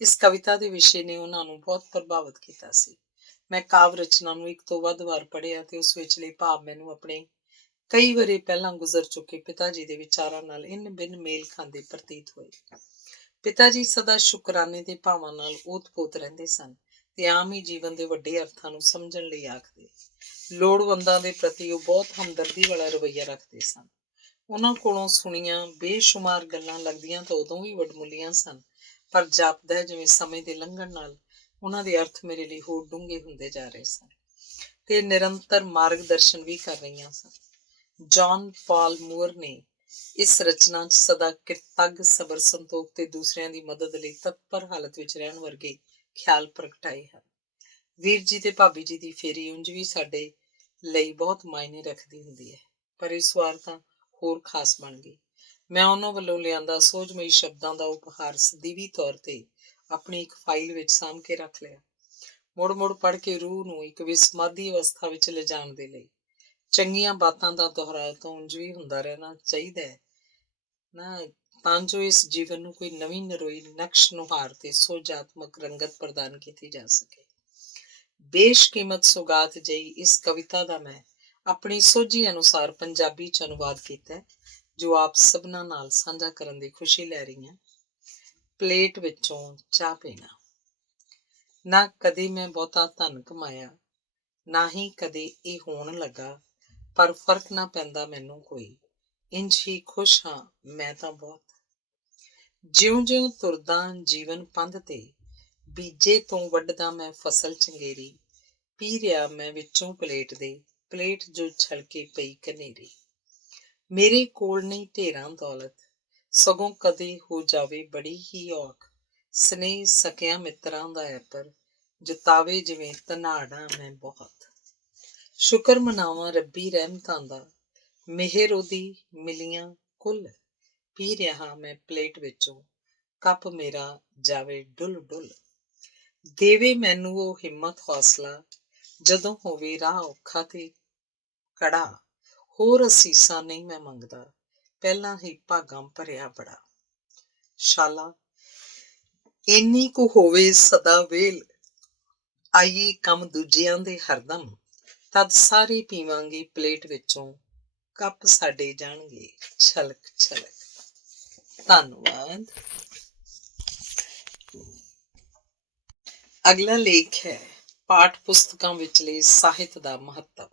ਇਸ ਕਵਿਤਾ ਦੇ ਵਿਸ਼ੇ ਨੇ ਉਹਨਾਂ ਨੂੰ ਬਹੁਤ ਪ੍ਰਭਾਵਿਤ ਕੀਤਾ ਸੀ। ਮੈਂ ਕਾਵ ਰਚਨਾ ਨੂੰ ਇੱਕ ਤੋਂ ਵੱਧ ਵਾਰ ਪੜ੍ਹਿਆ ਤੇ ਉਸ ਵਿਚਲੇ ਭਾਵ ਮੈਨੂੰ ਆਪਣੇ ਕਈ ਵਰ੍ਹੇ ਪਹਿਲਾਂ ਗੁਜ਼ਰ ਚੁੱਕੇ ਪਿਤਾ ਜੀ ਦੇ ਵਿਚਾਰਾਂ ਨਾਲ ਇੰਨ ਬਿੰਨ ਮੇਲ ਖਾਂਦੇ ਪ੍ਰਤੀਤ ਹੋਏ। ਪਿਤਾ ਜੀ ਸਦਾ ਸ਼ੁਕਰਾਨੇ ਦੇ ਭਾਵਾਂ ਨਾਲ ਓਤ-ਪੋਤ ਰਹਿੰਦੇ ਸਨ ਤੇ ਆਮ ਹੀ ਜੀਵਨ ਦੇ ਵੱਡੇ ਅਰਥਾਂ ਨੂੰ ਸਮਝਣ ਲਈ ਆਖਦੇ। ਲੋੜਵੰਦਾਂ ਦੇ ਪ੍ਰਤੀ ਉਹ ਬਹੁਤ ਹਮਦਰਦੀ ਵਾਲਾ ਰਵੱਈਆ ਰੱਖਦੇ ਸਨ। ਉਹਨਾਂ ਕੋਲੋਂ ਸੁਣੀਆਂ ਬੇਸ਼ੁਮਾਰ ਗੱਲਾਂ ਲੱਗਦੀਆਂ ਤਾਂ ਉਦੋਂ ਵੀ ਵਡਮੁੱਲੀਆਂ ਸਨ, ਪਰ ਜਾਪਦਾ ਹੈ ਜਿਵੇਂ ਸਮੇਂ ਦੇ ਲੰਘਣ ਨਾਲ ਉਹਨਾਂ ਦੇ ਅਰਥ ਮੇਰੇ ਲਈ ਹੋਰ ਡੂੰਘੇ ਹੁੰਦੇ ਜਾ ਰਹੇ ਸਨ ਤੇ ਨਿਰੰਤਰ ਮਾਰਗਦਰਸ਼ਨ ਵੀ ਕਰ ਰਹੀਆਂ ਸਨ। ਜੌਨ ਪਾਲ ਮੂਅਰ ਨੇ ਇਸ ਰਚਨਾ 'ਚ ਸਦਾ ਕਿਰਤੱਗ, ਸਬਰ, ਸੰਤੋਖ ਤੇ ਦੂਸਰਿਆਂ ਦੀ ਮਦਦ ਲਈ ਤਤਪਰ ਹਾਲਤ ਵਿੱਚ ਰਹਿਣ ਵਰਗੇ ਖਿਆਲ ਪ੍ਰਗਟਾਏ ਹਨ। ਵੀਰ ਜੀ ਤੇ ਭਾਬੀ ਜੀ ਦੀ ਫੇਰੀ ਉਂਝ ਵੀ ਸਾਡੇ ਲਈ ਬਹੁਤ ਮਾਇਨੇ ਰੱਖਦੀ ਹੁੰਦੀ ਹੈ, ਪਰ ਇਸ ਵਾਰ ਤਾਂ ਹੋਰ ਖਾਸ ਬਣ ਗਈ। ਮੈਂ ਉਹਨਾਂ ਵੱਲੋਂ ਲਿਆਂਦਾ ਸੋਝਮਈ ਸ਼ਬਦਾਂ ਦਾ ਉਪਹਾਰ ਸਦੀਵੀ ਤੌਰ ਤੇ ਆਪਣੀ ਇੱਕ ਫਾਈਲ ਵਿੱਚ ਸਾਂਭ ਕੇ ਰੱਖ ਲਿਆ। ਮੁੜ-ਮੁੜ ਪੜ੍ਹ ਕੇ ਰੂਹ ਨੂੰ ਇੱਕ ਵਿਸਮਾਦੀ ਅਵਸਥਾ ਵਿੱਚ ਲਿਜਾਣ ਦੇ ਲਈ। ਚੰਗੀਆਂ ਬਾਤਾਂ ਦਾ ਦੁਹਰਾਅ ਤਾਂ ਉਂਝ ਵੀ ਹੁੰਦਾ ਰਹਿਣਾ ਚਾਹੀਦਾ ਹੈ ਨਾ, ਤਾਂ ਜੋ ਇਸ ਜੀਵਨ ਨੂੰ ਕੋਈ ਨਵੀਂ ਨਰੋਈ ਨਕਸ਼ ਨੁਹਾਰ ਤੇ ਸੋਝਾਤਮਕ ਰੰਗਤ ਪ੍ਰਦਾਨ ਕੀਤੀ ਜਾ ਸਕੇ। ਬੇਸ਼ਕੀਮਤ ਸੁਗਾਤ ਜਿਹੀ ਇਸ ਕਵਿਤਾ ਦਾ ਮੈਂ ਆਪਣੀ ਸੋਝੀ ਅਨੁਸਾਰ ਪੰਜਾਬੀ 'ਚ ਅਨੁਵਾਦ ਕੀਤਾ, ਜੋ ਆਪ ਸਭਨਾਂ ਨਾਲ ਸਾਂਝਾ ਕਰਨ ਦੀ ਖੁਸ਼ੀ ਲੈ ਰਹੀ ਹਾਂ। ਪਲੇਟ ਵਿੱਚੋਂ ਚਾਹ ਪੀਣਾ। ਨਾ ਕਦੇ ਮੈਂ ਬਹੁਤਾ ਧਨ ਕਮਾਇਆ, ਨਾ ਹੀ ਕਦੇ ਇਹ ਹੋਣ ਲੱਗਾ, ਪਰ ਫਰਕ ਨਾ ਪੈਂਦਾ ਮੈਨੂੰ ਕੋਈ, ਇੰਝ ਹੀ ਖੁਸ਼ ਹਾਂ ਮੈਂ ਤਾਂ ਬਹੁਤ। ਜਿਉਂ-ਜਿਉਂ ਤੁਰਦਾ ਜੀਵਨ ਪੰਧ ਤੇ, ਬੀਜੇ ਤੋਂ ਵੱਢਦਾ ਮੈਂ ਫਸਲ ਚੰਗੇਰੀ, ਪੀ ਰਿਹਾ ਮੈਂ ਵਿੱਚੋਂ ਪਲੇਟ ਦੇ, ਪਲੇਟ ਜੋ ਛਲਕੇ ਪਈ ਕਨੇਰੀ। ਮੇਰੇ ਕੋਲ ਨਹੀਂ ਢੇਰਾਂ ਦੌਲਤ, ਸਗੋਂ ਕਦੇ ਹੋ ਜਾਵੇ ਬੜੀ ਹੀ ਔਖ, ਸਨੇਹ ਸਕਿਆਂ ਮਿੱਤਰਾਂ ਦਾ ਹੈ ਪਰ, ਜਤਾਵੇ ਜਿਵੇਂ ਧਨਾੜਾਂ ਮੈਂ ਬਹੁਤ। ਸ਼ੁਕਰ ਮਨਾਵਾਂ ਰੱਬੀ ਰਹਿਮਤਾਂ ਦਾ, ਮਿਹਰ ਉਹਦੀ ਮਿਲੀਆਂ ਕੁੱਲ, ਪੀ ਰਿਹਾ ਮੈਂ ਪਲੇਟ ਵਿੱਚੋਂ, ਕੱਪ ਮੇਰਾ ਜਾਵੇ ਡੁੱਲ-ਡੁੱਲ। ਦੇਵੇ ਮੈਨੂੰ ਉਹ ਹਿੰਮਤ ਹੌਸਲਾ, ਜਦੋਂ ਹੋਵੇ ਰਾਹ ਔਖਾ ਤੇ ਕੜਾ, ਹੋਰ ਅਸੀਸਾਂ ਨਹੀਂ ਮੈਂ ਮੰਗਦਾ, ਪਹਿਲਾਂ ਹੀ ਭਾਗਾਂ ਭਰਿਆ ਬੜਾ। ਸ਼ਾਲਾ ਇੰਨੀ ਕੁ ਹੋਵੇ ਸਦਾ ਵੇਲ, ਆਈਏ ਕੰਮ ਦੂਜਿਆਂ ਦੇ ਹਰਦਮ, ਤਦ ਸਾਰੇ ਪੀਵਾਂਗੇ ਪਲੇਟ ਵਿੱਚੋਂ, ਕੱਪ ਸਾਡੇ ਜਾਣਗੇ ਛਲਕ-ਛਲਕ। ਧੰਨਵਾਦ। ਅਗਲਾ ਲੇਖ ਹੈ ਪਾਠ ਪੁਸਤਕਾਂ ਵਿਚਲੇ ਸਾਹਿਤ ਦਾ ਮਹੱਤਵ।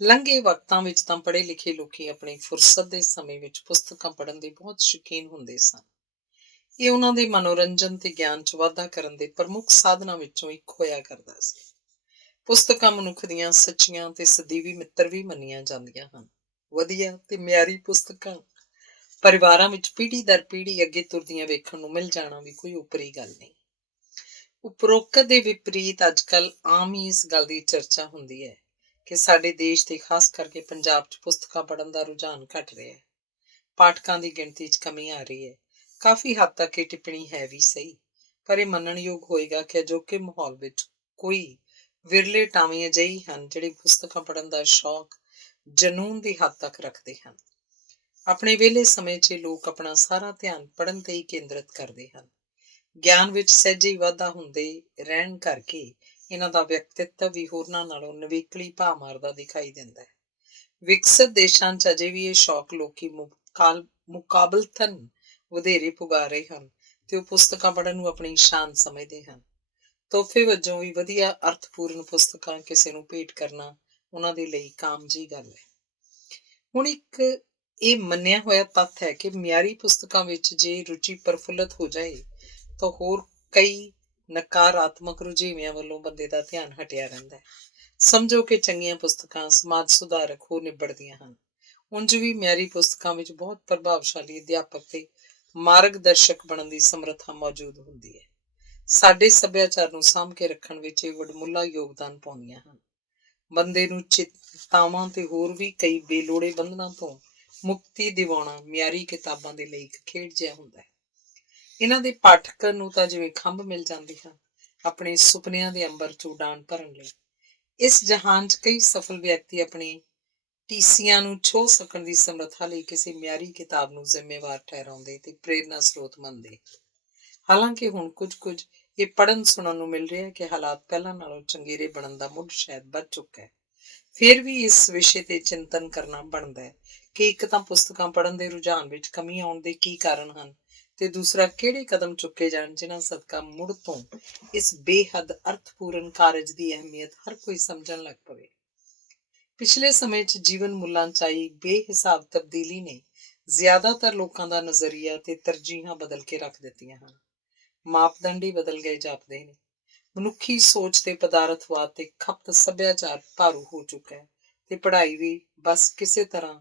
ਲੰਘੇ ਵਕਤਾਂ ਵਿੱਚ ਤਾਂ ਪੜ੍ਹੇ ਲਿਖੇ ਲੋਕੀ ਆਪਣੀ ਫੁਰਸਤ ਦੇ ਸਮੇਂ ਵਿੱਚ ਪੁਸਤਕਾਂ ਪੜ੍ਹਨ ਦੇ ਬਹੁਤ ਸ਼ੌਕੀਨ ਹੁੰਦੇ ਸਨ। ਇਹ ਉਹਨਾਂ ਦੇ ਮਨੋਰੰਜਨ ਤੇ ਗਿਆਨ 'ਚ ਵਾਧਾ ਕਰਨ ਦੇ ਪ੍ਰਮੁੱਖ ਸਾਧਨਾਂ ਵਿੱਚੋਂ ਇੱਕ ਹੋਇਆ ਕਰਦਾ ਸੀ। ਪੁਸਤਕਾਂ ਮਨੁੱਖ ਦੀਆਂ ਸੱਚੀਆਂ ਤੇ ਸਦੀਵੀ ਮਿੱਤਰ ਵੀ ਮੰਨੀਆਂ ਜਾਂਦੀਆਂ ਹਨ। ਵਧੀਆ ਤੇ ਮਿਆਰੀ ਪੁਸਤਕਾਂ ਪਰਿਵਾਰਾਂ ਵਿੱਚ ਪੀੜ੍ਹੀ ਦਰ ਪੀੜ੍ਹੀ ਅੱਗੇ ਤੁਰਦੀਆਂ ਵੇਖਣ ਨੂੰ ਮਿਲ ਜਾਣਾ ਵੀ ਕੋਈ ਉਪਰੀ ਗੱਲ ਨਹੀਂ। ਉਪਰੋਕਤ ਦੇ ਵਿਪਰੀਤ ਅੱਜ ਕੱਲ੍ਹ ਆਮ ਹੀ ਇਸ ਗੱਲ ਦੀ ਚਰਚਾ ਹੁੰਦੀ ਹੈ ਕਿ ਸਾਡੇ ਦੇਸ਼ ਤੇ ਖਾਸ ਕਰਕੇ ਪੰਜਾਬ 'ਚ ਪੁਸਤਕਾਂ ਪੜ੍ਹਨ ਦਾ ਰੁਝਾਨ ਘਟ ਰਿਹਾ ਹੈ। ਪਾਠਕਾਂ ਦੀ ਗਿਣਤੀ 'ਚ ਕਮੀ ਆ ਰਹੀ ਹੈ। ਕਾਫੀ ਹੱਦ ਤੱਕ ਇਹ ਟਿੱਪਣੀ ਹੈ ਵੀ ਸਹੀ, ਪਰ ਇਹ ਮੰਨਣਯੋਗ ਹੋਏਗਾ ਕਿ ਅਜੋਕੇ ਮਾਹੌਲ ਵਿੱਚ ਕੋਈ ਵਿਰਲੇ ਟਾਵੇਂ ਅਜਿਹੇ ਹਨ ਜਿਹੜੇ ਪੁਸਤਕਾਂ ਪੜ੍ਹਨ ਦਾ ਸ਼ੌਕ ਜਨੂੰਨ ਦੀ ਹੱਦ ਤੱਕ ਰੱਖਦੇ ਹਨ। ਆਪਣੇ ਵਿਹਲੇ ਸਮੇਂ 'ਚ ਲੋਕ ਆਪਣਾ ਸਾਰਾ ਧਿਆਨ ਪੜ੍ਹਨ ਤੇ ਹੀ ਕੇਂਦਰਿਤ ਕਰਦੇ ਹਨ। ਗਿਆਨ ਵਿੱਚ ਸਹਿਜੇ ਹੀ ਵਾਧਾ ਹੁੰਦੇ ਰਹਿਣ ਕਰਕੇ ਇਹਨਾਂ ਦਾ ਵਿਅਕਤਿਤਵ ਵੀ ਹੋਰਨਾਂ ਨਾਲੋਂ ਨਿਵੇਕਲੀ ਭਾਅ ਮਾਰਦਾ ਦਿਖਾਈ ਦਿੰਦਾ ਹੈ। ਵਿਕਸਿਤ ਦੇਸ਼ਾਂ 'ਚ ਅਜੇ ਵੀ ਇਹ ਸ਼ੌਕ ਲੋਕੀ ਮੁਕਾਬਲਤਨ ਵਧੇਰੇ ਪੁਗਾ ਰਹੇ ਹਨ ਤੇ ਉਹ ਪੁਸਤਕਾਂ ਪੜ੍ਹਨ ਨੂੰ ਆਪਣੀ ਸ਼ਾਨ ਸਮਝਦੇ ਹਨ। ਤੋਹਫੇ ਵਜੋਂ ਵੀ ਵਧੀਆ ਅਰਥਪੂਰਨ ਪੁਸਤਕਾਂ ਕਿਸੇ ਨੂੰ ਭੇਟ ਕਰਨਾ ਉਹਨਾਂ ਦੇ ਲਈ ਕਾਮ ਜੀ ਗੱਲ ਹੈ। ਹੁਣ ਇੱਕ ਇਹ ਮੰਨਿਆ ਹੋਇਆ ਤੱਥ ਹੈ ਕਿ ਮਿਆਰੀ ਪੁਸਤਕਾਂ ਵਿੱਚ ਜੇ ਰੁਚੀ ਪ੍ਰਫੁੱਲਤ ਹੋ ਜਾਏ ਤਾਂ ਹੋਰ ਕਈ ਨਕਾਰਾਤਮਕ ਰੁਝੇਵਿਆਂ ਵੱਲੋਂ ਬੰਦੇ ਦਾ ਧਿਆਨ ਹਟਿਆ ਰਹਿੰਦਾ ਹੈ। ਸਮਝੋ ਕਿ ਚੰਗੀਆਂ ਪੁਸਤਕਾਂ ਸਮਾਜ ਸੁਧਾਰਕ ਹੋ ਨਿਬੜਦੀਆਂ ਹਨ। ਉਂਝ ਵੀ ਮਿਆਰੀ ਪੁਸਤਕਾਂ ਵਿੱਚ ਬਹੁਤ ਪ੍ਰਭਾਵਸ਼ਾਲੀ ਅਧਿਆਪਕ ਤੇ ਮਾਰਗਦਰਸ਼ਕ ਬਣਨ ਦੀ ਸਮਰੱਥਾ ਮੌਜੂਦ ਹੁੰਦੀ ਹੈ। ਸਾਡੇ ਸੱਭਿਆਚਾਰ ਨੂੰ ਸਾਂਭ ਕੇ ਰੱਖਣ ਵਿੱਚ ਇਹ ਵਡਮੁੱਲਾ ਯੋਗਦਾਨ ਪਾਉਂਦੀਆਂ ਹਨ। ਬੰਦੇ ਨੂੰ ਚਿੰਤਾਵਾਂ ਤੇ ਹੋਰ ਵੀ ਕਈ ਬੇਲੋੜੇ ਬੰਧਨਾਂ ਤੋਂ ਮੁਕਤੀ ਦਿਵਾਉਣਾ ਮਿਆਰੀ ਕਿਤਾਬਾਂ ਦੇ ਲਈ ਇੱਕ ਖੇਡ ਜਿਹਾ ਹੁੰਦਾ ਹੈ। ਇਹਨਾਂ ਦੇ ਪਾਠਕ ਨੂੰ ਤਾਂ ਜਿਵੇਂ ਖੰਭ ਮਿਲ ਜਾਂਦੀ ਹਨ ਆਪਣੇ ਸੁਪਨਿਆਂ ਦੇ ਅੰਬਰ 'ਚ ਉਡਾਨ ਭਰਨ ਲਈ। ਇਸ ਜਹਾਨ 'ਚ ਕਈ ਸਫਲ ਵਿਅਕਤੀ ਆਪਣੀ ਟੀਸੀਆਂ ਨੂੰ ਛੋਹ ਸਕਣ ਦੀ ਸਮਰੱਥਾ ਲਈ ਕਿਸੇ ਮਿਆਰੀ ਕਿਤਾਬ ਨੂੰ ਜ਼ਿੰਮੇਵਾਰ ਠਹਿਰਾਉਂਦੇ ਤੇ ਪ੍ਰੇਰਨਾ ਸਰੋਤ ਮੰਨਦੇ। ਹਾਲਾਂਕਿ ਹੁਣ ਕੁਝ ਇਹ ਪੜ੍ਹਨ ਸੁਣਨ ਨੂੰ ਮਿਲ ਰਿਹਾ ਹੈ ਕਿ ਹਾਲਾਤ ਪਹਿਲਾਂ ਨਾਲੋਂ ਚੰਗੇਰੇ ਬਣਨ ਦਾ ਮੁੱਢ ਸ਼ਾਇਦ ਵੱਧ ਚੁੱਕਾ ਹੈ। ਫਿਰ ਵੀ ਇਸ ਵਿਸ਼ੇ ਤੇ ਚਿੰਤਨ ਕਰਨਾ ਬਣਦਾ ਹੈ ਕਿ ਇੱਕ ਤਾਂ ਪੁਸਤਕਾਂ ਪੜ੍ਹਨ ਦੇ ਰੁਝਾਨ ਵਿੱਚ ਕਮੀ ਆਉਣ ਦੇ ਕੀ ਕਾਰਨ ਹਨ ਤੇ ਦੂਸਰਾ ਕਿਹੜੇ ਕਦਮ ਚੁੱਕੇ ਜਾਣ ਜਿਨ੍ਹਾਂ ਸਦਕਾ ਮੁੜ ਤੋਂ ਇਸ ਬੇਹੱਦ ਅਰਥਪੂਰਨ ਕਾਰਜ ਦੀ ਅਹਿਮੀਅਤ ਹਰ ਕੋਈ ਸਮਝਣ ਲੱਗ ਪਵੇ। ਪਿਛਲੇ ਸਮੇਂ 'ਚ ਜੀਵਨ ਮੁੱਲਾਂ 'ਚ ਆਈ ਬੇਹਿਸਾਬ ਤਬਦੀਲੀ ਨੇ ਜ਼ਿਆਦਾਤਰ ਲੋਕਾਂ ਦਾ ਨਜ਼ਰੀਆ ਤੇ ਤਰਜੀਹਾਂ ਬਦਲ ਕੇ ਰੱਖ ਦਿੱਤੀਆਂ ਹਨ। ਮਾਪਦੰਡ ਹੀ ਬਦਲ ਗਏ ਜਾਪਦੇ ਨੇ। ਮਨੁੱਖੀ ਸੋਚ ਤੇ ਪਦਾਰਥਵਾਦ ਤੇ ਖਪਤ ਸੱਭਿਆਚਾਰ ਭਾਰੂ ਹੋ ਚੁੱਕਾ ਹੈ ਤੇ ਪੜ੍ਹਾਈ ਵੀ ਬਸ ਕਿਸੇ ਤਰ੍ਹਾਂ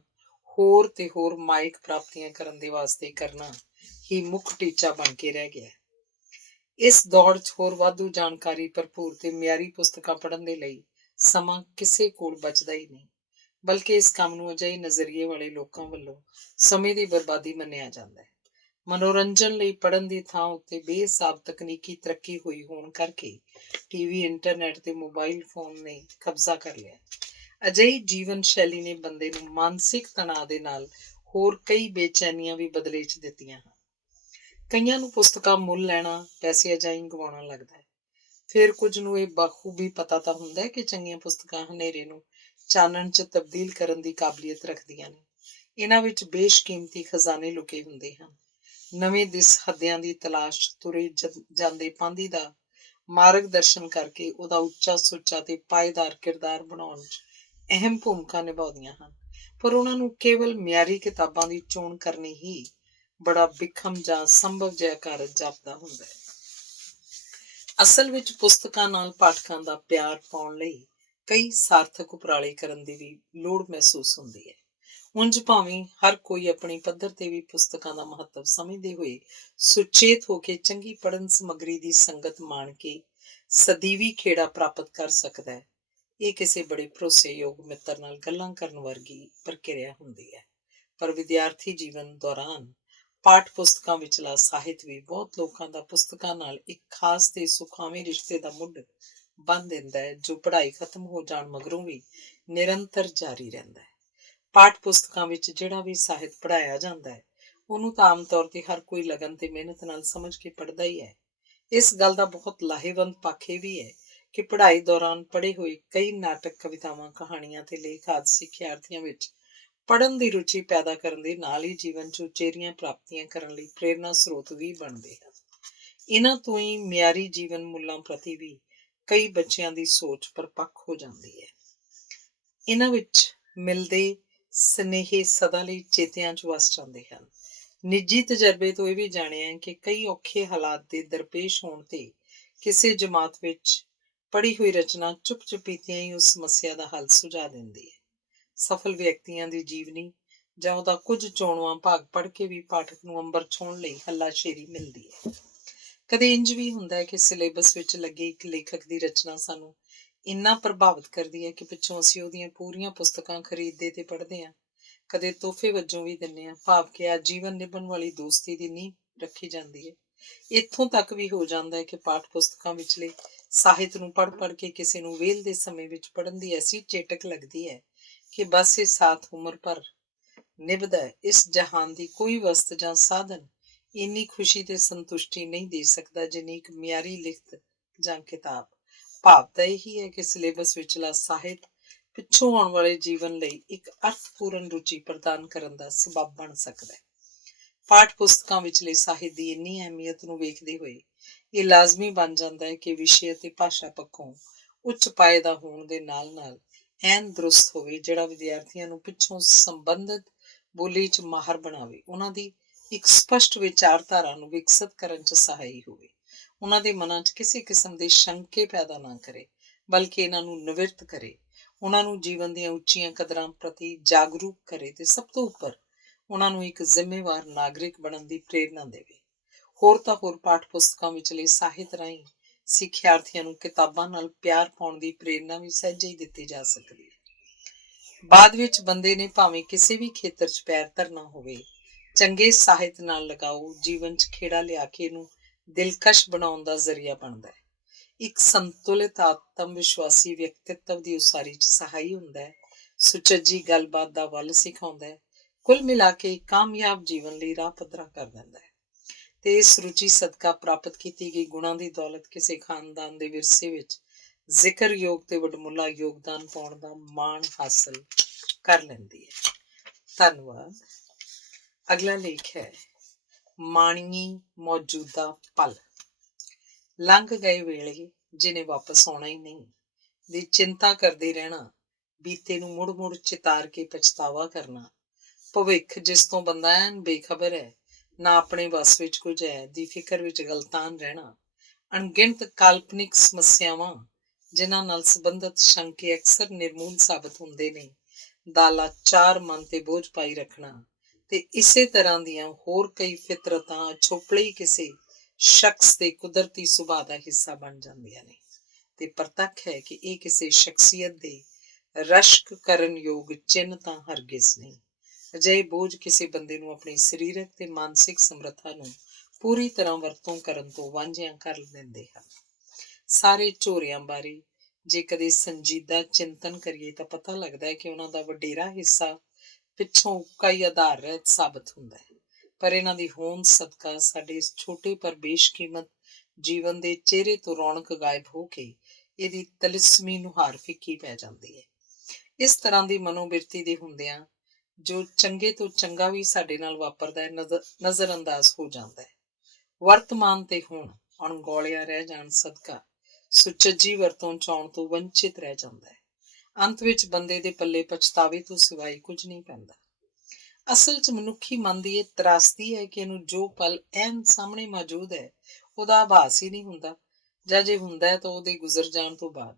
ਹੋਰ ਤੇ ਹੋਰ ਮਾਇਕ ਪ੍ਰਾਪਤੀਆਂ ਕਰਨ ਦੇ ਵਾਸਤੇ ਕਰਨਾ ਹੀ ਮੁੱਖ ਟੀਚਾ ਬਣ ਕੇ ਰਹਿ ਗਿਆ। ਇਸ ਦੌੜ 'ਚ ਹੋਰ ਵਾਧੂ ਜਾਣਕਾਰੀ ਭਰਪੂਰ ਤੇ ਮਿਆਰੀ ਪੁਸਤਕਾਂ ਪੜ੍ਹਨ ਦੇ ਲਈ ਸਮਾਂ ਕਿਸੇ ਕੋਲ ਬਚਦਾ ਹੀ ਨਹੀਂ, ਬਲਕਿ ਇਸ ਕੰਮ ਨੂੰ ਅਜਿਹੇ ਨਜ਼ਰੀਏ ਵਾਲੇ ਲੋਕਾਂ ਵੱਲੋਂ ਸਮੇਂ ਦੀ ਬਰਬਾਦੀ ਮੰਨਿਆ ਜਾਂਦਾ ਹੈ। ਮਨੋਰੰਜਨ ਲਈ ਪੜ੍ਹਨ ਦੀ ਥਾਂ ਉੱਤੇ ਬੇਹਿਸਾਬ ਤਕਨੀਕੀ ਤਰੱਕੀ ਹੋਈ ਹੋਣ ਕਰਕੇ ਟੀਵੀ, ਇੰਟਰਨੈਟ ਤੇ ਮੋਬਾਈਲ ਫੋਨ ਨੇ ਕਬਜ਼ਾ ਕਰ ਲਿਆ। ਅਜਿਹੀ ਜੀਵਨ ਸ਼ੈਲੀ ਨੇ ਬੰਦੇ ਨੂੰ ਮਾਨਸਿਕ ਤਣਾਅ ਦੇ ਨਾਲ ਹੋਰ ਕਈ ਬੇਚੈਨੀਆਂ ਵੀ ਬਦਲੇ 'ਚ ਦਿੱਤੀਆਂ ਹਨ। ਕਈਆਂ ਨੂੰ ਪੁਸਤਕਾਂ ਮੁੱਲ ਲੈਣਾ ਪੈਸੇ ਅਜਾਈਂ ਗਵਾਉਣਾ ਲੱਗਦਾ ਹੈ। ਫਿਰ ਕੁਝ ਨੂੰ ਇਹ ਬਾਖੂਬੀ ਪਤਾ ਤਾਂ ਹੁੰਦਾ ਹੈ ਕਿ ਚੰਗੀਆਂ ਪੁਸਤਕਾਂ ਹਨੇਰੇ ਨੂੰ ਚਾਨਣ 'ਚ ਤਬਦੀਲ ਕਰਨ ਦੀ ਕਾਬਲੀਅਤ ਰੱਖਦੀਆਂ ਨੇ। ਇਹਨਾਂ ਵਿੱਚ ਬੇਸ਼ਕੀਮਤੀ ਖਜ਼ਾਨੇ ਲੁਕੇ ਹੁੰਦੇ ਹਨ। ਨਵੇਂ ਦਿਸ ਹੱਦਿਆਂ ਦੀ ਤਲਾਸ਼ ਤੁਰੇ ਜਾਂਦੇ ਪਾਂਧੀ ਦਾ ਮਾਰਗਦਰਸ਼ਨ ਕਰਕੇ ਉਹਦਾ ਉੱਚਾ ਸੁੱਚਾ ਤੇ ਪਾਏਦਾਰ ਕਿਰਦਾਰ ਬਣਾਉਣ 'ਚ ਅਹਿਮ ਭੂਮਿਕਾ ਨਿਭਾਉਂਦੀਆਂ ਹਨ। ਪਰ ਉਹਨਾਂ ਨੂੰ ਕੇਵਲ ਮਿਆਰੀ ਕਿਤਾਬਾਂ ਦੀ ਚੋਣ ਕਰਨੀ ਹੀ ਬੜਾ ਬਿਖਮ ਜਾਂ ਸੰਭਵ ਜਿਹਾ ਕਾਰਜ ਜਾਪਦਾ ਹੁੰਦਾ ਹੈ। ਅਸਲ ਵਿੱਚ ਪੁਸਤਕਾਂ ਨਾਲ ਪਾਠਕਾਂ ਦਾ ਪਿਆਰ ਪਾਉਣ ਲਈ ਕਈ ਸਾਰਥਕ ਉਪਰਾਲੇ ਕਰਨ ਦੀ ਵੀ ਲੋੜ ਮਹਿਸੂਸ ਹੁੰਦੀ ਹੈ। ਉਂਝ ਭਾਵੇਂ ਹਰ ਕੋਈ ਆਪਣੀ ਪੱਧਰ ਤੇ ਵੀ ਪੁਸਤਕਾਂ ਦਾ ਮਹੱਤਵ ਸਮਝਦੇ ਹੋਏ ਸੁਚੇਤ ਹੋ ਕੇ ਚੰਗੀ ਪੜ੍ਹਨ ਸਮੱਗਰੀ ਦੀ ਸੰਗਤ ਮਾਣ ਕੇ ਸਦੀਵੀ ਖੇੜਾ ਪ੍ਰਾਪਤ ਕਰ ਸਕਦਾ ਹੈ, ਇਹ ਕਿਸੇ ਬੜੇ ਭਰੋਸੇਯੋਗ ਮਿੱਤਰ ਨਾਲ ਗੱਲਾਂ ਕਰਨ ਵਰਗੀ ਪ੍ਰਕਿਰਿਆ ਹੁੰਦੀ ਹੈ। ਪਰ ਵਿਦਿਆਰਥੀ ਜੀਵਨ ਦੌਰਾਨ ਪਾਠ ਪੁਸਤਕਾਂ ਵਿਚਲਾ ਸਾਹਿਤ ਵੀ ਬਹੁਤ ਲੋਕਾਂ ਦਾ ਪੁਸਤਕਾਂ ਨਾਲ ਇੱਕ ਖਾਸ ਤੇ ਸੁਖਾਵੇਂ ਰਿਸ਼ਤੇ ਦਾ ਮੁੱਢ ਬੰਨ੍ਹ ਦਿੰਦਾ ਹੈ, ਜੋ ਪੜ੍ਹਾਈ ਖਤਮ ਹੋ ਜਾਣ ਮਗਰੋਂ ਵੀ ਨਿਰੰਤਰ ਜਾਰੀ ਰਹਿੰਦਾ ਹੈ। ਪਾਠ ਪੁਸਤਕਾਂ ਵਿੱਚ ਜਿਹੜਾ ਵੀ ਸਾਹਿਤ ਪੜ੍ਹਾਇਆ ਜਾਂਦਾ ਹੈ ਉਹਨੂੰ ਤਾਂ ਆਮ ਤੌਰ ਤੇ ਹਰ ਕੋਈ ਲਗਨ ਤੇ ਮਿਹਨਤ ਨਾਲ ਸਮਝ ਕੇ ਪੜ੍ਹਦਾ ਹੀ ਹੈ। ਇਸ ਗੱਲ ਦਾ ਬਹੁਤ ਲਾਹੇਵੰਦ ਪੱਖ ਇਹ ਵੀ ਹੈ ਕਿ ਪੜ੍ਹਾਈ ਦੌਰਾਨ ਪੜ੍ਹੇ ਹੋਏ ਕਈ ਨਾਟਕ, ਕਵਿਤਾਵਾਂ, ਕਹਾਣੀਆਂ ਤੇ ਲੇਖ ਆਦਿ ਸਿੱਖਿਆਰਥੀਆਂ ਵਿੱਚ ਪੜ੍ਹਨ ਦੀ ਰੁਚੀ ਪੈਦਾ ਕਰਨ ਦੇ ਨਾਲ ਹੀ ਜੀਵਨ 'ਚ ਉਚੇਰੀਆਂ ਪ੍ਰਾਪਤੀਆਂ ਕਰਨ ਲਈ ਪ੍ਰੇਰਨਾ ਸਰੋਤ ਵੀ ਬਣਦੇ ਹਨ। ਇਹਨਾਂ ਤੋਂ ਹੀ ਮਿਆਰੀ ਜੀਵਨ ਮੁੱਲਾਂ ਪ੍ਰਤੀ ਵੀ ਕਈ ਬੱਚਿਆਂ ਦੀ ਸੋਚ ਪਰਪੱਕ ਹੋ ਜਾਂਦੀ ਹੈ। ਇਹਨਾਂ ਵਿੱਚ ਮਿਲਦੇ ਸਨੇਹੇ ਸਦਾ ਲਈ ਚੇਤਿਆਂ 'ਚ ਵਸ ਜਾਂਦੇ ਹਨ। ਨਿੱਜੀ ਤਜਰਬੇ ਤੋਂ ਇਹ ਵੀ ਜਾਣਿਆ ਕਿ ਕਈ ਔਖੇ ਹਾਲਾਤ ਦੇ ਦਰਪੇਸ਼ ਹੋਣ ਤੇ ਕਿਸੇ ਜਮਾਤ ਵਿੱਚ ਪੜ੍ਹੀ ਹੋਈ ਰਚਨਾ ਚੁੱਪ ਚੁਪੀਤਿਆਂ ਹੀ ਉਸ ਸਮੱਸਿਆ ਦਾ ਹੱਲ ਸੁਝਾ ਦਿੰਦੀ ਹੈ। ਸਫਲ ਵਿਅਕਤੀਆਂ ਦੀ ਜੀਵਨੀ ਜਾਂ ਉਹਦਾ ਕੁਝ ਚੋਣਵਾਂ ਭਾਗ ਪੜ੍ਹ ਕੇ ਵੀ ਪਾਠਕ ਨੂੰ ਅੰਬਰ ਛੂਹਣ ਲਈ ਹੱਲਾਸ਼ੇਰੀ ਮਿਲਦੀ ਹੈ। ਕਦੇ ਇੰਜ ਵੀ ਹੁੰਦਾ ਹੈ ਕਿ ਸਿਲੇਬਸ ਵਿੱਚ ਲੱਗੇ ਇੱਕ ਲੇਖਕ ਦੀ ਰਚਨਾ ਸਾਨੂੰ ਇੰਨਾ ਪ੍ਰਭਾਵਿਤ ਕਰਦੀ ਹੈ ਕਿ ਪਿੱਛੋਂ ਅਸੀਂ ਉਹਦੀਆਂ ਪੂਰੀਆਂ ਪੁਸਤਕਾਂ ਖਰੀਦਦੇ ਤੇ ਪੜ੍ਹਦੇ ਹਾਂ। ਕਦੇ ਤੋਹਫੇ ਵਜੋਂ ਵੀ ਦਿੰਦੇ ਹਾਂ, ਭਾਵ ਕਿ ਆਜੀਵਨ ਨਿਭਣ ਵਾਲੀ ਦੋਸਤੀ ਦੀ ਨੀਂਹ ਰੱਖੀ ਜਾਂਦੀ ਹੈ। ਇੱਥੋਂ ਤੱਕ ਵੀ ਹੋ ਜਾਂਦਾ ਹੈ ਕਿ ਪਾਠ ਪੁਸਤਕਾਂ ਵਿਚਲੇ ਸਾਹਿਤ ਨੂੰ ਪੜ੍ਹ ਕੇ ਕਿਸੇ ਨੂੰ ਵੇਲ ਦੇ ਸਮੇਂ ਵਿੱਚ ਪੜ੍ਹਨ ਦੀ ਐਸੀ ਚੇਟਕ ਲੱਗਦੀ ਹੈ ਕਿ ਬਸ ਇਹ ਸਾਥ ਉਮਰ ਭਰ ਨਿਭਦਾ ਹੈ। ਇਸ ਜਹਾਨ ਦੀ ਕੋਈ ਵਸਤ ਜਾਂ ਸਾਧਨ ਇੰਨੀ ਖੁਸ਼ੀ ਤੇ ਸੰਤੁਸ਼ਟੀ ਨਹੀਂ ਦੇ ਸਕਦਾ ਜਿੰਨੀ ਇੱਕ ਮਿਆਰੀ ਲਿਖਤ ਜਾਂ ਕਿਤਾਬ। ਭਾਵ ਤਾਂ ਇਹੀ ਹੈ ਕਿ ਸਿਲੇਬਸ ਵਿਚਲਾ ਸਾਹਿਤ ਪਿੱਛੋਂ ਆਉਣ ਵਾਲੇ ਜੀਵਨ ਲਈ ਇੱਕ ਅਰਥਪੂਰਨ ਰੁਚੀ ਪ੍ਰਦਾਨ ਕਰਨ ਦਾ ਸਬੱਬ ਬਣ ਸਕਦਾ ਹੈ। ਪਾਠ ਪੁਸਤਕਾਂ ਵਿਚਲੇ ਸਾਹਿਤ ਦੀ ਇੰਨੀ ਅਹਿਮੀਅਤ ਨੂੰ ਵੇਖਦੇ ਹੋਏ ਇਹ ਲਾਜ਼ਮੀ ਬਣ ਜਾਂਦਾ ਹੈ ਕਿ ਵਿਸ਼ੇ ਅਤੇ ਭਾਸ਼ਾ ਪੱਖੋਂ ਉੱਚ ਪਾਏ ਦਾ ਹੋਣ ਦੇ ਨਾਲ ਨਾਲ ਐਨ ਦਰੁਸਤ ਹੋਵੇ, ਜਿਹੜਾ ਵਿਦਿਆਰਥੀਆਂ ਨੂੰ ਪਿੱਛੋਂ ਸੰਬੰਧਿਤ ਬੋਲੀ 'ਚ ਮਾਹਰ ਬਣਾਵੇ, ਉਹਨਾਂ ਦੀ ਇੱਕ ਸਪਸ਼ਟ ਵਿਚਾਰਧਾਰਾ ਨੂੰ ਵਿਕਸਿਤ ਕਰਨ 'ਚ ਸਹਾਈ ਹੋਵੇ, ਉਹਨਾਂ ਦੇ ਮਨਾਂ 'ਚ ਕਿਸੇ ਕਿਸਮ ਦੇ ਸ਼ੰਕੇ ਪੈਦਾ ਨਾ ਕਰੇ, ਬਲਕਿ ਇਹਨਾਂ ਨੂੰ ਨਿਵਰਤ ਕਰੇ, ਉਹਨਾਂ ਨੂੰ ਜੀਵਨ ਦੀਆਂ ਉੱਚੀਆਂ ਕਦਰਾਂ ਪ੍ਰਤੀ ਜਾਗਰੂਕ ਕਰੇ ਤੇ ਸਭ ਤੋਂ ਉੱਪਰ ਉਹਨਾਂ ਨੂੰ ਇੱਕ ਜ਼ਿੰਮੇਵਾਰ ਨਾਗਰਿਕ ਬਣਨ ਦੀ ਪ੍ਰੇਰਨਾ ਦੇਵੇ। ਹੋਰ ਤਾਂ ਹੋਰ ਪਾਠ ਪੁਸਤਕਾਂ ਵਿਚਲੇ ਸਾਹਿਤ ਰਾਹੀਂ ਸਿੱਖਿਆਰਥੀਆਂ ਨੂੰ ਕਿਤਾਬਾਂ ਨਾਲ ਪਿਆਰ ਪਾਉਣ ਦੀ ਪ੍ਰੇਰਨਾ ਵੀ ਸਹਿਜੇ ਹੀ ਦਿੱਤੀ ਜਾ ਸਕਦੀ ਹੈ। ਬਾਅਦ ਵਿੱਚ ਬੰਦੇ ਨੇ ਭਾਵੇਂ ਕਿਸੇ ਵੀ ਖੇਤਰ 'ਚ ਪੈਰ ਧਰਨਾ ਹੋਵੇ, ਚੰਗੇ ਸਾਹਿਤ ਨਾਲ ਲਗਾਓ ਜੀਵਨ 'ਚ ਖੇੜਾ ਲਿਆ ਕੇ ਇਹਨੂੰ ਦਿਲਕਸ਼ ਬਣਾਉਣ ਦਾ ਜ਼ਰੀਆ ਬਣਦਾ ਹੈ। ਇੱਕ ਸੰਤੁਲਿਤ ਆਤਮ ਵਿਸ਼ਵਾਸੀ ਵਿਅਕਤਿਤਵ ਦੀ ਉਸਾਰੀ 'ਚ ਸਹਾਈ ਹੁੰਦਾ ਹੈ, ਸੁਚੱਜੀ ਗੱਲਬਾਤ ਦਾ ਵੱਲ ਸਿਖਾਉਂਦਾ ਹੈ, ਕੁੱਲ ਮਿਲਾ ਕੇ ਕਾਮਯਾਬ ਜੀਵਨ ਲਈ ਰਾਹ ਪੱਧਰਾ ਕਰ ਦਿੰਦਾ ਹੈ। ਤੇ ਇਸ ਰੁਚੀ ਸਦਕਾ ਪ੍ਰਾਪਤ ਕੀਤੀ ਗਈ ਗੁਣਾਂ ਦੀ ਦੌਲਤ ਕਿਸੇ ਖਾਨਦਾਨ ਦੇ ਵਿਰਸੇ ਵਿੱਚ ਜ਼ਿਕਰਯੋਗ ਤੇ ਵਡਮੁੱਲਾ ਯੋਗਦਾਨ ਪਾਉਣ ਦਾ ਮਾਣ ਹਾਸਲ ਕਰ ਲੈਂਦੀ ਹੈ। ਧੰਨਵਾਦ। ਅਗਲਾ ਲੇਖ ਹੈ ਮਾਣੀਏ ਮੌਜੂਦਾ ਪਲ। ਲੰਘ ਗਏ ਵੇਲੇ ਜਿਹਨੇ ਵਾਪਸ ਆਉਣਾ ਹੀ ਨਹੀਂ ਦੀ ਚਿੰਤਾ ਕਰਦੇ ਰਹਿਣਾ, ਬੀਤੇ ਨੂੰ ਮੁੜ ਮੁੜ ਚਿਤਾਰ ਕੇ ਪਛਤਾਵਾ ਕਰਨਾ, ਭਵਿੱਖ ਜਿਸ ਤੋਂ ਬੰਦਾ ਐਨ ਬੇਖਬਰ ਹੈ, ਨਾ ਆਪਣੇ ਵੱਸ ਵਿੱਚ ਕੁਝ ਹੈ ਦੀ ਫਿਕਰ ਵਿੱਚ ਗਲਤਾਨ ਰਹਿਣਾ, ਅਣਗਿਣਤ ਕਾਲਪਨਿਕ ਸਮੱਸਿਆਵਾਂ ਜਿਨ੍ਹਾਂ ਨਾਲ ਸੰਬੰਧਿਤ ਸ਼ੰਕੇ ਅਕਸਰ ਨਿਰਮੂਲ ਸਾਬਤ ਹੁੰਦੇ ਨੇ ਦਾ ਲਾਚਾਰ ਮਨ ਤੇ ਬੋਝ ਪਾਈ ਰੱਖਣਾ, ਤੇ ਇਸੇ ਤਰ੍ਹਾਂ ਦੀਆਂ ਹੋਰ ਕਈ ਫਿਤਰਤਾਂ ਛੋਪੜੀ ਕਿਸੇ ਸ਼ਖਸ ਦੇ ਕੁਦਰਤੀ ਸੁਭਾਅ ਦਾ ਹਿੱਸਾ ਬਣ ਜਾਂਦੀਆਂ ਨੇ, ਤੇ ਪ੍ਰਤੱਖ ਹੈ ਕਿ ਇਹ ਕਿਸੇ ਸ਼ਖਸੀਅਤ ਦੇ ਰਸ਼ਕ ਕਰਨ ਯੋਗ ਚਿੰਨ੍ਹ ਤਾਂ ਹਰਗਿਜ਼ ਨਹੀਂ। ਅਜਿਹੇ ਬੋਝ ਕਿਸੇ ਬੰਦੇ ਨੂੰ ਆਪਣੀ ਸਰੀਰਕ ਤੇ ਮਾਨਸਿਕ ਸਮਰੱਥਾ ਨੂੰ ਪੂਰੀ ਤਰ੍ਹਾਂ ਵਰਤੋਂ ਕਰਨ ਤੋਂ ਵਾਂਝਿਆਂ ਕਰ ਦਿੰਦੇ ਹਨ। ਸਾਰੇ ਝੋਰਿਆਂ ਬਾਰੇ ਜੇ ਕਦੇ ਸੰਜੀਦਾ ਚਿੰਤਨ ਕਰੀਏ ਤਾਂ ਪਤਾ ਲੱਗਦਾ ਹੈ ਕਿ ਉਹਨਾਂ ਦਾ ਵਡੇਰਾ ਹਿੱਸਾ ਪਿੱਛੋਂ ਉੱਕਾ ਹੀ ਆਧਾਰ ਰਹਿਤ ਸਾਬਤ ਹੁੰਦਾ ਹੈ, ਪਰ ਇਹਨਾਂ ਦੀ ਹੋਂਦ ਸਦਕਾ ਸਾਡੇ ਇਸ ਛੋਟੇ ਪਰ ਬੇਸ਼ਕੀਮਤ ਜੀਵਨ ਦੇ ਚਿਹਰੇ ਤੋਂ ਰੌਣਕ ਗਾਇਬ ਹੋ ਕੇ ਇਹਦੀ ਤਲਿਸਮੀ ਨੁਹਾਰ ਫਿੱਕੀ ਪੈ ਜਾਂਦੀ ਹੈ। ਇਸ ਤਰ੍ਹਾਂ ਦੀ ਮਨੋਬਿਰਤੀ ਦੇ ਹੁੰਦਿਆਂ ਜੋ ਚੰਗੇ ਤੋਂ ਚੰਗਾ ਵੀ ਸਾਡੇ ਨਾਲ ਵਾਪਰਦਾ ਹੈ ਨਜ਼ਰ ਅੰਦਾਜ਼ ਹੋ ਜਾਂਦਾ ਹੈ। ਵਰਤਮਾਨ ਤੇ ਹੁਣ ਅਣਗੌਲਿਆ ਰਹਿ ਜਾਣ ਸਦਕਾ ਸੁਚੱਜੀ ਵਰਤੋਂ ਚ ਆਉਣ ਤੋਂ ਵੰਚਿਤ ਰਹਿ ਜਾਂਦਾ ਹੈ। ਅੰਤ ਵਿੱਚ ਬੰਦੇ ਦੇ ਪੱਲੇ ਪਛਤਾਵੇ ਤੋਂ ਸਿਵਾਏ ਕੁਝ ਨਹੀਂ ਪੈਂਦਾ। ਅਸਲ 'ਚ ਮਨੁੱਖੀ ਮਨ ਦੀ ਇਹ ਤਰਾਸਦੀ ਹੈ ਕਿ ਇਹਨੂੰ ਜੋ ਪਲ ਐਨ ਸਾਹਮਣੇ ਮੌਜੂਦ ਹੈ ਉਹਦਾ ਆਭਾਸ ਹੀ ਨਹੀਂ ਹੁੰਦਾ, ਜਾਂ ਜੇ ਹੁੰਦਾ ਹੈ ਤਾਂ ਉਹਦੇ ਗੁਜ਼ਰ ਜਾਣ ਤੋਂ ਬਾਅਦ।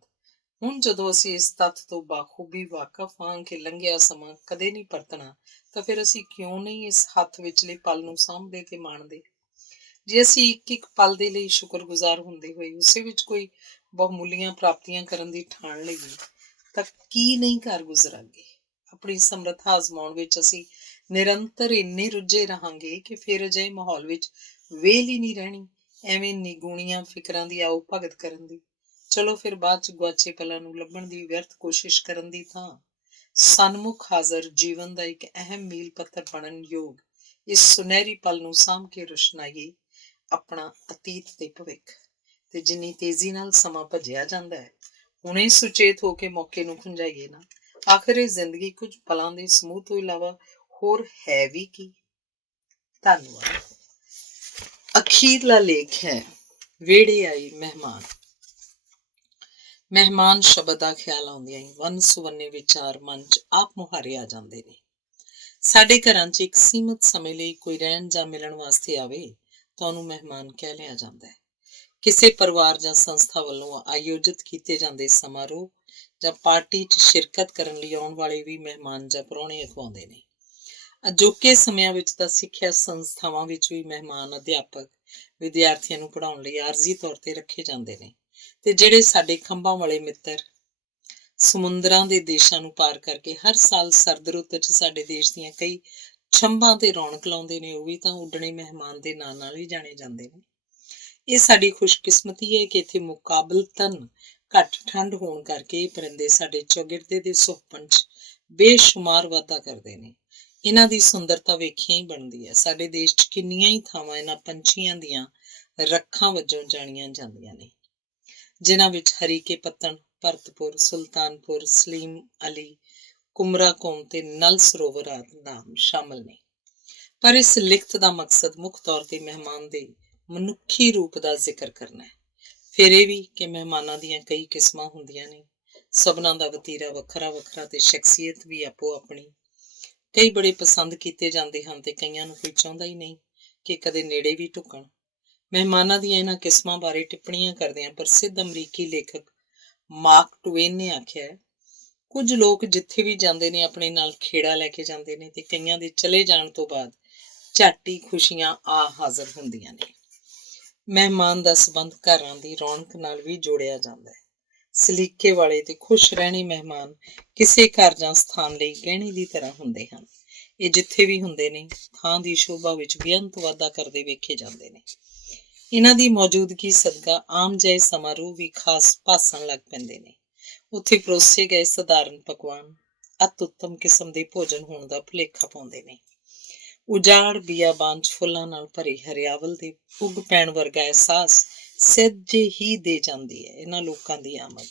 ਹੁਣ ਜਦੋਂ ਅਸੀਂ ਇਸ ਤੱਥ ਤੋਂ ਬਾਖੂਬੀ ਵਾਕਫ ਹਾਂ ਕਿ ਲੰਘਿਆ ਸਮਾਂ ਕਦੇ ਨਹੀਂ ਪਰਤਣਾ, ਤਾਂ ਫਿਰ ਅਸੀਂ ਕਿਉਂ ਨਹੀਂ ਇਸ ਹੱਥ ਵਿਚਲੇ ਪਲ ਨੂੰ ਸਾਂਭਦੇ ਤੇ ਮਾਣਦੇ। ਜੇ ਅਸੀਂ ਇੱਕ ਇੱਕ ਪਲ ਦੇ ਲਈ ਸ਼ੁਕਰਗੁਜ਼ਾਰ ਹੁੰਦੇ ਹੋਏ ਉਸੇ ਵਿੱਚ ਕੋਈ ਬਹੁਮੁੱਲੀਆਂ ਪ੍ਰਾਪਤੀਆਂ ਕਰਨ ਦੀ ਠਾਣ ਲਈਏ ਤਾਂ ਕੀ ਨਹੀਂ ਕਰ ਗੁਜ਼ਰਾਂਗੇ। ਆਪਣੀ ਸਮਰੱਥਾ ਅਜ਼ਮਾਉਣ ਵਿੱਚ ਅਸੀਂ ਨਿਰੰਤਰ ਇੰਨੇ ਰੁੱਝੇ ਰਹਾਂਗੇ ਕਿ ਫਿਰ ਅਜਿਹੇ ਮਾਹੌਲ ਵਿੱਚ ਵੇਲ ਹੀ ਨਹੀਂ ਰਹਿਣੀ ਐਵੇਂ ਨਿਗੂਣੀਆਂ ਫਿਕਰਾਂ ਦੀ ਆਓ ਭਗਤ ਕਰਨ ਦੀ। ਚਲੋ ਫਿਰ ਬਾਅਦ 'ਚ ਗੁਆਚੇ ਪਲਾਂ ਨੂੰ ਲੱਭਣ ਦੀ ਵਿਅਰਥ ਕੋਸ਼ਿਸ਼ ਕਰਨ ਦੀ ਥਾਂ ਸਨਮੁਖ ਹਾਜ਼ਰ ਜੀਵਨ ਦਾ ਇੱਕ ਅਹਿਮ ਮੀਲ ਪੱਥਰ ਬਣਨ ਯੋਗ ਇਸ ਸੁਨਹਿਰੀ ਪਲ ਨੂੰ ਸਾਂਭ ਕੇ ਰੁਸ਼ਨਾਈਏ ਆਪਣਾ ਅਤੀਤ ਤੇ ਭਵਿੱਖ। ਤੇ ਜਿੰਨੀ ਤੇਜ਼ੀ ਨਾਲ ਸਮਾਂ ਭੱਜਿਆ ਜਾਂਦਾ ਹੈ, ਹੁਣੇ ਸੁਚੇਤ ਹੋ ਕੇ ਮੌਕੇ ਨੂੰ ਖੁੰਝਾਈਏ ਨਾ। ਆਖਿਰ ਇਹ ਜ਼ਿੰਦਗੀ ਕੁਝ ਪਲਾਂ ਦੇ ਸਮੂਹ ਤੋਂ ਇਲਾਵਾ ਹੋਰ ਹੈ ਵੀ ਕੀ। ਧੰਨਵਾਦ। ਅਖੀਰਲਾ ਲੇਖ ਹੈ ਵਿਹੜੇ ਆਏ ਮਹਿਮਾਨ। ਮਹਿਮਾਨ ਸ਼ਬਦ ਦਾ ਖਿਆਲ ਆਉਂਦਿਆਂ ਹੀ ਵੰਨ ਸੁਵੰਨੇ ਵਿਚਾਰ ਮਨ 'ਚ ਆਪ ਮੁਹਾਰੇ ਆ ਜਾਂਦੇ ਨੇ। ਸਾਡੇ ਘਰਾਂ 'ਚ ਇੱਕ ਸੀਮਤ ਸਮੇਂ ਲਈ ਕੋਈ ਰਹਿਣ ਜਾਂ ਮਿਲਣ ਵਾਸਤੇ ਆਵੇ ਤਾਂ ਉਹਨੂੰ ਮਹਿਮਾਨ ਕਹਿ ਲਿਆ ਜਾਂਦਾ ਹੈ। ਕਿਸੇ ਪਰਿਵਾਰ ਜਾਂ ਸੰਸਥਾ ਵੱਲੋਂ ਆਯੋਜਿਤ ਕੀਤੇ ਜਾਂਦੇ ਸਮਾਰੋਹ ਜਾਂ ਪਾਰਟੀ 'ਚ ਸ਼ਿਰਕਤ ਕਰਨ ਲਈ ਆਉਣ ਵਾਲੇ ਵੀ ਮਹਿਮਾਨ ਜਾਂ ਪ੍ਰਾਹੁਣੇ ਅਖਵਾਉਂਦੇ ਨੇ। ਅਜੋਕੇ ਸਮਿਆਂ ਵਿੱਚ ਤਾਂ ਸਿੱਖਿਆ ਸੰਸਥਾਵਾਂ ਵਿੱਚ ਵੀ ਮਹਿਮਾਨ ਅਧਿਆਪਕ ਵਿਦਿਆਰਥੀਆਂ ਨੂੰ ਪੜ੍ਹਾਉਣ ਲਈ ਆਰਜ਼ੀ ਤੌਰ ਤੇ ਰੱਖੇ ਜਾਂਦੇ ਨੇ। ਤੇ ਜਿਹੜੇ ਸਾਡੇ ਖੰਭਾਂ ਵਾਲੇ ਮਿੱਤਰ ਸਮੁੰਦਰਾਂ ਦੇ ਦੇਸ਼ਾਂ ਨੂੰ ਪਾਰ ਕਰਕੇ ਹਰ ਸਾਲ ਸਰਦ ਰੁੱਤ 'ਚ ਸਾਡੇ ਦੇਸ਼ ਦੀਆਂ ਕਈ ਛੰਭਾਂ ਤੇ ਰੌਣਕ ਲਾਉਂਦੇ ਨੇ, ਉਹ ਵੀ ਤਾਂ ਉੱਡਣੇ ਮਹਿਮਾਨ ਦੇ ਨਾਂ ਨਾਲ ਹੀ ਜਾਣੇ ਜਾਂਦੇ ਨੇ। ਇਹ ਸਾਡੀ ਖੁਸ਼ਕਿਸਮਤੀ ਹੈ ਕਿ ਇੱਥੇ ਮੁਕਾਬਲਤਨ ਘੱਟ ਠੰਡ ਹੋਣ ਕਰਕੇ ਇਹ ਪਰਿੰਦੇ ਸਾਡੇ ਚੌਗਿਰਦੇ ਦੇ ਸੁਹੱਪਣ 'ਚ ਬੇਸ਼ੁਮਾਰ ਵਾਧਾ ਕਰਦੇ ਨੇ। ਇਹਨਾਂ ਦੀ ਸੁੰਦਰਤਾ ਵੇਖਿਆਂ ਹੀ ਬਣਦੀ ਹੈ। ਸਾਡੇ ਦੇਸ਼ 'ਚ ਕਿੰਨੀਆਂ ਹੀ ਥਾਵਾਂ ਇਹਨਾਂ ਪੰਛੀਆਂ ਦੀਆਂ ਰੱਖਾਂ ਵਜੋਂ ਜਾਣੀਆਂ ਜਾਂਦੀਆਂ ਨੇ, ਜਿਨ੍ਹਾਂ ਵਿੱਚ ਹਰੀਕੇ ਪੱਤਣ, ਭਰਤਪੁਰ, ਸੁਲਤਾਨਪੁਰ, ਸਲੀਮ ਅਲੀ, ਕੁਮਰਾ ਕੌਮ ਤੇ ਨਲ ਸਰੋਵਰ ਆਦਿ ਨਾਮ ਸ਼ਾਮਲ ਨੇ। ਪਰ ਇਸ ਲਿਖਤ ਦਾ ਮਕਸਦ ਮੁੱਖ ਤੌਰ ਤੇ ਮਹਿਮਾਨ ਦੇ ਮਨੁੱਖੀ ਰੂਪ ਦਾ ਜ਼ਿਕਰ ਕਰਨਾ ਹੈ। ਫਿਰ ਇਹ ਵੀ ਕਿ ਮਹਿਮਾਨਾਂ ਦੀਆਂ ਕਈ ਕਿਸਮਾਂ ਹੁੰਦੀਆਂ ਨੇ, ਸਭਨਾਂ ਦਾ ਵਤੀਰਾ ਵੱਖਰਾ ਵੱਖਰਾ ਤੇ ਸ਼ਖਸੀਅਤ ਵੀ ਆਪੋ ਆਪਣੀ। ਕਈ ਬੜੇ ਪਸੰਦ ਕੀਤੇ ਜਾਂਦੇ ਹਨ ਤੇ ਕਈਆਂ ਨੂੰ ਕੋਈ ਚਾਹੁੰਦਾ ਹੀ ਨਹੀਂ ਕਿ ਕਦੇ ਨੇੜੇ ਵੀ ਢੁੱਕਣ। ਮਹਿਮਾਨਾਂ ਦੀਆਂ ਇਹਨਾਂ ਕਿਸਮਾਂ ਬਾਰੇ ਟਿੱਪਣੀਆਂ ਕਰਦਿਆਂ ਪ੍ਰਸਿੱਧ ਅਮਰੀਕੀ ਲੇਖਕ ਮਾਰਕ ਟਵੇਨ ਨੇ ਆਖਿਆ ਹੈ, ਕੁਝ ਲੋਕ ਜਿੱਥੇ ਵੀ ਜਾਂਦੇ ਨੇ ਆਪਣੇ ਨਾਲ ਖੇੜਾ ਲੈ ਕੇ ਜਾਂਦੇ ਨੇ ਤੇ ਕਈਆਂ ਦੇ ਚਲੇ ਜਾਣ ਤੋਂ ਬਾਅਦ ਝੱਟ ਹੀ ਖੁਸ਼ੀਆਂ ਆ ਹਾਜ਼ਰ ਹੁੰਦੀਆਂ ਨੇ। ਮਹਿਮਾਨ ਦਾ ਸੰਬੰਧ ਘਰਾਂ ਦੀ ਰੌਣਕ ਨਾਲ ਵੀ ਜੋੜਿਆ ਜਾਂਦਾ ਹੈ। ਸਲੀਕੇ ਵਾਲੇ ਤੇ ਖੁਸ਼ ਰਹਿਣੇ ਮਹਿਮਾਨ ਕਿਸੇ ਘਰ ਜਾਂ ਸਥਾਨ ਲਈ ਗਹਿਣੇ ਦੀ ਤਰ੍ਹਾਂ ਹੁੰਦੇ ਹਨ। ਇਹ ਜਿੱਥੇ ਵੀ ਹੁੰਦੇ ਨੇ ਥਾਂ ਦੀ ਸ਼ੋਭਾ ਵਿੱਚ ਬੇਅੰਤ ਵਾਧਾ ਕਰਦੇ ਵੇਖੇ ਜਾਂਦੇ ਨੇ। ਇਹਨਾਂ ਦੀ ਮੌਜੂਦਗੀ ਸਦਕਾ ਆਮ ਜਿਹੇ ਸਮਾਰੋਹ ਵੀ ਖਾਸ ਭਾਸਣ ਲੱਗ ਪੈਂਦੇ ਨੇ। ਉੱਥੇ ਪਰੋਸੇ ਗਏ ਸਧਾਰਨ ਪਕਵਾਨ ਅਤ ਉੱਤਮ ਕਿਸਮ ਦੇ ਭੋਜਨ ਹੋਣ ਦਾ ਭੁਲੇਖਾ ਪਾਉਂਦੇ ਨੇ। ਉਜਾੜ ਬੀਆਬਾਨ 'ਚ ਫੁੱਲਾਂ ਨਾਲ ਭਰੇ ਹਰਿਆਵਲ ਦੇ ਉੱਗ ਪੈਣ ਵਰਗਾ ਅਹਿਸਾਸ ਸਹਿਜੇ ਹੀ ਦੇ ਜਾਂਦੀ ਹੈ ਇਹਨਾਂ ਲੋਕਾਂ ਦੀ ਆਮਦ।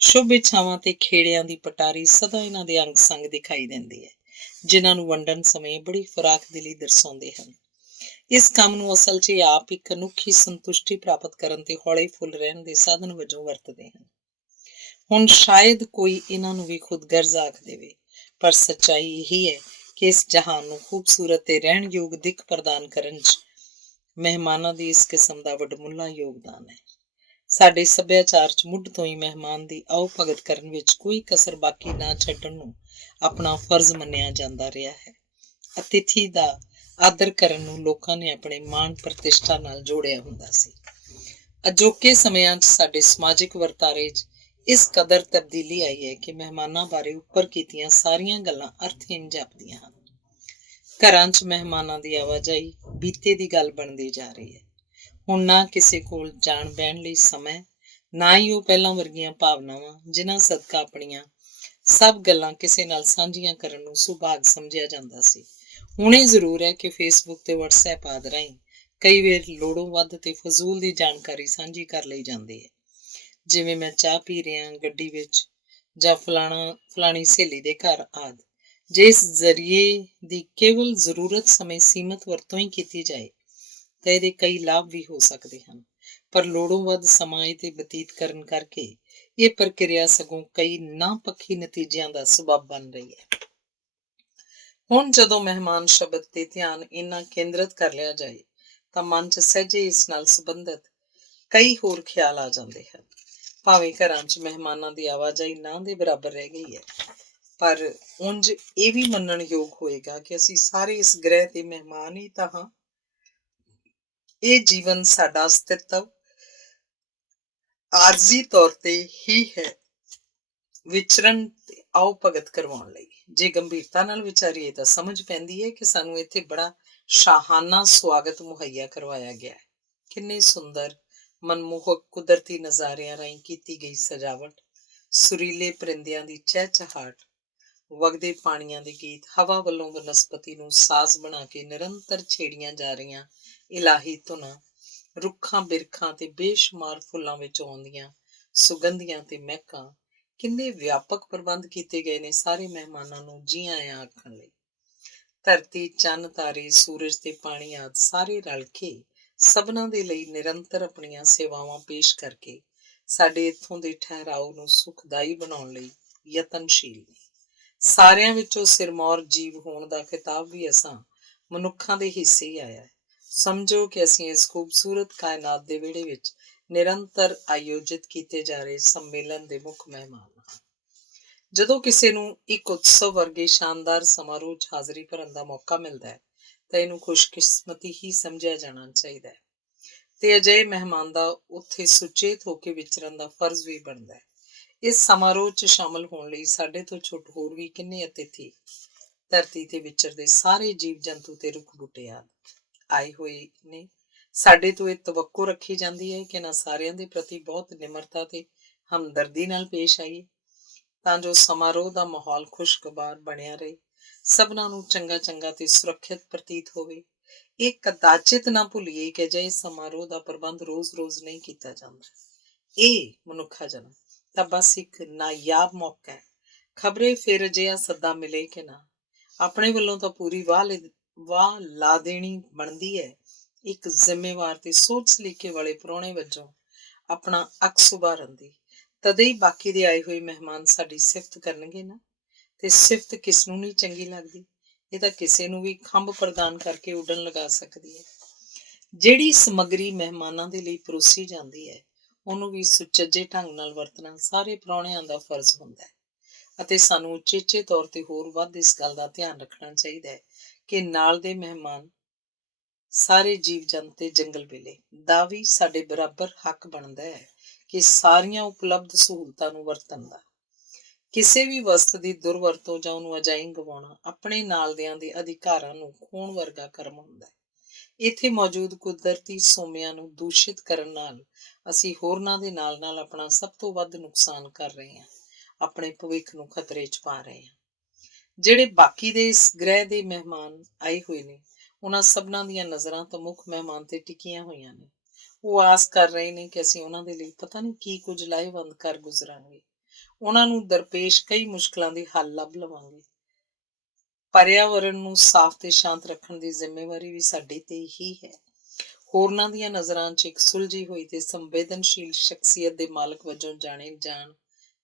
ਸ਼ੁਭ ਇੱਛਾਵਾਂ ਤੇ ਖੇੜਿਆਂ ਦੀ ਪਟਾਰੀ ਸਦਾ ਇਹਨਾਂ ਦੇ ਅੰਗ ਸੰਗ ਦਿਖਾਈ ਦਿੰਦੀ ਹੈ, ਜਿਨ੍ਹਾਂ ਨੂੰ ਵੰਡਣ ਸਮੇਂ ਬੜੀ ਫਰਾਖ ਦਿਲੀ ਦਰਸਾਉਂਦੇ ਹਨ। ਇਸ ਕੰਮ ਨੂੰ ਅਸਲ 'ਚ ਆਪ ਇੱਕ ਅਨੋਖੀ ਸੰਤੁਸ਼ਟੀ ਪ੍ਰਾਪਤ ਕਰਨ ਤੇ ਹੌਲੇ ਫੁੱਲ ਰਹਿਣ ਦੇ ਸਾਧਨ ਵਜੋਂ ਵਰਤਦੇ ਹਨ। ਹੁਣ ਸ਼ਾਇਦ ਕੋਈ ਇਹਨਾਂ ਨੂੰ ਵੀ ਖੁਦਗਰਜ਼ ਆਖ ਦੇਵੇ, ਪਰ ਸੱਚਾਈ ਇਹੀ ਹੈ ਕਿ ਇਸ ਜਹਾਨ ਨੂੰ ਖੂਬਸੂਰਤ ਤੇ ਰਹਿਣ ਯੋਗ ਦਿੱਖ ਪ੍ਰਦਾਨ ਕਰਨ 'ਚ ਮਹਿਮਾਨਾਂ ਦੀ ਇਸ ਕਿਸਮ ਦਾ ਵਡਮੁੱਲਾ ਯੋਗਦਾਨ ਹੈ। ਸਾਡੇ ਸੱਭਿਆਚਾਰ 'ਚ ਮੁੱਢ ਤੋਂ ਹੀ ਮਹਿਮਾਨ ਦੀ ਆਓ ਭਗਤ ਕਰਨ ਵਿੱਚ ਕੋਈ ਕਸਰ ਬਾਕੀ ਨਾ ਛੱਡਣ ਨੂੰ ਆਪਣਾ ਫਰਜ਼ ਮੰਨਿਆ ਜਾਂਦਾ ਰਿਹਾ ਹੈ। ਅਤਿਥੀ ਦਾ ਆਦਰ ਕਰਨ ਨੂੰ ਲੋਕਾਂ ਨੇ ਆਪਣੇ ਮਾਣ ਪ੍ਰਤਿਸ਼ਠਾ ਨਾਲ ਜੋੜਿਆ ਹੁੰਦਾ ਸੀ। ਅਜੋਕੇ ਸਮਿਆਂ 'ਚ ਸਾਡੇ ਸਮਾਜਿਕ ਵਰਤਾਰੇ 'ਚ ਇਸ ਕਦਰ ਤਬਦੀਲੀ ਆਈ ਹੈ ਕਿ ਮਹਿਮਾਨਾਂ ਬਾਰੇ ਉੱਪਰ ਕੀਤੀਆਂ ਸਾਰੀਆਂ ਗੱਲਾਂ ਅਰਥਹੀਣ ਜਾਪਦੀਆਂ ਹਨ। ਘਰਾਂ 'ਚ ਮਹਿਮਾਨਾਂ ਦੀ ਆਵਾਜਾਈ ਬੀਤੇ ਦੀ ਗੱਲ ਬਣਦੀ ਜਾ ਰਹੀ ਹੈ। ਹੁਣ ਨਾ ਕਿਸੇ ਕੋਲ ਜਾਣ ਬਹਿਣ ਲਈ ਸਮਾਂ, ਨਾ ਹੀ ਉਹ ਪਹਿਲਾਂ ਵਰਗੀਆਂ ਭਾਵਨਾਵਾਂ ਜਿਨ੍ਹਾਂ ਸਦਕਾ ਆਪਣੀਆਂ ਸਭ ਗੱਲਾਂ ਕਿਸੇ ਨਾਲ ਸਾਂਝੀਆਂ ਕਰਨ ਨੂੰ ਸੁਭਾਗ ਸਮਝਿਆ ਜਾਂਦਾ ਸੀ। ਹੁਣ ਇਹ ਜ਼ਰੂਰ ਹੈ ਕਿ ਫੇਸਬੁੱਕ ਤੇ ਵਟਸਐਪ ਆਦਿ ਰਾਹੀਂ ਕਈ ਵਾਰ ਲੋੜੋਂ ਵੱਧ ਤੇ ਫਜ਼ੂਲ ਦੀ ਜਾਣਕਾਰੀ ਸਾਂਝੀ ਕਰ ਲਈ ਜਾਂਦੀ ਹੈ, ਜਿਵੇਂ ਮੈਂ ਚਾਹ ਪੀ ਰਿਹਾ ਗੱਡੀ ਵਿੱਚ ਜਾਂ ਫਲਾਣੀ ਸਹੇਲੀ ਦੇ ਘਰ ਆਦਿ। ਜੇ ਇਸ ਜ਼ਰੀਏ ਦੀ ਕੇਵਲ ਜ਼ਰੂਰਤ ਸਮੇਂ ਸੀਮਤ ਵਰਤੋਂ ਹੀ ਕੀਤੀ ਜਾਏ ਤਾਂ ਇਹਦੇ ਕਈ ਲਾਭ ਵੀ ਹੋ ਸਕਦੇ ਹਨ, ਪਰ ਲੋੜੋਂ ਵੱਧ ਸਮਾਂ ਇਹ ਤੇ ਬਤੀਤ ਕਰਨ ਕਰਕੇ ਇਹ ਪ੍ਰਕਿਰਿਆ ਸਗੋਂ ਕਈ ਨਾਪੱਖੀ ਨਤੀਜਿਆਂ ਦਾ ਸਬੱਬ ਬਣ ਰਹੀ ਹੈ। ਹੁਣ ਜਦੋਂ ਮਹਿਮਾਨ ਸ਼ਬਦ ਤੇ ਧਿਆਨ ਇੰਨਾ ਕੇਂਦਰਿਤ ਕਰ ਲਿਆ ਜਾਏ ਤਾਂ ਮਨ 'ਚ ਸਹਿਜੇ ਇਸ ਨਾਲ ਸੰਬੰਧਿਤ ਕਈ ਹੋਰ ਖਿਆਲ ਆ ਜਾਂਦੇ ਹਨ। ਭਾਵੇਂ ਘਰਾਂ 'ਚ ਮਹਿਮਾਨਾਂ ਦੀ ਆਵਾਜਾਈ ਨਾ ਦੇ ਬਰਾਬਰ ਰਹਿ ਗਈ ਹੈ, ਪਰ ਉਂਝ ਇਹ ਵੀ ਮੰਨਣ ਯੋਗ ਹੋਏਗਾ ਕਿ ਅਸੀਂ ਸਾਰੇ ਇਸ ਗ੍ਰਹਿ ਤੇ ਮਹਿਮਾਨ ਹੀ ਤਾਂ ਹਾਂ। ਇਹ ਜੀਵਨ ਸਾਡਾ ਅਸਤਿਤਵ ਆਰਜ਼ੀ ਤੌਰ ਤੇ ਹੀ ਹੈ, ਵਿਚਰਨ ਤੇ ਆਓ ਭਗਤ ਕਰਵਾਉਣ ਲਈ। ਜੇ ਗੰਭੀਰਤਾ ਨਾਲ ਵਿਚਾਰੀਏ ਤਾਂ ਸਮਝ ਪੈਂਦੀ ਹੈ ਕਿ ਸਾਨੂੰ ਇੱਥੇ ਬੜਾ ਸ਼ਾਹਾਨਾ ਸਵਾਗਤ ਮੁਹੱਈਆ ਕਰਵਾਇਆ ਗਿਆ ਹੈ। ਕਿੰਨੇ ਸੁੰਦਰ ਮਨਮੋਹਕ ਕੁਦਰਤੀ ਨਜ਼ਾਰਿਆਂ ਰਾਹੀਂ ਕੀਤੀ ਗਈ ਸਜਾਵਟ, ਸੁਰੀਲੇ ਪਰਿੰਦਿਆਂ ਦੀ ਚਹਿਚਹਾਟ, ਵਗਦੇ ਪਾਣੀਆਂ ਦੇ ਗੀਤ, ਹਵਾ ਵੱਲੋਂ ਬਨਸਪਤੀ ਨੂੰ ਸਾਜ਼ ਬਣਾ ਕੇ ਨਿਰੰਤਰ ਛੇੜੀਆਂ ਜਾ ਰਹੀਆਂ ਇਲਾਹੀ ਧੁਨਾਂ, ਰੁੱਖਾਂ ਬਿਰਖਾਂ ਤੇ ਬੇਸ਼ੁਮਾਰ ਫੁੱਲਾਂ ਵਿੱਚ ਆਉਂਦੀਆਂ ਸੁਗੰਧੀਆਂ ਤੇ ਮਹਿਕਾਂ, ਕਿੰਨੇ ਵਿਆਪਕ ਪ੍ਰਬੰਧ ਕੀਤੇ ਗਏ ਨੇ ਸਾਰੇ ਮਹਿਮਾਨਾਂ ਨੂੰ ਜੀ ਆਇਆਂ ਆਖਣ ਲਈ। ਧਰਤੀ, ਚੰਨ, ਤਾਰੇ, ਸੂਰਜ ਤੇ ਪਾਣੀ ਆਦਿ ਸਾਰੇ ਰਲ ਕੇ ਸਭਨਾਂ ਦੇ ਲਈ ਨਿਰੰਤਰ ਆਪਣੀਆਂ ਸੇਵਾਵਾਂ ਪੇਸ਼ ਕਰਕੇ ਸਾਡੇ ਇੱਥੋਂ ਦੇ ਠਹਿਰਾਓ ਨੂੰ ਸੁਖਦਾਈ ਬਣਾਉਣ ਲਈ ਯਤਨਸ਼ੀਲ ਨੇ। ਸਾਰਿਆਂ ਵਿੱਚੋਂ ਸਿਰਮੌਰ ਜੀਵ ਹੋਣ ਦਾ ਖਿਤਾਬ ਵੀ ਅਸਾਂ ਮਨੁੱਖਾਂ ਦੇ ਹਿੱਸੇ ਹੀ ਆਇਆ ਹੈ। ਸਮਝੋ ਕਿ ਅਸੀਂ ਇਸ ਖੂਬਸੂਰਤ ਕਾਇਨਾਤ ਦੇ ਵਿਹੜੇ ਵਿੱਚ ਨਿਰੰਤਰ ਆਯੋਜਿਤ ਕੀਤੇ ਜਾ ਰਹੇ ਸੰਮੇਲਨ ਦੇ ਮੁੱਖ ਮਹਿਮਾਨ ਹਾਂ। ਜਦੋਂ ਕਿਸੇ ਨੂੰ ਇੱਕ ਉਤਸਵ ਵਰਗੇ ਸ਼ਾਨਦਾਰ ਸਮਾਰੋਹ 'ਚ ਹਾਜ਼ਰੀ ਭਰਨ ਦਾ ਮੌਕਾ ਮਿਲਦਾ ਹੈ ਤਾਂ ਇਹਨੂੰ ਖੁਸ਼ਕਿਸਮਤੀ ਹੀ ਸਮਝਿਆ ਜਾਣਾ ਚਾਹੀਦਾ ਹੈ ਤੇ ਅਜਿਹੇ ਮਹਿਮਾਨ ਦਾ ਉੱਥੇ ਸੁਚੇਤ ਹੋ ਕੇ ਵਿਚਰਨ ਦਾ ਫਰਜ਼ ਵੀ ਬਣਦਾ ਹੈ। ਇਸ ਸਮਾਰੋਹ 'ਚ ਸ਼ਾਮਲ ਹੋਣ ਲਈ ਸਾਡੇ ਤੋਂ ਛੁੱਟ ਹੋਰ ਵੀ ਕਿੰਨੇ ਅਤਿਥੀ ਧਰਤੀ ਤੇ ਵਿਚਰਦੇ ਸਾਰੇ ਜੀਵ ਜੰਤੂ ਤੇ ਰੁੱਖ ਬੂਟੇ ਆਦਿ ਆਏ ਹੋਏ ਨੇ। ਸਾਡੇ ਤੋਂ ਇਹ ਤਵੱਕੋ ਰੱਖੀ ਜਾਂਦੀ ਹੈ ਕਿ ਇਹਨਾਂ ਸਾਰਿਆਂ ਦੇ ਪ੍ਰਤੀ ਬਹੁਤ ਨਿਮਰਤਾ ਤੇ ਹਮਦਰਦੀ ਨਾਲ ਪੇਸ਼ ਆਈਏ ਤਾਂ ਜੋ ਸਮਾਰੋਹ ਦਾ ਮਾਹੌਲ ਖੁਸ਼ਗਵਾਰ ਬਣਿਆ ਰਹੇ, ਸਭਨਾਂ ਨੂੰ ਚੰਗਾ ਚੰਗਾ ਤੇ ਸੁਰੱਖਿਅਤ ਪ੍ਰਤੀਤ ਹੋਵੇ। ਇਹ ਕਦਾਚਿਤ ਨਾ ਭੁੱਲੀਏ ਕਿ ਅਜਿਹੇ ਸਮਾਰੋਹ ਦਾ ਪ੍ਰਬੰਧ ਰੋਜ਼-ਰੋਜ਼ ਨਹੀਂ ਕੀਤਾ ਜਾਂਦਾ। ਇਹ ਮਨੁੱਖਾ ਜਨਮ ਤਾਂ ਬਸ ਇੱਕ ਨਾਯਾਬ ਮੌਕਾ ਹੈ। ਖਬਰੇ ਫਿਰ ਅਜਿਹਾ ਸੱਦਾ ਮਿਲੇ ਕਿ ਨਾ, ਆਪਣੇ ਵੱਲੋਂ ਤਾਂ ਪੂਰੀ ਵਾਹ ਲਾ ਦੇਣੀ ਬਣਦੀ ਹੈ। ਇੱਕ ਜ਼ਿੰਮੇਵਾਰ ਤੇ ਸੋਚ ਸਲੀਕੇ ਵਾਲੇ ਪ੍ਰਾਹੁਣੇ ਵਜੋਂ ਆਪਣਾ ਅਕਸ ਉਭਾਰਨ ਦੀ। ਤਦੇ ਹੀ ਬਾਕੀ ਦੇ ਆਏ ਹੋਏ ਮਹਿਮਾਨ ਸਾਡੀ ਸਿਫਤ ਕਰਨਗੇ ਨਾ। ਤੇ ਸਿਫਤ ਕਿਸ ਨੂੰ ਨਹੀਂ ਚੰਗੀ ਲੱਗਦੀ। ਇਹ ਤਾਂ ਕਿਸੇ ਨੂੰ ਵੀ ਖੰਭ ਪ੍ਰਦਾਨ ਕਰਕੇ ਉੱਡਣ ਲਗਾ ਸਕਦੀ ਹੈ। ਜਿਹੜੀ ਸਮੱਗਰੀ ਮਹਿਮਾਨਾਂ ਦੇ ਲਈ ਪਰੋਸੀ ਜਾਂਦੀ ਹੈ ਉਹਨੂੰ ਵੀ ਸੁਚੱਜੇ ਢੰਗ ਨਾਲ ਵਰਤਣਾ ਸਾਰੇ ਪ੍ਰਾਹੁਣਿਆਂ ਦਾ ਫਰਜ਼ ਹੁੰਦਾ ਹੈ ਅਤੇ ਸਾਨੂੰ ਉਚੇਚੇ ਤੌਰ ਤੇ ਹੋਰ ਵੱਧ ਇਸ ਗੱਲ ਦਾ ਧਿਆਨ ਰੱਖਣਾ ਚਾਹੀਦਾ ਹੈ ਕਿ ਨਾਲ ਦੇ ਮਹਿਮਾਨ ਸਾਰੇ ਜੀਵ ਜੰਤ ਤੇ ਜੰਗਲ ਵੇਲੇ ਦਾ ਵੀ ਸਾਡੇ ਬਰਾਬਰ ਹੱਕ ਬਣਦਾ ਹੈ ਕਿ ਸਾਰੀਆਂ ਉਪਲਬਧ ਸਹੂਲਤਾਂ ਨੂੰ ਵਰਤਣ ਦਾ। ਕਿਸੇ ਵੀ ਵਸਤ ਦੀ ਦੁਰਵਰਤੋਂ ਜਾਂ ਉਹਨੂੰ ਅਜਾਈਂ ਗਵਾਉਣਾ ਆਪਣੇ ਨਾਲਦਿਆਂ ਦੇ ਅਧਿਕਾਰਾਂ ਨੂੰ ਖੋਹਣ ਵਰਗਾ ਕਰਮ ਹੁੰਦਾ ਹੈ। ਇੱਥੇ ਮੌਜੂਦ ਕੁਦਰਤੀ ਸੋਮਿਆਂ ਨੂੰ ਦੂਸ਼ਿਤ ਕਰਨ ਨਾਲ ਅਸੀਂ ਹੋਰਨਾਂ ਦੇ ਨਾਲ ਨਾਲ ਆਪਣਾ ਸਭ ਤੋਂ ਵੱਧ ਨੁਕਸਾਨ ਕਰ ਰਹੇ ਹਾਂ, ਆਪਣੇ ਭਵਿੱਖ ਨੂੰ ਖਤਰੇ 'ਚ ਪਾ ਰਹੇ ਹਾਂ। ਜਿਹੜੇ ਬਾਕੀ ਦੇ ਇਸ ਗ੍ਰਹਿ ਦੇ ਮਹਿਮਾਨ ਆਏ ਹੋਏ ਨੇ ਉਹਨਾਂ ਸਭਨਾਂ ਦੀਆਂ ਨਜ਼ਰਾਂ ਤਾਂ ਮੁੱਖ ਮਹਿਮਾਨ ਤੇ ਟਿਕੀਆਂ ਹੋਈਆਂ ਨੇ। ਉਹ ਆਸ ਕਰ ਰਹੇ ਨੇ ਕਿ ਅਸੀਂ ਉਹਨਾਂ ਦੇ ਲਈ ਪਤਾ ਨਹੀਂ ਕੀ ਕੁਝ ਲਾਹੇਵੰਦ ਕਰ ਗੁਜ਼ਰਾਂਗੇ, ਉਹਨਾਂ ਨੂੰ ਦਰਪੇਸ਼ ਕਈ ਮੁਸ਼ਕਲਾਂ ਦੇ ਹੱਲ ਲੱਭ ਲਵਾਂਗੇ। ਪਰਿਆਵਰਣ ਨੂੰ ਸਾਫ਼ ਤੇ ਸ਼ਾਂਤ ਰੱਖਣ ਦੀ ਜ਼ਿੰਮੇਵਾਰੀ ਵੀ ਸਾਡੇ ਤੇ ਹੀ ਹੈ। ਹੋਰਨਾਂ ਦੀਆਂ ਨਜ਼ਰਾਂ 'ਚ ਇੱਕ ਸੁਲਝੀ ਹੋਈ ਤੇ ਸੰਵੇਦਨਸ਼ੀਲ ਸ਼ਖਸੀਅਤ ਦੇ ਮਾਲਕ ਵਜੋਂ ਜਾਣੇ ਜਾਣ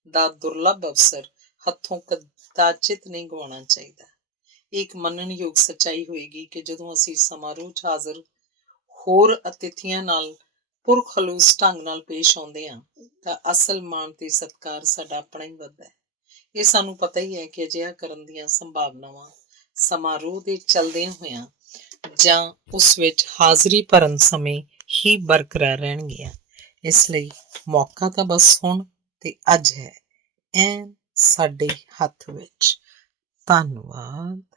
ਦਾ ਦੁਰਲੱਭ ਅਵਸਰ ਹੱਥੋਂ ਕਦਾਚਿਤ ਨਹੀਂ ਗਵਾਉਣਾ ਚਾਹੀਦਾ। ਇਹ ਇੱਕ ਮੰਨਣਯੋਗ ਸੱਚਾਈ ਹੋਏਗੀ ਕਿ ਜਦੋਂ ਅਸੀਂ ਸਮਾਰੋਹ 'ਚ ਹਾਜ਼ਰ ਹੋਰ ਅਤਿਥੀਆਂ ਨਾਲ ਪੁਰਖਲੂਸ ਢੰਗ ਨਾਲ ਪੇਸ਼ ਆਉਂਦੇ ਹਾਂ ਤਾਂ ਅਸਲ ਮਾਣ ਤੇ ਸਤਿਕਾਰ ਸਾਡਾ ਆਪਣਾ ਹੀ ਵੱਧਦਾ ਹੈ। ਇਹ ਸਾਨੂੰ ਪਤਾ ਹੀ ਹੈ ਕਿ ਅਜਿਹਾ ਕਰਨ ਦੀਆਂ ਸੰਭਾਵਨਾਵਾਂ ਸਮਾਰੋਹ ਦੇ ਚੱਲਦਿਆਂ ਹੋਇਆਂ ਜਾਂ ਉਸ ਵਿੱਚ ਹਾਜ਼ਰੀ ਭਰਨ ਸਮੇਂ ਹੀ ਬਰਕਰਾਰ ਰਹਿਣਗੀਆਂ। ਇਸ ਲਈ ਮੌਕਾ ਤਾਂ ਬਸ ਹੁਣ ਤੇ ਅੱਜ ਹੈ, ਐਨ ਸਾਡੇ ਹੱਥ ਵਿੱਚ। ਧੰਨਵਾਦ।